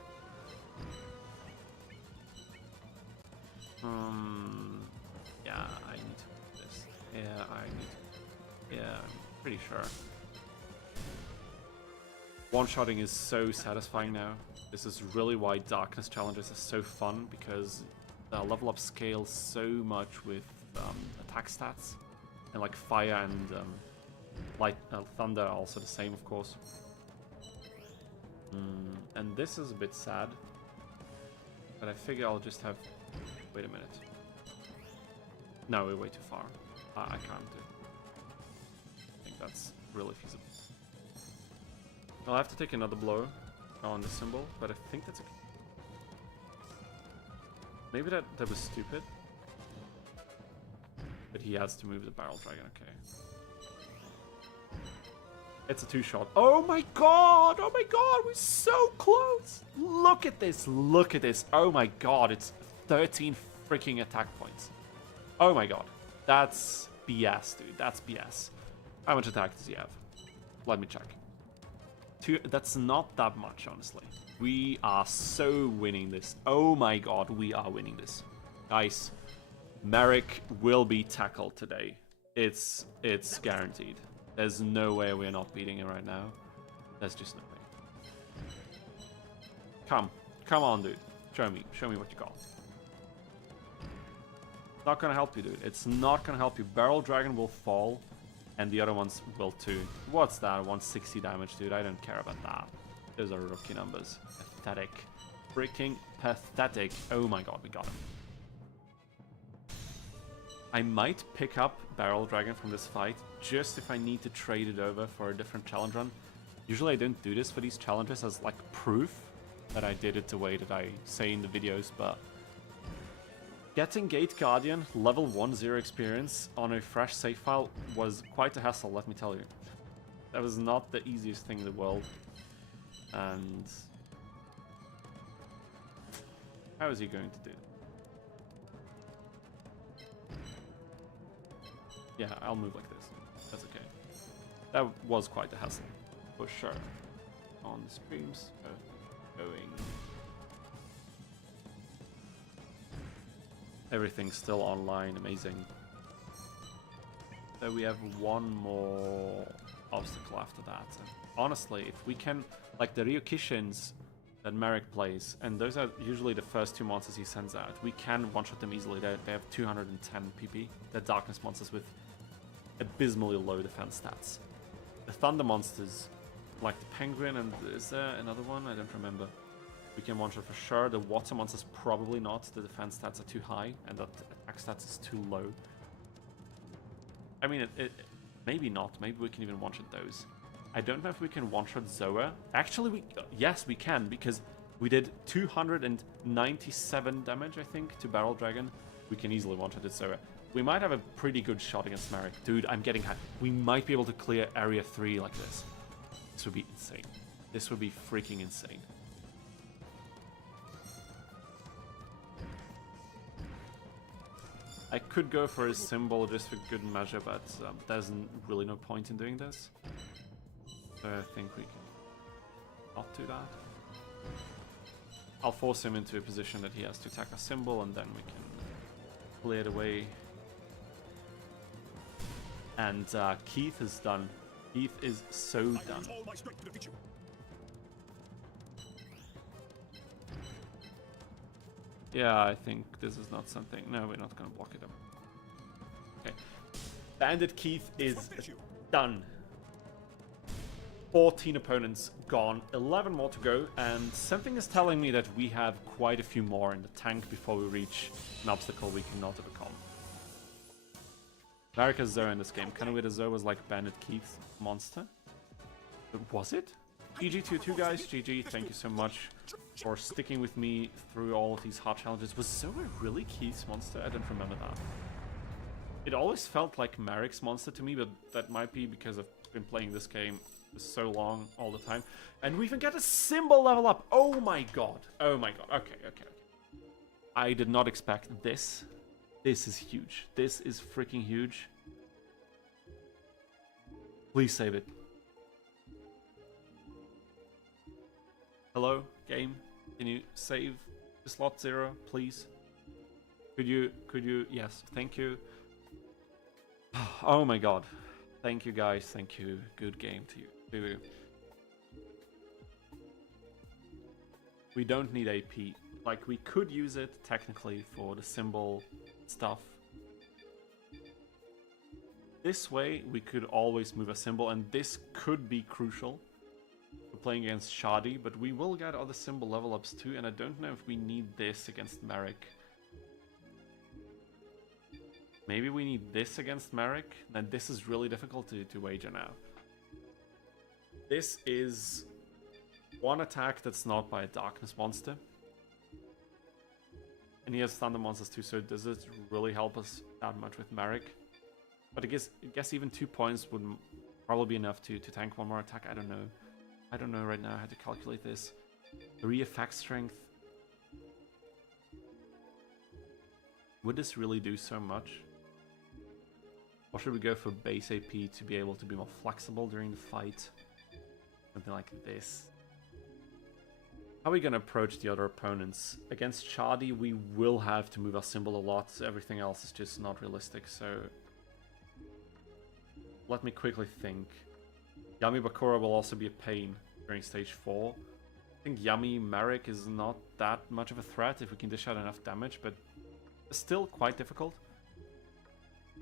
Yeah, I need to do this. Yeah, I need to. Yeah, I'm pretty sure. One-shotting is so satisfying now. This is really why Darkness challenges are so fun, because the level up scales so much with attack stats. And like fire and light, thunder are also the same, of course. And this is a bit sad. But I figure I'll just have... Wait a minute. No, we're way too far. I can't do it. I think that's really feasible. I'll have to take another blow on the symbol, but I think that's okay. Maybe that was stupid. But he has to move the barrel dragon, okay. It's a 2-shot. Oh my god! Oh my god! We're so close! Look at this! Look at this! Oh my god! It's 13 freaking attack points. Oh my god. That's BS, dude. That's BS. How much attack does he have? Let me check. That's not that much, honestly. We are so winning this. Oh my god, we are winning this. Guys, Marik will be tackled today. It's guaranteed. There's no way we're not beating him right now. There's just no way. Come on, dude. Show me what you got. Not gonna help you, dude. It's not gonna help you. Barrel Dragon will fall, and the other ones will too. What's that? 160 damage, dude. I don't care about that. Those are rookie numbers. Pathetic. Freaking pathetic. Oh my god, we got him. I might pick up Barrel Dragon from this fight, just if I need to trade it over for a different challenge run. Usually I don't do this for these challenges as like proof that I did it the way that I say in the videos, but getting Gate Guardian level 1-0 experience on a fresh save file was quite a hassle, let me tell you. That was not the easiest thing in the world. And how is he going to do it? Yeah, I'll move like this. That's okay. That was quite a hassle, for sure. On the streams, going. Everything's still online, amazing. So we have one more obstacle after that. And honestly, if we can, like the Ryukishins that Marik plays, and those are usually the first 2 monsters he sends out, we can one-shot them easily. They have 210 PP. They're Darkness monsters with abysmally low defense stats. The thunder monsters, like the penguin, and is there another one? I don't remember. We can one-shot for sure. The water monsters probably not. The defense stats are too high, and the attack stats is too low. I mean, maybe not. Maybe we can even one-shot those. I don't know if we can one-shot Zoa. Actually, yes, we can, because we did 297 damage, I think, to Barrel Dragon. We can easily one-shot it Zoa. We might have a pretty good shot against Marik. Dude, I'm getting high. We might be able to clear Area 3 like this. This would be insane. This would be freaking insane. I could go for a symbol just for good measure, but there's really no point in doing this. So I think we can not do that. I'll force him into a position that he has to attack a symbol, and then we can clear it away. And Keith is done. Keith is so done. Yeah, I think this is not something... No, we're not going to block it up. Okay. Bandit Keith is done. 14 opponents gone, 11 more to go, and something is telling me that we have quite a few more in the tank before we reach an obstacle we cannot overcome. Marik has Zoe in this game. Kind of weird as Zoe was like Bandit Keith's monster. Was it? GG to you two guys. GG, thank you so much for sticking with me through all of these hard challenges. Was Zoe really Keith's monster? I don't remember that. It always felt like Marik's monster to me, but that might be because I've been playing this game for so long all the time. And we even get a symbol level up. Oh my god. Oh my god. Okay, okay, okay. I did not expect this. This is huge. This is freaking huge. Please save it. Hello, game? Can you save the slot 0, please? Could you, yes, thank you. Oh my god. Thank you guys, thank you. Good game to you. We don't need AP. Like, we could use it technically for the symbol stuff. This way, we could always move a symbol, and this could be crucial. We're playing against Shadi, but we will get other symbol level ups too, and I don't know if we need this against Marik. Maybe we need this against Marik, and this is really difficult to wager now. This is one attack that's not by a darkness monster. And he has thunder monsters too, so does it really help us that much with Marik? But I guess even 2 points would probably be enough to tank one more attack. I don't know. I don't know right now how to calculate this. 3 effect strength. Would this really do so much? Or should we go for base AP to be able to be more flexible during the fight? Something like this. How are we going to approach the other opponents? Against Shadi, we will have to move our symbol a lot. Everything else is just not realistic, so... Let me quickly think. Yami Bakura will also be a pain during stage 4. I think Yami Marik is not that much of a threat if we can dish out enough damage, but it's still quite difficult.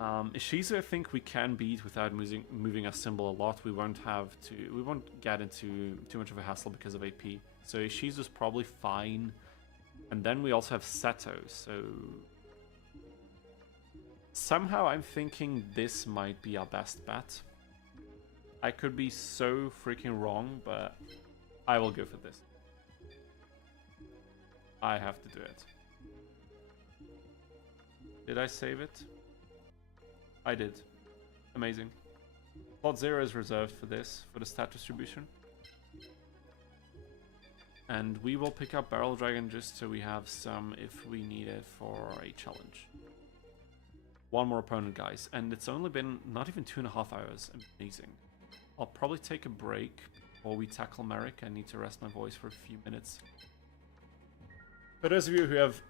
Ishizu, I think we can beat without moving our symbol a lot. We won't get into too much of a hassle because of AP. So Ishizu's probably fine. And then we also have Seto, so... Somehow I'm thinking this might be our best bet. I could be so freaking wrong, but I will go for this. I have to do it. Did I save it? I did. Amazing. Plot 0 is reserved for this, for the stat distribution. And we will pick up Barrel Dragon just so we have some if we need it for a challenge. One more opponent, guys, and it's only been not even 2.5 hours. Amazing. I'll probably take a break before we tackle Marik. I need to rest my voice for a few minutes. For those of you who have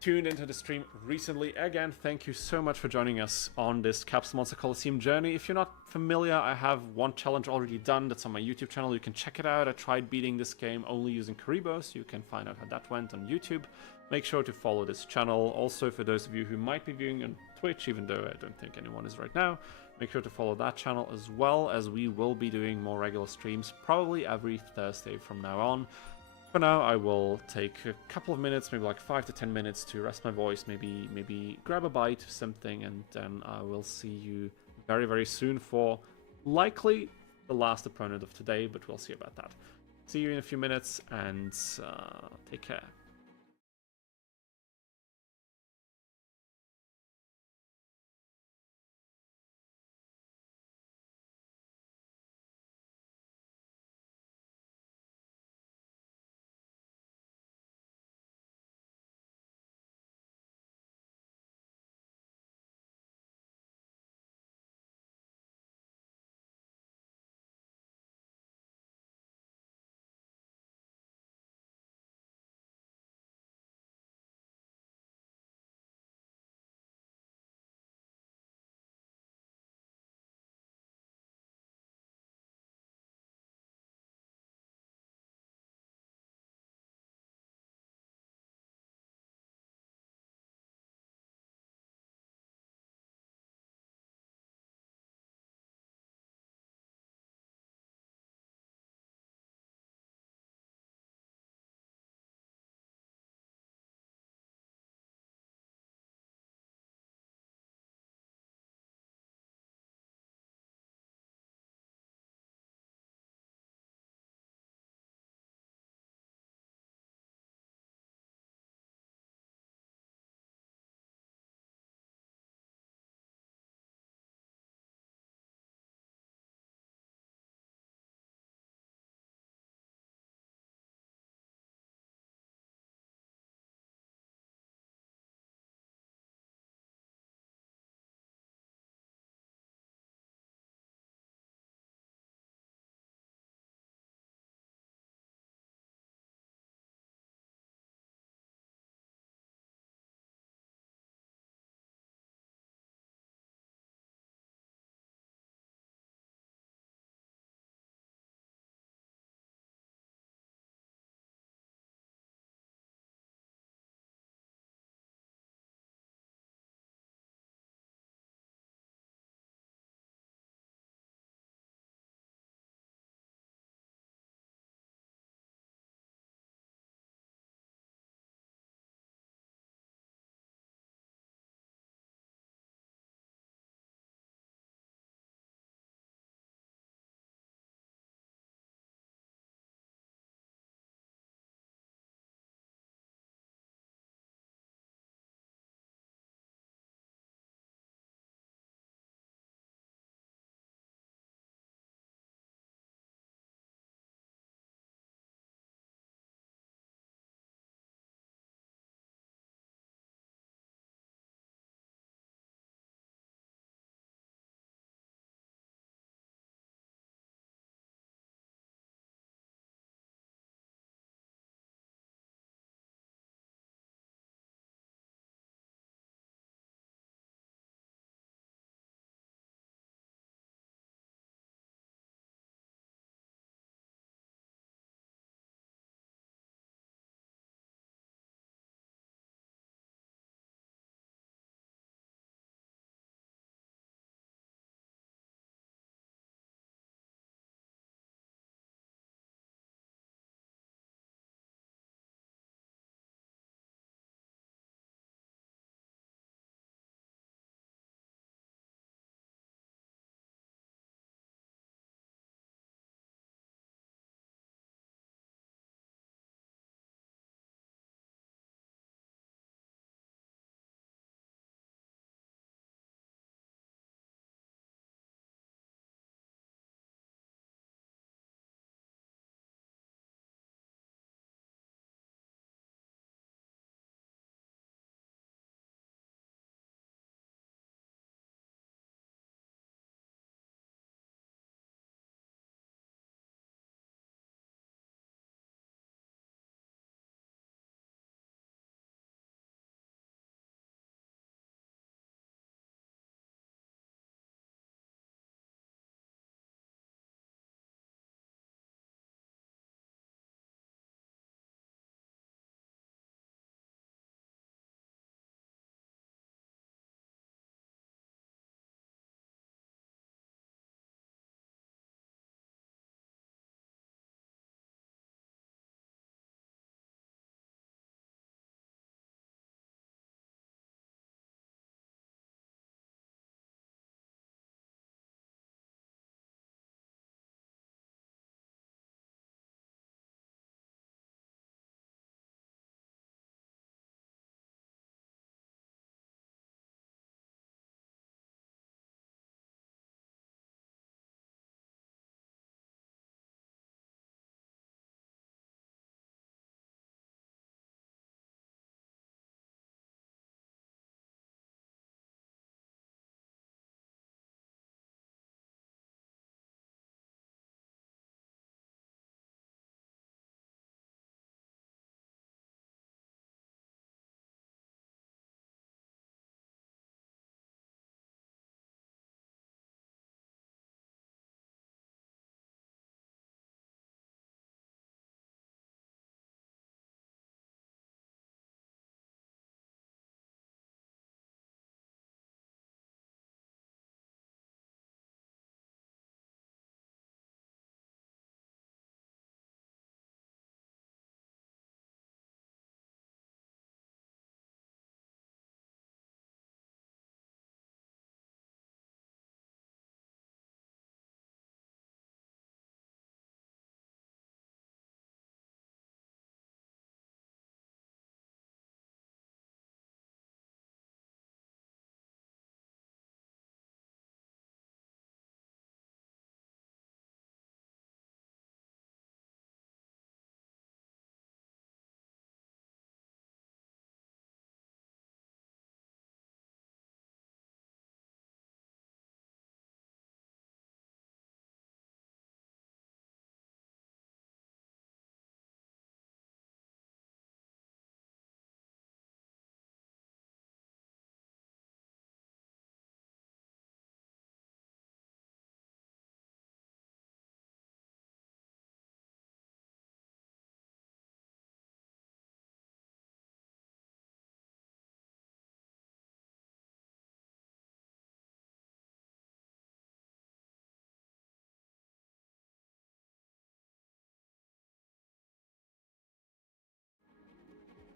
tuned into the stream recently, again, thank you so much for joining us on this Capsule Monster Coliseum journey. If you're not familiar, I have one challenge already done that's on my YouTube channel. You can check it out. I tried beating this game only using Karibo, so you can find out how that went on YouTube. Make sure to follow this channel. Also, for those of you who might be viewing on Twitch, even though I don't think anyone is right now, make sure to follow that channel as well, as we will be doing more regular streams probably every Thursday from now on. For now, I will take a couple of minutes, maybe like 5 to 10 minutes to rest my voice, maybe grab a bite of something, and then I will see you very, very soon for likely the last opponent of today, but we'll see about that. See you in a few minutes, and take care.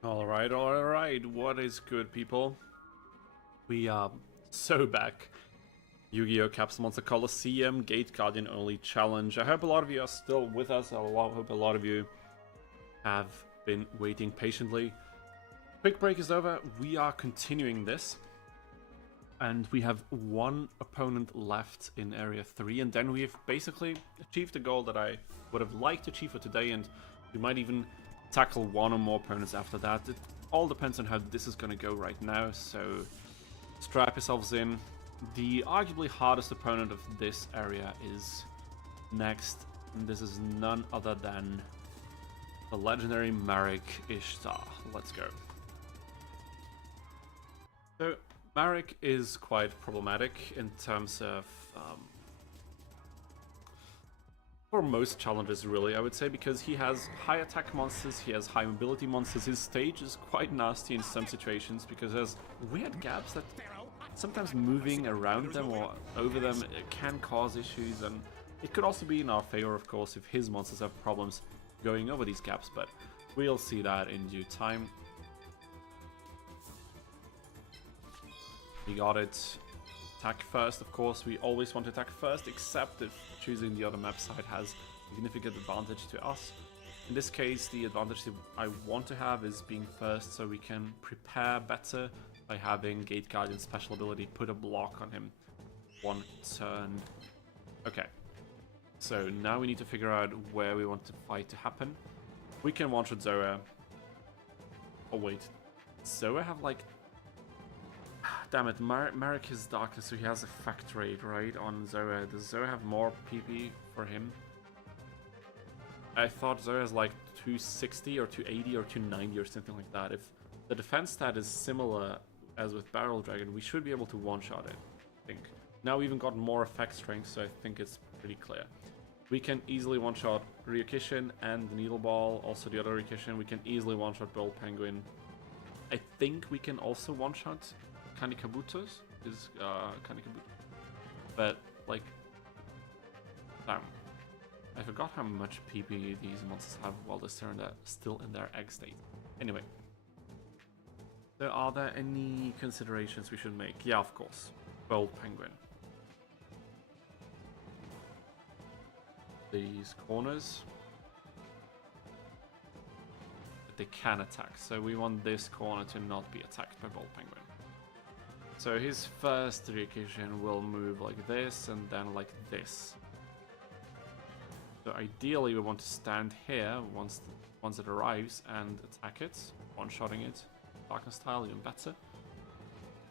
Alright, what is good, people? We are so back. Yu-Gi-Oh! Capsule Monster Coliseum, Gate Guardian only challenge. I hope a lot of you are still with us. I hope a lot of you have been waiting patiently. Quick break is over. We are continuing this. And we have one opponent left in Area 3. And then we've basically achieved the goal that I would have liked to achieve for today. And we might even tackle one or more opponents after that. It all depends on how this is going to go right now. So strap yourselves in. The arguably hardest opponent of this area is next. And this is none other than the legendary Marik Ishtar. Let's go. So Marik is quite problematic in terms of for most challenges, really, I would say, because he has high attack monsters, he has high mobility monsters. His stage is quite nasty in some situations because there's weird gaps that sometimes moving around them or over them can cause issues, and it could also be in our favor, of course, if his monsters have problems going over these gaps, but we'll see that in due time. We got it. Attack first, of course. We always want to attack first, except if choosing the other map side has significant advantage to us. In this case, the advantage that I want to have is being first, so we can prepare better by having Gate Guardian's special ability put a block on him one turn. Okay, so now we need to figure out where we want the fight to happen. We can one-shot Zoa. Oh wait, Zoa have like... Damn it, Marik is darkness, so he has effect rate, right, on Zoa. Does Zoa have more PP for him? I thought Zoa has like 260 or 280 or 290 or something like that. If the defense stat is similar as with Barrel Dragon, we should be able to one-shot it, I think. Now we even got more effect strength, so I think it's pretty clear. We can easily one-shot Ryukishin and the Needle Ball, also the other Ryukishin. We can easily one-shot Bold Penguin. I think we can also one-shot Kanikabutos, but like, damn, I forgot how much PP these monsters have while they're still in their egg state. Anyway, so are there any considerations we should make? Yeah, of course, Bold Penguin. These corners, they can attack, so we want this corner to not be attacked by Bold Penguin. So his first Ryukishin will move like this and then like this. So ideally we want to stand here once it arrives and attack it, one-shotting it, Darkness style, even better.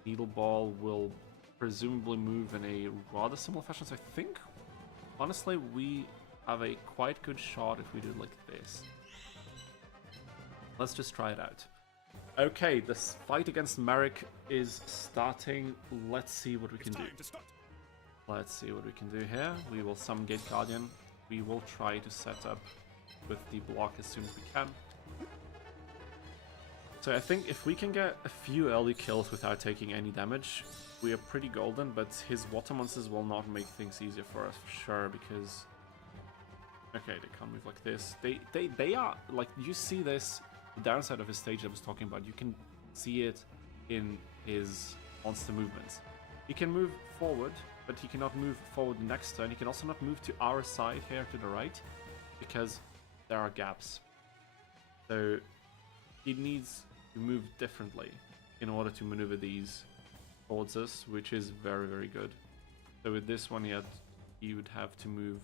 Needle Ball will presumably move in a rather similar fashion, so I think, honestly, we have a quite good shot if we do it like this. Let's just try it out. Okay, this fight against Marik is starting. Let's see what we can do. Let's see what we can do here. We will summon Gate Guardian. We will try to set up with the block as soon as we can. So I think if we can get a few early kills without taking any damage, we are pretty golden, but his water monsters will not make things easier for us for sure, because... Okay, they can't move like this. They are, like, you see this... The downside of his stage I was talking about, you can see it in his monster movements. He can move forward, but he cannot move forward next turn. He can also not move to our side here to the right, because there are gaps. So he needs to move differently in order to maneuver these towards us, which is very, very good. So with this one, he would have to move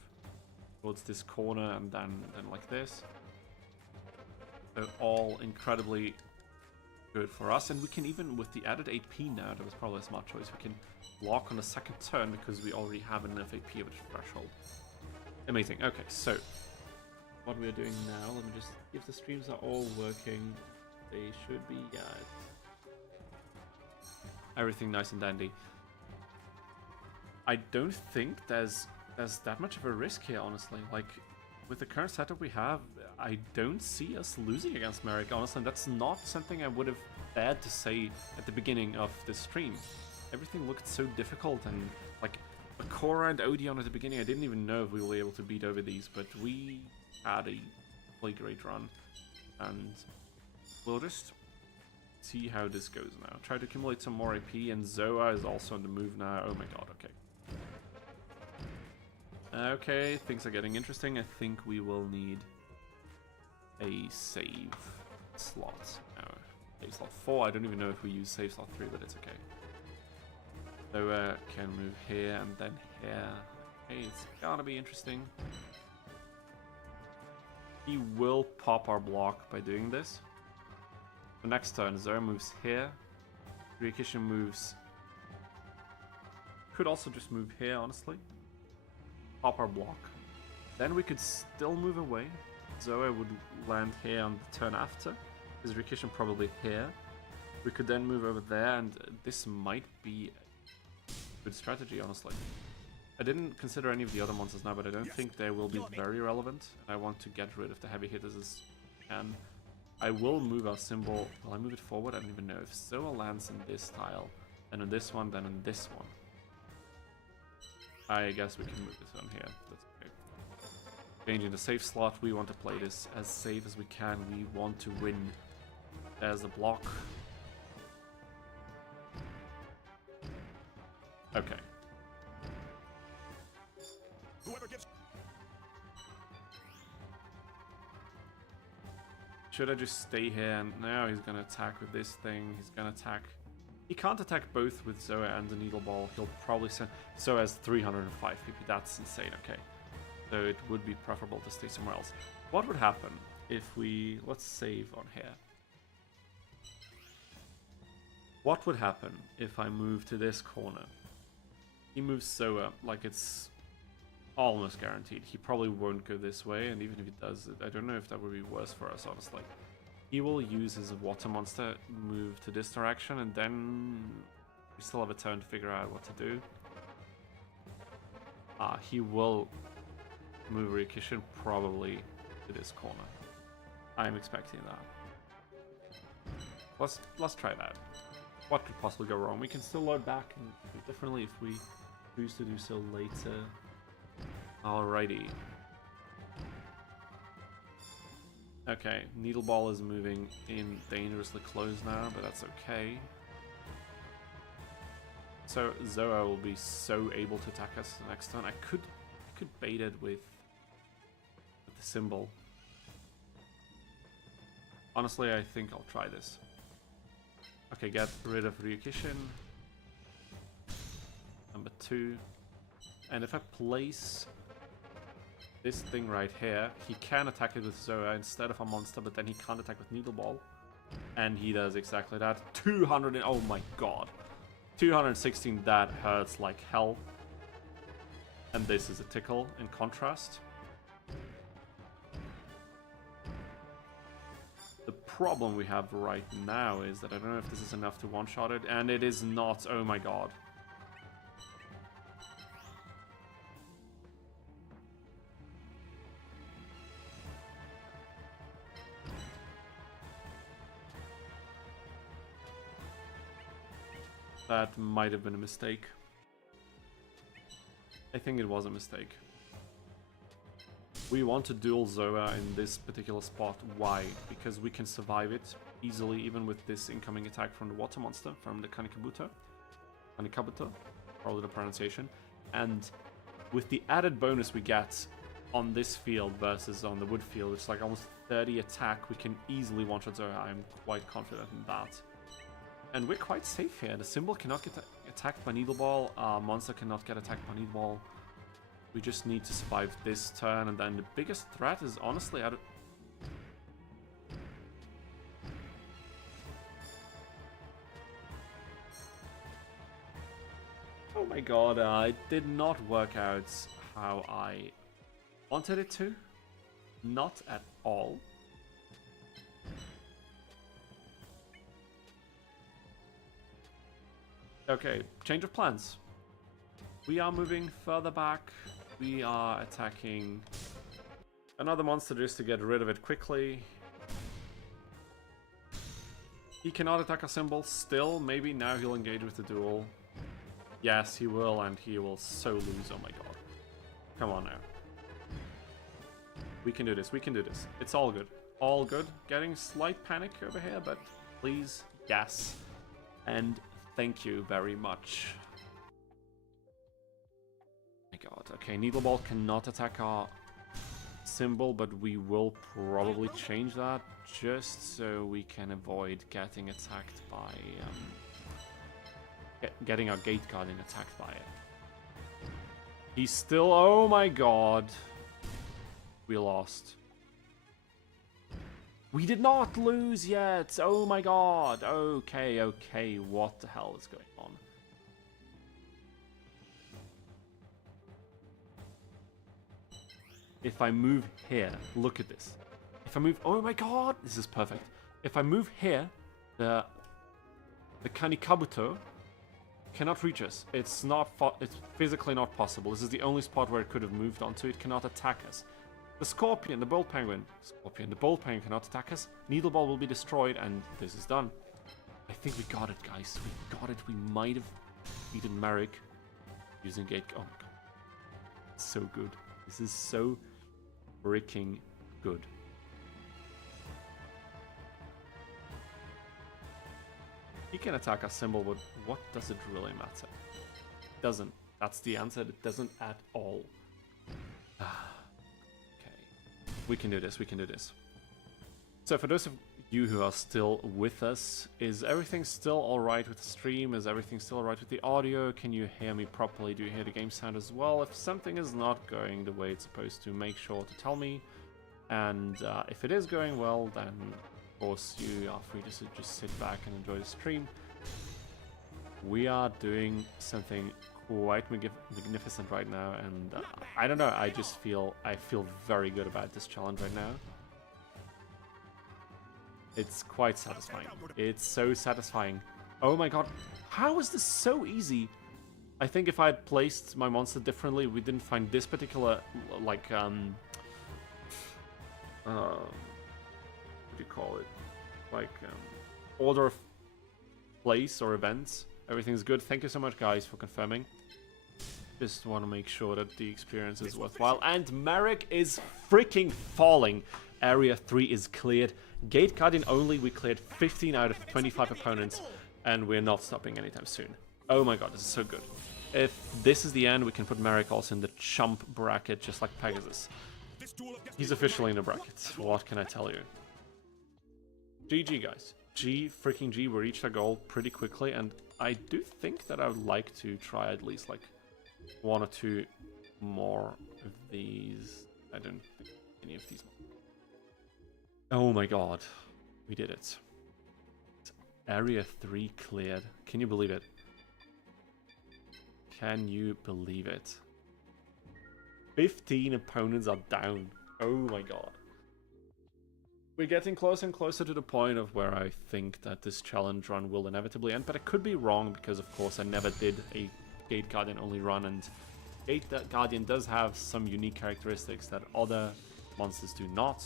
towards this corner and then like this. So all incredibly good for us, and we can even, with the added AP now, that was probably a smart choice, we can block on the second turn because we already have enough AP of a threshold. Amazing. Okay, so what we are doing now, let me just, if the streams are all working, they should be, yeah, everything nice and dandy. I don't think there's that much of a risk here, honestly. Like, with the current setup we have, I don't see us losing against Marik, honestly, and that's not something I would have dared to say at the beginning of the stream. Everything looked so difficult, and like Bakura and Odion at the beginning, I didn't even know if we were able to beat over these, but we had a really great run, and we'll just see how this goes now. Try to accumulate some more AP, and Zoa is also on the move now. Oh my god, okay. Okay, things are getting interesting. I think we will need a save slot. No, save slot 4. I don't even know if we use save slot 3, but it's okay. Zoa can move here and then here. Okay, it's gonna be interesting. He will pop our block by doing this. The next turn, Zoa moves here. Ryukishin moves. Could also just move here, honestly. Pop our block. Then we could still move away. Zoa would land here on the turn after. His Ryukishin probably here. We could then move over there, and this might be a good strategy, honestly. I didn't consider any of the other monsters now, but I don't think they will be very relevant. I want to get rid of the heavy hitters as I can. I will move our symbol. Will I move it forward? I don't even know. If Zoa lands in this tile, then on this one, then on this one. I guess we can move this on here. That's okay. Changing the safe slot. We want to play this as safe as we can. We want to win. There's a block. Okay. Whoever gets Should I just stay here? And now he's gonna attack with this thing. He's gonna attack. He can't attack both with Zoa and the Needle Ball. He'll probably send. Zoa has 305 PP. That's insane. Okay, so it would be preferable to stay somewhere else. What would happen if we let's save on here? What would happen if I move to this corner? He moves Zoa like it's almost guaranteed. He probably won't go this way, and even if he does, I don't know if that would be worse for us, honestly. He will use his water monster, move to this direction, and then we still have a turn to figure out what to do. He will move Ryukishin probably to this corner. I'm expecting that. Let's try that. What could possibly go wrong? We can still load back and do it differently if we choose to do so later. Alrighty. Okay, Needle Ball is moving in dangerously close now, but that's okay. So Zoa will be so able to attack us the next turn. I could bait it with the symbol. Honestly, I think I'll try this. Okay, get rid of Ryukishin. Number 2. And if I place this thing right here, he can attack it with Zoa instead of a monster, but then he can't attack with Needle Ball. And he does exactly that. 200 and, oh my god. 216, that hurts like hell. And this is a tickle in contrast. The problem we have right now is that I don't know if this is enough to one-shot it, and it is not, oh my god. That might have been a mistake. I think it was a mistake. We want to duel Zoa in this particular spot. Why? Because we can survive it easily even with this incoming attack from the water monster, from the Kanikabuto. Kanikabuto, probably the pronunciation. And with the added bonus we get on this field versus on the wood field, it's like almost 30 attack, we can easily one-shot Zoa. I'm quite confident in that. And we're quite safe here. The symbol cannot get attacked by Needle Ball. Monster cannot get attacked by Needle Ball. We just need to survive this turn, and then the biggest threat is honestly out of... Oh my god, it did not work out how I wanted it to. Not at all. Okay, change of plans. We are moving further back. We are attacking another monster just to get rid of it quickly. He cannot attack a symbol still. Maybe now he'll engage with the duel. Yes, he will, and he will so lose. Oh my god. Come on now. We can do this. We can do this. It's all good. All good. Getting slight panic over here, but please Yes. And thank you very much. My god. Okay, Needle Ball cannot attack our symbol, but we will probably change that just so we can avoid getting attacked by... getting our Gate Guardian attacked by it. He's still... Oh my god. We lost. We did not lose yet! Oh my god! Okay, okay, what the hell is going on? If I move here, look at this. If I move... Oh my god! This is perfect. If I move here, the Kanikabuto cannot reach us. It's physically not possible. This is the only spot where it could have moved onto. It cannot attack us. The Scorpion, the Bolt Penguin. The Bolt Penguin cannot attack us. Needle Ball will be destroyed, and this is done. I think we got it, guys. We got it. We might have beaten Marik using Gate... Oh my god. So good. This is so freaking good. He can attack a symbol, but what does it really matter? It doesn't. That's the answer. It doesn't at all. Okay. We can do this. We can do this. So for those of you who are still with us, is everything still alright with the stream? Is everything still alright with the audio? Can you hear me properly? Do you hear the game sound as well? If something is not going the way it's supposed to, make sure to tell me. And if it is going well, then of course you are free to just sit back and enjoy the stream. We are doing something quite magnificent right now, and I don't know, I feel very good about this challenge right now. It's quite satisfying. It's so satisfying. Oh my god, how is this so easy? I think if I had placed my monster differently, we didn't find this particular, like, what do you call it? Like, order of place or events. Everything's good. Thank you so much, guys, for confirming. Just want to make sure that the experience is worthwhile. And Marik is freaking falling. Area 3 is cleared. Gate Guardian only, we cleared 15 out of 25 opponents, and we're not stopping anytime soon. Oh my god, this is so good. If this is the end, we can put Marik also in the chump bracket, just like Pegasus. He's officially in the bracket. What can I tell you? GG, guys. Freaking G, we reached our goal pretty quickly, and I do think that I would like to try at least like 1 or 2 more of these. I don't think any of these. Oh my god, we did it. Area 3 cleared. Can you believe it? Can you believe it? 15 opponents are down. Oh my god. We're getting closer and closer to the point of where I think that this challenge run will inevitably end, but I could be wrong because, of course, I never did a Gate Guardian only run, and Gate Guardian does have some unique characteristics that other monsters do not.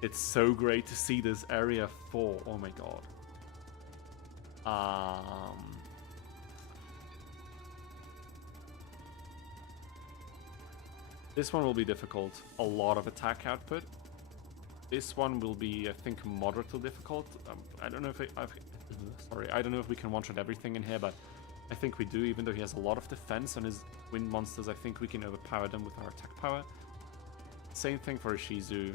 It's so great to see this Area 4. Oh my god. This one will be difficult. A lot of attack output. This one will be, I think, moderately difficult. I don't know if I don't know if we can one-shot everything in here, but I think we do. Even though he has a lot of defense on his wind monsters, I think we can overpower them with our attack power. Same thing for Ishizu.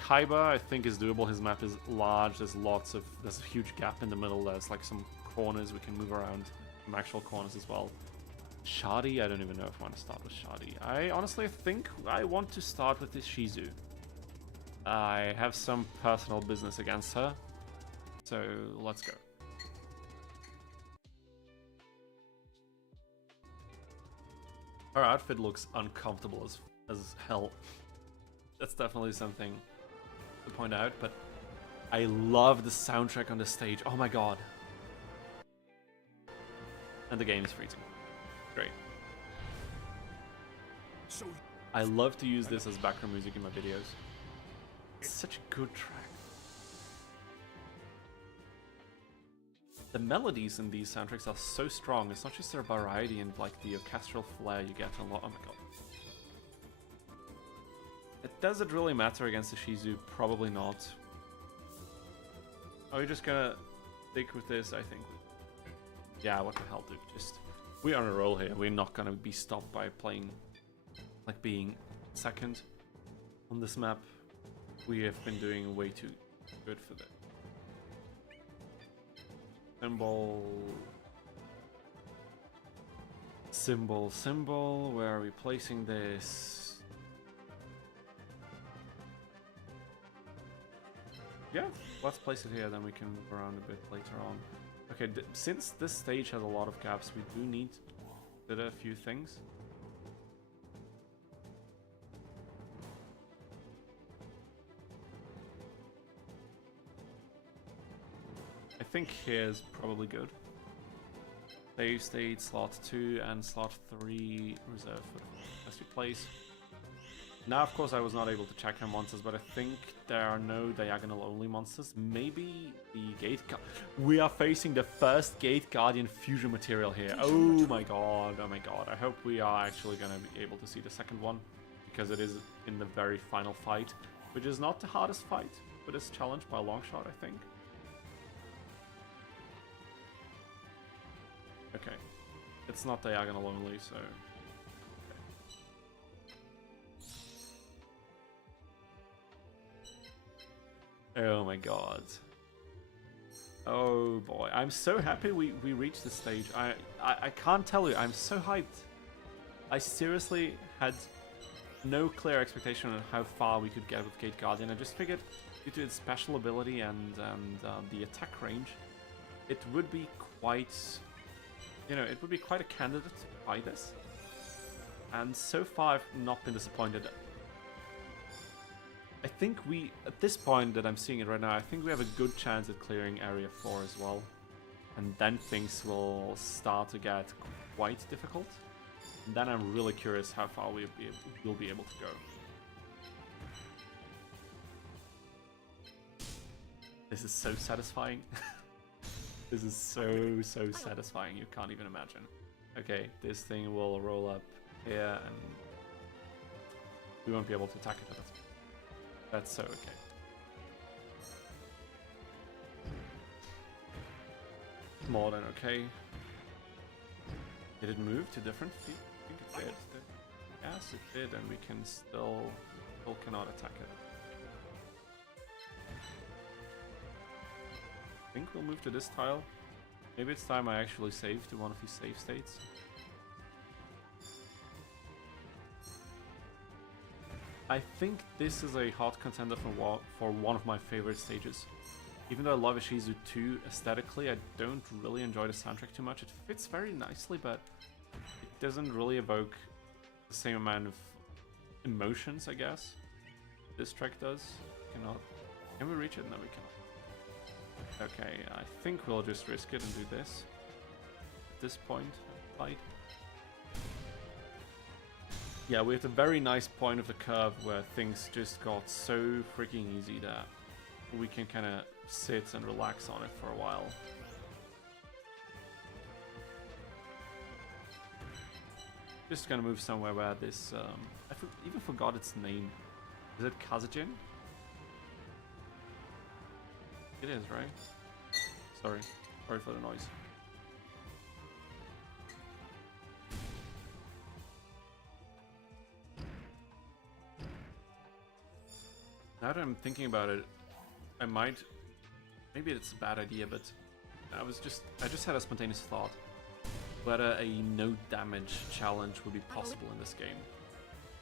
Kaiba, I think, is doable. His map is large. There's a huge gap in the middle. There's like some corners we can move around, some actual corners as well. Shadi, I don't even know if I want to start with Shadi. I honestly think I want to start with this Ishizu. I have some personal business against her, so let's go. Her outfit looks uncomfortable as hell. That's definitely something to point out, but I love the soundtrack on the stage. Oh my god. And the game is freezing. Great. I love to use this as background music in my videos. It's such a good track. The melodies in these soundtracks are so strong. It's not just their variety and like the orchestral flair you get from. Oh my god. Does it really matter against the Ishizu? Probably not. Are we just gonna stick with this? I think. Yeah, what the hell, dude? Just we're on a roll here. We're not gonna be stopped by playing, like being second on this map. We have been doing way too good for that. Symbol. Where are we placing this? Yeah, let's place it here, then we can move around a bit later on. Okay, since this stage has a lot of gaps, we do need to consider a few things. I think here's probably good. Save state, slot 2 and slot 3 reserved for the first place. Now, of course, I was not able to check her monsters, but I think there are no diagonal-only monsters. Maybe the Gate we are facing the first Gate Guardian fusion material here. Oh my god, oh my god. I hope we are actually going to be able to see the second one, because it is in the very final fight, which is not the hardest fight, but it's challenged by a long shot, I think. Okay, it's not diagonal only, so... Oh my god. Oh boy, I'm so happy we reached this stage. I can't tell you, I'm so hyped. I seriously had no clear expectation on how far we could get with Gate Guardian. I just figured, due to its special ability and the attack range, it would be quite... You know, it would be quite a candidate to buy this. And so far, I've not been disappointed. I think we, at this point that I'm seeing it right now, I think we have a good chance at clearing Area 4 as well. And then things will start to get quite difficult. And then I'm really curious how far we'll be able to go. This is so satisfying. This is so satisfying, you can't even imagine. Okay, this thing will roll up here and we won't be able to attack it, but that's so okay. More than okay. Did it move to different feet? I think it did. Yes, it did, and we can still cannot attack it. I think we'll move to this tile. Maybe it's time I actually save to one of these save states. I think this is a hot contender for one of my favorite stages. Even though I love Ishizu 2 aesthetically, I don't really enjoy the soundtrack too much. It fits very nicely, but it doesn't really evoke the same amount of emotions, I guess. This track does. Can we reach it? No, we cannot. Okay, I think we'll just risk it and do this. At this point, fight. Yeah, we have a very nice point of the curve where things just got so freaking easy that we can kind of sit and relax on it for a while. Just gonna move somewhere where this, I even forgot its name. Is it Kazajin? It is, right? Sorry for the noise. Now that I'm thinking about it, I might... Maybe it's a bad idea, but I just had a spontaneous thought whether a no damage challenge would be possible in this game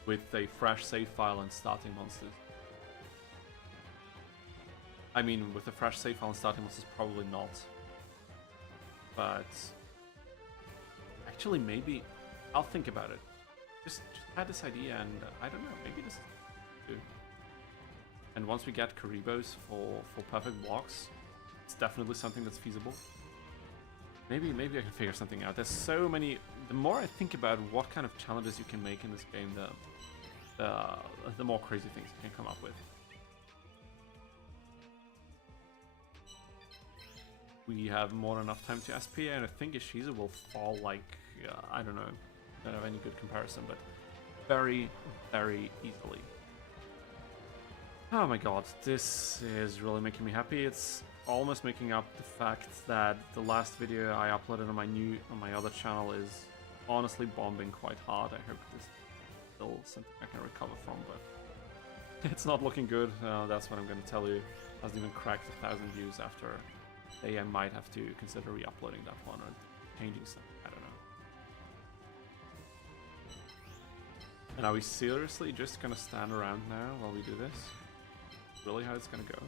with a fresh save file and starting monsters. I mean, with a fresh save file and starting monsters, probably not. But actually, maybe I'll think about it. Just had this idea, and I don't know. Maybe this is good. And once we get Karibos for perfect blocks, it's definitely something that's feasible. Maybe I can figure something out. There's so many. The more I think about what kind of challenges you can make in this game, the more crazy things you can come up with. We have more than enough time to SP, and I think Ishizu will fall like, I don't know, don't have any good comparison, but very, very easily. Oh my god, this is really making me happy. It's almost making up the fact that the last video I uploaded on my other channel is honestly bombing quite hard. I hope this is still something I can recover from, but it's not looking good. That's what I'm going to tell you. It hasn't even cracked 1,000 views after today. I might have to consider re-uploading that one or changing something. I don't know. And are we seriously just going to stand around now while we do this? Really how it's going to go?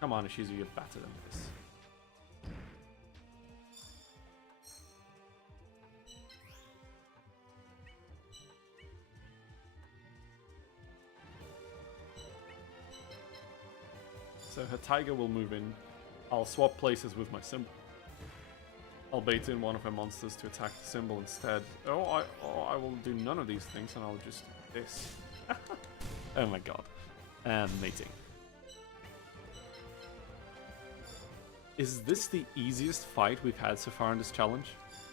Come on, Ishizu, you're better than this. So her tiger will move in. I'll swap places with my symbol. I'll bait in one of her monsters to attack the symbol instead. I will do none of these things and I'll just do this. Oh my god. And mating. Is this the easiest fight we've had so far in this challenge?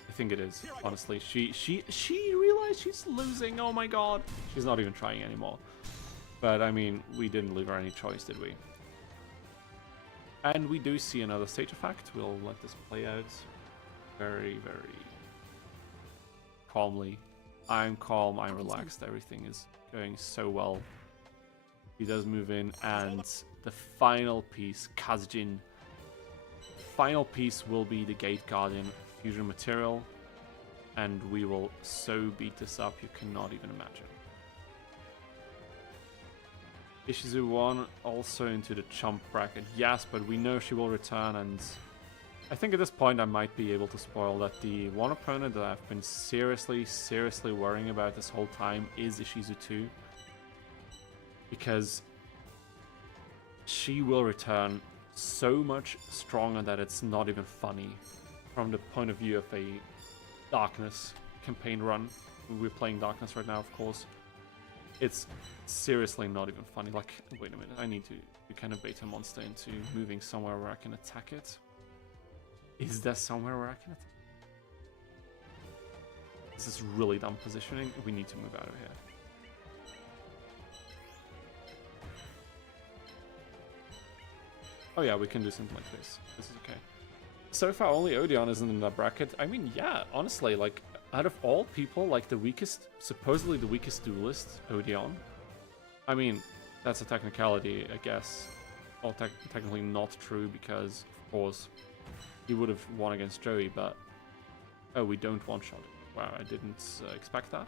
I think it is, honestly. She realized she's losing, oh my god. She's not even trying anymore. But I mean, we didn't leave her any choice, did we? And we do see another stage effect. We'll let this play out very, very calmly. I'm calm, I'm relaxed, everything is going so well. He does move in, and the final piece, Kazjin. Final piece will be the Gate Guardian fusion material, and we will so beat this up you cannot even imagine. Ishizu 1 also into the chump bracket, yes, but we know she will return, and I think at this point I might be able to spoil that the one opponent that I've been seriously worrying about this whole time is Ishizu 2. Because she will return so much stronger that it's not even funny from the point of view of a Darkness campaign run. We're playing Darkness right now, of course. It's seriously not even funny. Like, wait a minute, I need to kind of bait a monster into moving somewhere where I can attack it. Is there somewhere where I can attack? This is really dumb positioning. We need to move out of here. Oh yeah, we can do something like this. This is okay. So far, only Odion isn't in that bracket. I mean, yeah, honestly, like, out of all people, like, the weakest, supposedly the weakest duelist, Odion. I mean, that's a technicality, I guess. Well, technically not true, because, of course, he would have won against Joey, but... Oh, we don't one-shot it. Wow, I didn't expect that.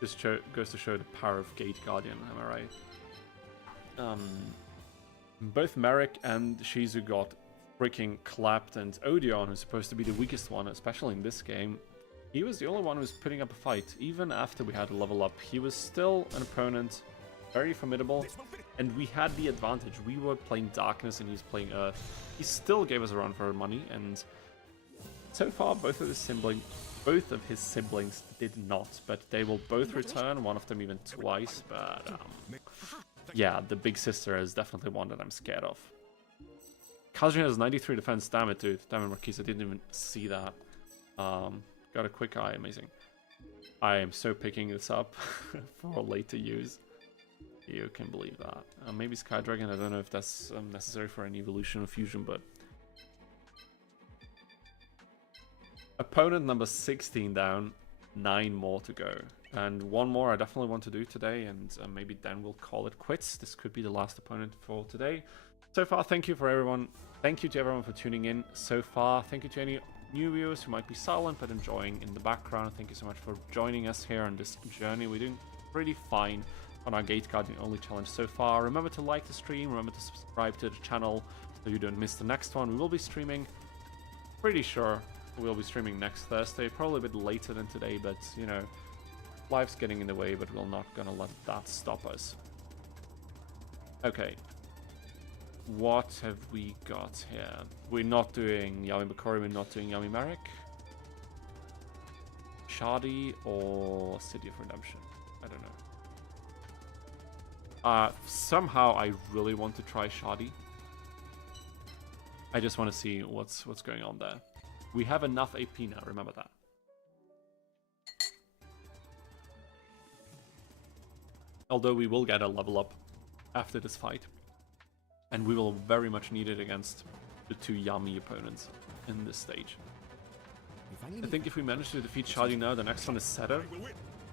This goes to show the power of Gate Guardian, am I right? Both Marik and Ishizu got freaking clapped, and Odion, who's supposed to be the weakest one, especially in this game, he was the only one who was putting up a fight. Even after we had a level up, he was still an opponent, very formidable, and we had the advantage. We were playing Darkness and he was playing Earth. He still gave us a run for our money, and so far both of his siblings did not, but they will both return, one of them even twice, but yeah, the big sister is definitely one that I'm scared of. Kazjin has 93 defense, damn it, dude. Damn it, Marquise, I didn't even see that. Got a quick eye, amazing. I am so picking this up for later use. You can believe that. Maybe Sky Dragon, I don't know if that's necessary for any evolution or fusion, but... Opponent number 16 down, 9 more to go. And one more I definitely want to do today, and maybe then we'll call it quits. This could be the last opponent for today. So far, thank you for everyone. Thank you to everyone for tuning in so far. Thank you to any new viewers who might be silent but enjoying in the background. Thank you so much for joining us here on this journey. We're doing pretty fine on our Gate Guardian only challenge so far. Remember to like the stream. Remember to subscribe to the channel so you don't miss the next one. We will be streaming, pretty sure we'll be streaming next Thursday. Probably a bit later than today, but you know, life's getting in the way, but we're not gonna let that stop us. Okay. What have we got here? We're not doing Yami Bakura, we're not doing Yami Marik. Shadi or City of Redemption? I don't know. Somehow I really want to try Shadi. I just want to see what's going on there. We have enough AP now, remember that. Although we will get a level up after this fight. And we will very much need it against the two Yami opponents in this stage. I think if we manage to defeat Shadi now, the next one is Setter,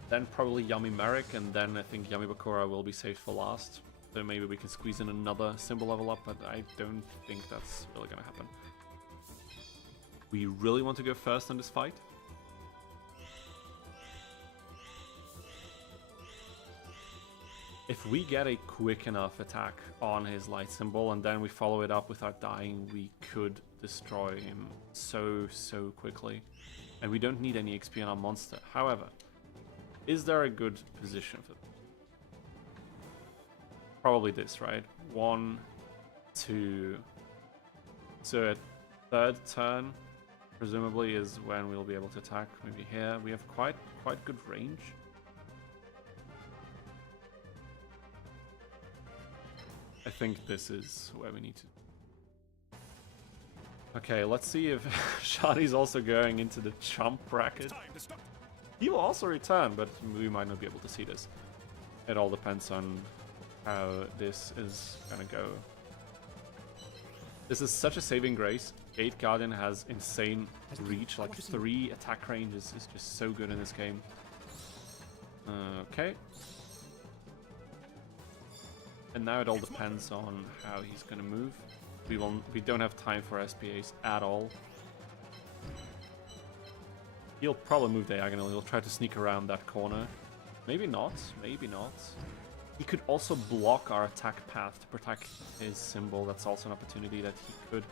then probably Yami Marik, and then I think Yami Bakura will be saved for last. So maybe we can squeeze in another symbol level up, but I don't think that's really gonna happen. We really want to go first in this fight. If we get a quick enough attack on his light symbol and then we follow it up without dying, we could destroy him so quickly. And we don't need any XP on our monster. However, is there a good position for them? Probably this, right? 1, 2. So at third turn, presumably is when we'll be able to attack. Maybe here. We have quite good range. I think this is where we need to. Okay, let's see if Shadi's also going into the chump bracket. He will also return, but we might not be able to see this. It all depends on how this is gonna go. This is such a saving grace. Gate Guardian has insane reach, like 3 attack ranges is just so good in this game. Okay. And now it all depends on how he's gonna move. We don't have time for SPAs at all. He'll probably move diagonally. He'll try to sneak around that corner. Maybe not. Maybe not. He could also block our attack path to protect his symbol. That's also an opportunity that he could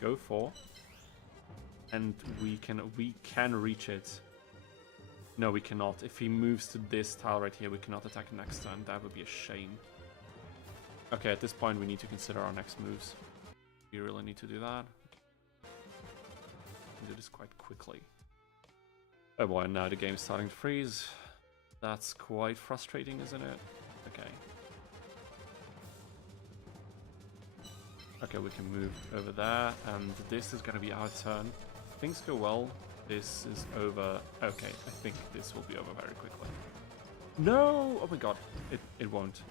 go for. And we can reach it. No, we cannot. If he moves to this tile right here, we cannot attack next turn. That would be a shame. Okay, at this point we need to consider our next moves. We really need to do that. Do this quite quickly. Oh boy, now the game's starting to freeze. That's quite frustrating, isn't it? Okay. Okay, we can move over there, and this is gonna be our turn. If things go well, this is over. Okay, I think this will be over very quickly. No! Oh my god, it won't.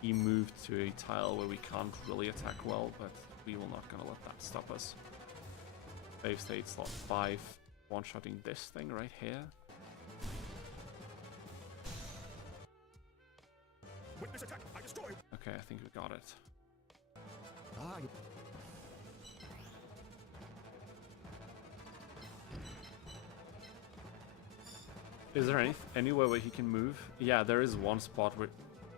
He moved to a tile where we can't really attack well, but we will not gonna let that stop us. Save state slot 5, one-shotting this thing right here. Witness attack. I destroy. Okay, I think we got it. Is there anywhere where he can move? Yeah, there is one spot where...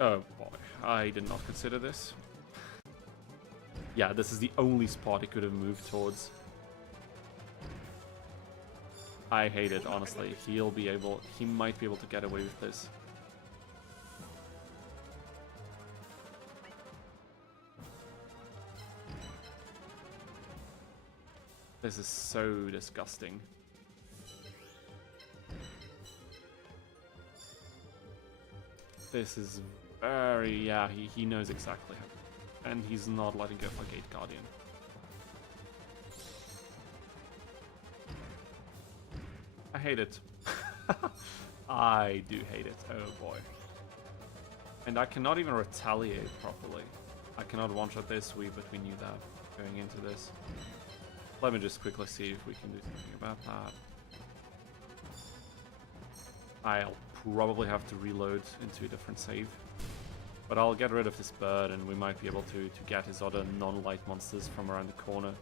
Oh boy, I did not consider this. Yeah, this is the only spot he could have moved towards. I hate it, honestly. He might be able to get away with this. This is so disgusting. This is very... yeah, he knows exactly how. And he's not letting go for Gate Guardian. I hate it. I do hate it. Oh boy. And I cannot even retaliate properly. I cannot one-shot this. We knew that going into this. Let me just quickly see if we can do something about that. I'll probably have to reload into a different save. But I'll get rid of this bird and we might be able to get his other non-light monsters from around the corner.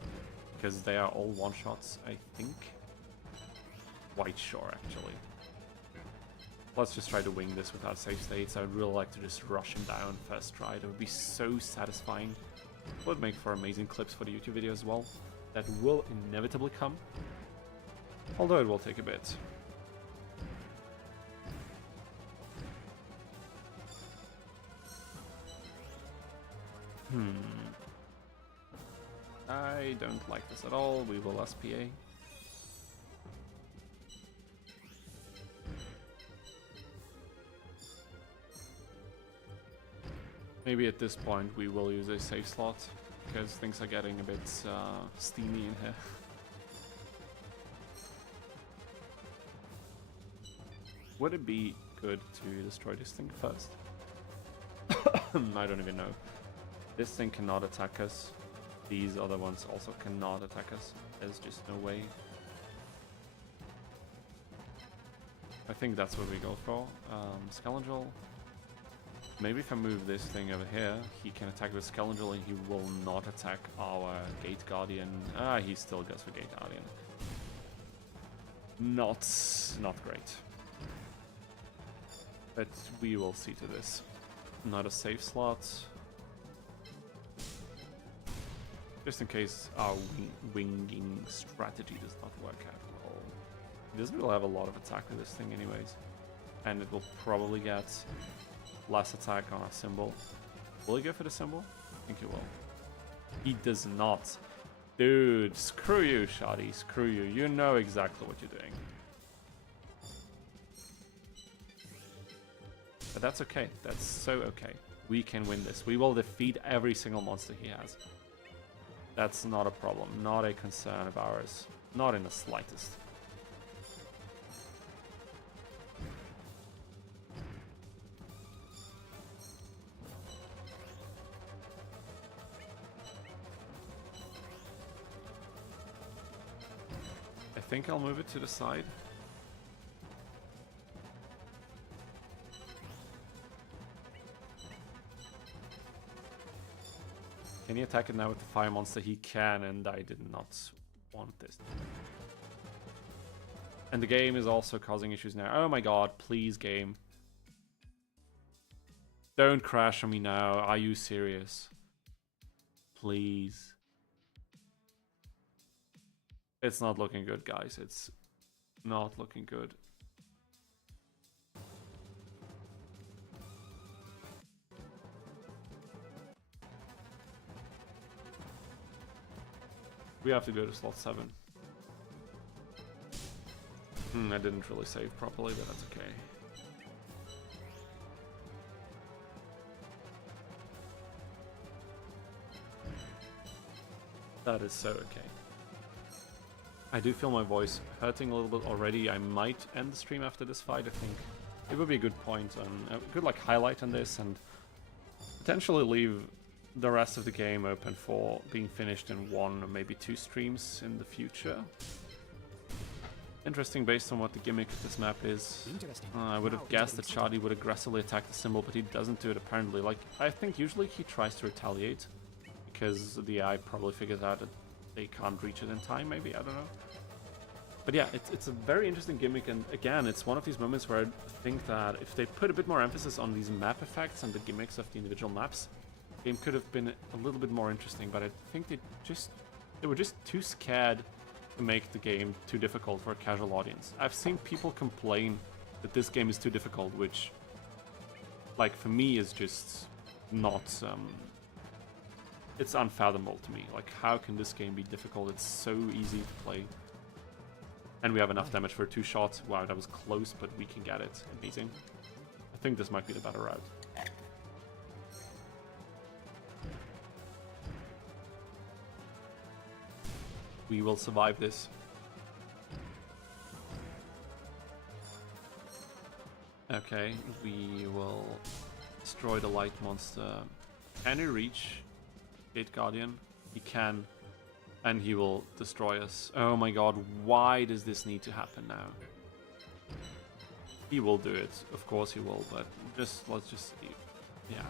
Because they are all one-shots, I think. Quite sure, actually. Let's just try to wing this without save states. I would really like to just rush him down first try. That would be so satisfying. It would make for amazing clips for the YouTube video as well. That will inevitably come. Although it will take a bit. I don't like this at all. We will SPA. Maybe at this point we will use a save slot, because things are getting a bit steamy in here. Would it be good to destroy this thing first? I don't even know. This thing cannot attack us. These other ones also cannot attack us. There's just no way. I think that's what we go for. Scoundrel. Maybe if I move this thing over here, he can attack with Scoundrel and he will not attack our Gate Guardian. Ah, he still goes for Gate Guardian. Not great. But we will see to this. Not a safe slot. Just in case our winging strategy does not work out well. He doesn't really have a lot of attack with this thing anyways. And it will probably get less attack on a symbol. Will he go for the symbol? I think he will. He does not. Dude, screw you, Shoddy. Screw you. You know exactly what you're doing. But that's okay. That's so okay. We can win this. We will defeat every single monster he has. That's not a problem. Not a concern of ours. Not in the slightest. I think I'll move it to the side. Can he attack it now with the fire monster? He can, and I did not want this. And the game is also causing issues now. Oh my god, please game. Don't crash on me now. Are you serious? Please. It's not looking good, guys. It's not looking good. We have to go to slot 7. I didn't really save properly, but that's okay. That is so okay. I do feel my voice hurting a little bit already. I might end the stream after this fight. I think it would be a good point and a good highlight on this, and potentially leave the rest of the game open for being finished in 1 or maybe 2 streams in the future. Interesting based on what the gimmick of this map is. I would have guessed that Shadi would aggressively attack the symbol, but he doesn't do it apparently. I think usually he tries to retaliate because the AI probably figures out that they can't reach it in time, maybe, I don't know. But yeah, it's a very interesting gimmick, and again, it's one of these moments where I think that if they put a bit more emphasis on these map effects and the gimmicks of the individual maps, the game could have been a little bit more interesting, but I think they were just too scared to make the game too difficult for a casual audience. I've seen people complain that this game is too difficult, which, for me, is just not, it's unfathomable to me. How can this game be difficult? It's so easy to play. And we have enough damage for 2 shots. Wow, that was close, but we can get it. Amazing. I think this might be the better route. We will survive this. Okay, we will destroy the light monster. Can he reach Gate Guardian? He can. And he will destroy us. Oh my god, why does this need to happen now? He will do it. Of course he will, but let's just see. Yeah.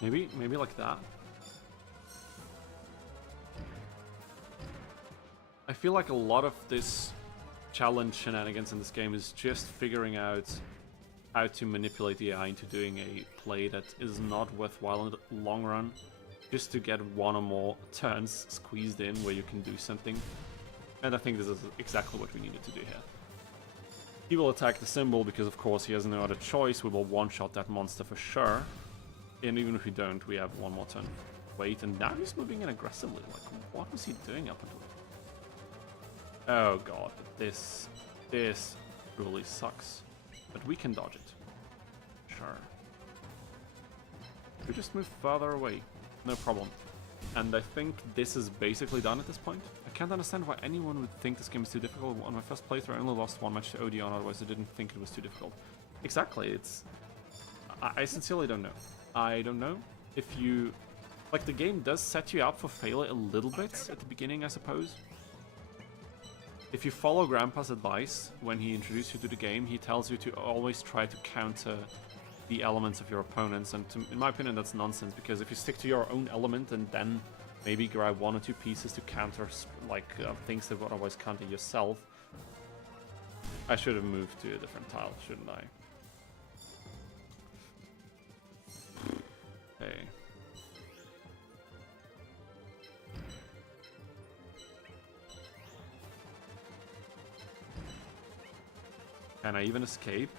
Maybe like that. I feel like a lot of this challenge shenanigans in this game is just figuring out how to manipulate the AI into doing a play that is not worthwhile in the long run, just to get 1 or more turns squeezed in where you can do something. And I think this is exactly what we needed to do here. He will attack the symbol because of course he has no other choice. We will one-shot that monster for sure. And even if we don't, we have 1 more turn. Wait, and now he's moving in aggressively. What was he doing up until... Oh god, this really sucks. But we can dodge it. pressure. We just move further away. No problem. And I think this is basically done at this point. I can't understand why anyone would think this game is too difficult. On my first playthrough, I only lost one match to Odion, otherwise I didn't think it was too difficult. Exactly, it's... I sincerely don't know. I don't know if you... Like, the game does set you up for failure a little bit at the beginning, I suppose. If you follow Grandpa's advice when he introduced you to the game, he tells you to always try to counter the elements of your opponents, and in my opinion that's nonsense, because if you stick to your own element and then maybe grab one or two pieces to counter things that would otherwise counter yourself. I should have moved to a different tile, shouldn't I? Hey. Can I even escape?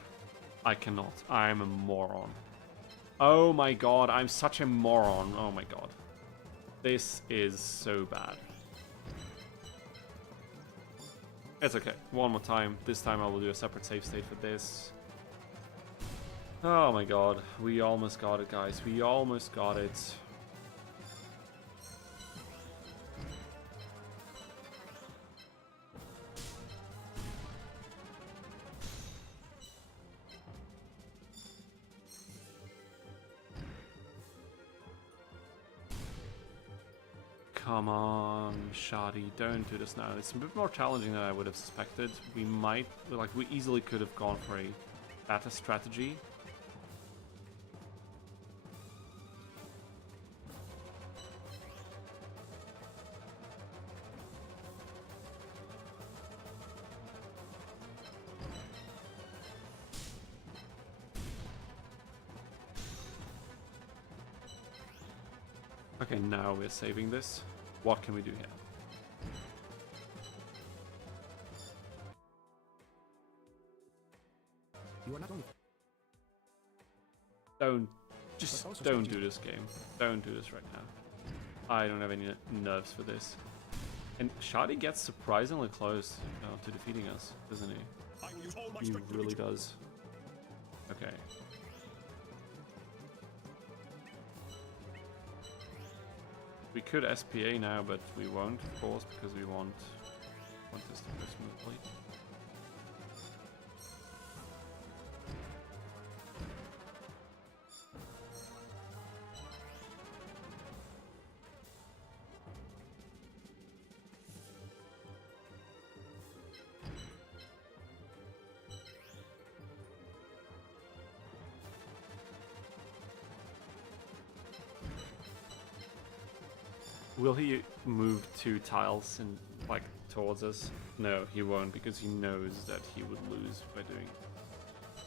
I cannot. I'm a moron. Oh my god, I'm such a moron. Oh my god. This is so bad. It's okay. One more time. This time I will do a separate save state for this. Oh my god. We almost got it, guys. We almost got it. Come on, Shoddy, don't do this now. It's a bit more challenging than I would have suspected. We easily could have gone for a better strategy. Okay, now we're saving this. What can we do here? You are not only Don't do this game. Don't do this right now. I don't have any nerves for this. And Shoddy gets surprisingly close to defeating us, doesn't he? I will use all my He strength to really beat you. does. Okay. We could SPA now, but we won't, of course, because we want this to go smoothly. Will he move 2 tiles and towards us? No, he won't, because he knows that he would lose by doing it.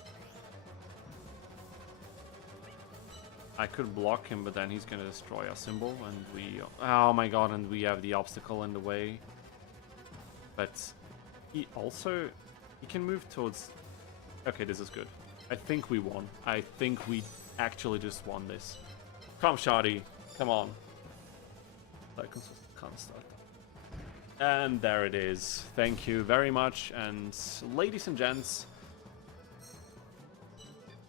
I could block him, but then he's gonna destroy our symbol, and we... Oh my god, and we have the obstacle in the way. But he also... He can move towards... Okay, this is good. I think we won. I think we actually just won this. Come, Shoddy. Come on. I can't start. And there it is. Thank you very much. And ladies and gents,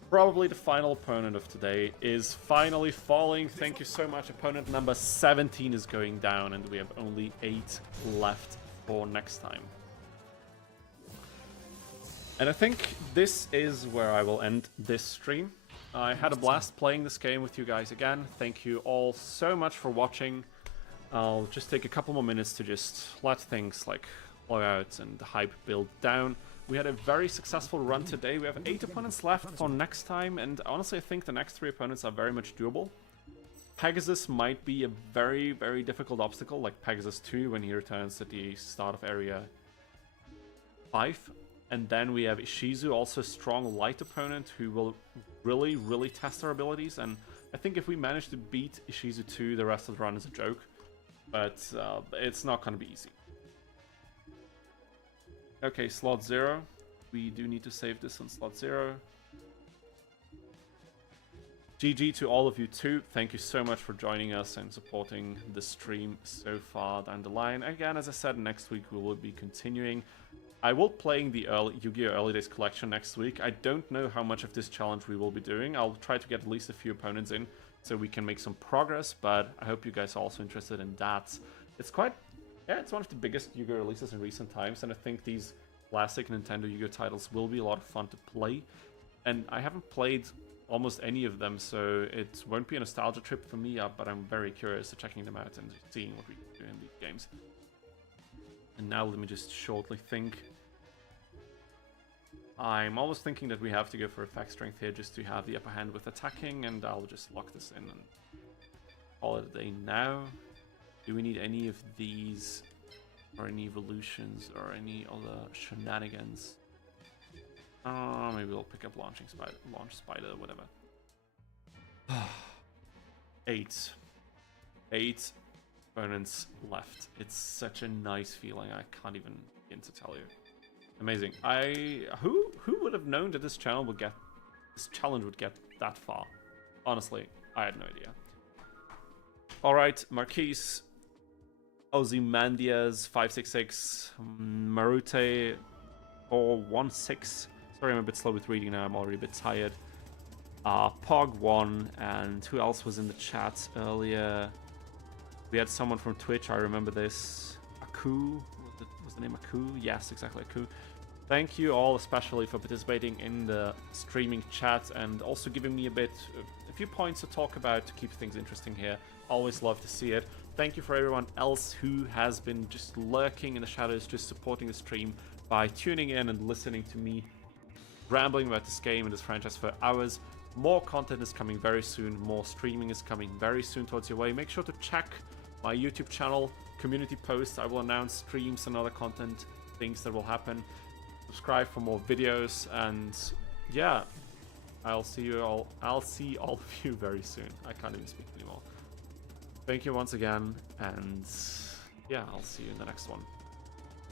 probably the final opponent of today is finally falling. Thank you so much. Opponent number 17 is going down, and we have only 8 left for next time. And I think this is where I will end this stream. I had a blast playing this game with you guys again. Thank you all so much for watching. I'll just take a couple more minutes to just let things log out and the hype build down. We had a very successful run today. We have 8 opponents left for next time, and honestly I think the next 3 opponents are very much doable. Pegasus might be a very, very difficult obstacle, like Pegasus 2 when he returns at the start of area 5. And then we have Ishizu, also a strong light opponent who will really, really test our abilities. And I think if we manage to beat Ishizu 2, the rest of the run is a joke. But it's not going to be easy. Okay, slot 0. We do need to save this on slot 0. GG to all of you too. Thank you so much for joining us and supporting the stream so far down the line. Again, as I said, next week we will be continuing. I will playing the Yu-Gi-Oh! Early Days collection next week. I don't know how much of this challenge we will be doing. I'll try to get at least a few opponents in so we can make some progress, but I hope you guys are also interested in that. It's quite... Yeah, it's one of the biggest Yu-Gi-Oh! Releases in recent times, and I think these classic Nintendo Yu-Gi-Oh! Titles will be a lot of fun to play. And I haven't played almost any of them, so it won't be a nostalgia trip for me, but I'm very curious to checking them out and seeing what we can do in these games. And now let me just shortly think. I'm almost thinking that we have to go for effect strength here just to have the upper hand with attacking, and I'll just lock this in and call it a day now. Do we need any of these, or any evolutions, or any other shenanigans? Maybe we'll pick up launch spider, whatever. 8 opponents left. It's such a nice feeling. I can't even begin to tell you. Amazing. Who would have known that this challenge would get that far? Honestly, I had no idea. All right, Marquise, Ozymandias 566, Marute 416. Sorry, I'm a bit slow with reading now. I'm already a bit tired. Pog1, and who else was in the chat earlier? We had someone from Twitch. I remember this. Aku. Was the name Aku? Yes, exactly, Aku. Thank you all especially for participating in the streaming chat and also giving me a few points to talk about to keep things interesting here. Always love to see it. Thank you for everyone else who has been just lurking in the shadows, just supporting the stream by tuning in and listening to me rambling about this game and this franchise for hours. More content is coming very soon. More streaming is coming very soon towards your way. Make sure to check my YouTube channel, community posts. I will announce streams and other content, things that will happen. Subscribe for more videos, and yeah, I'll see all of you very soon. I can't even speak anymore. Thank you once again, and yeah, I'll see you in the next one.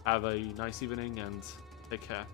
Have a nice evening and take care.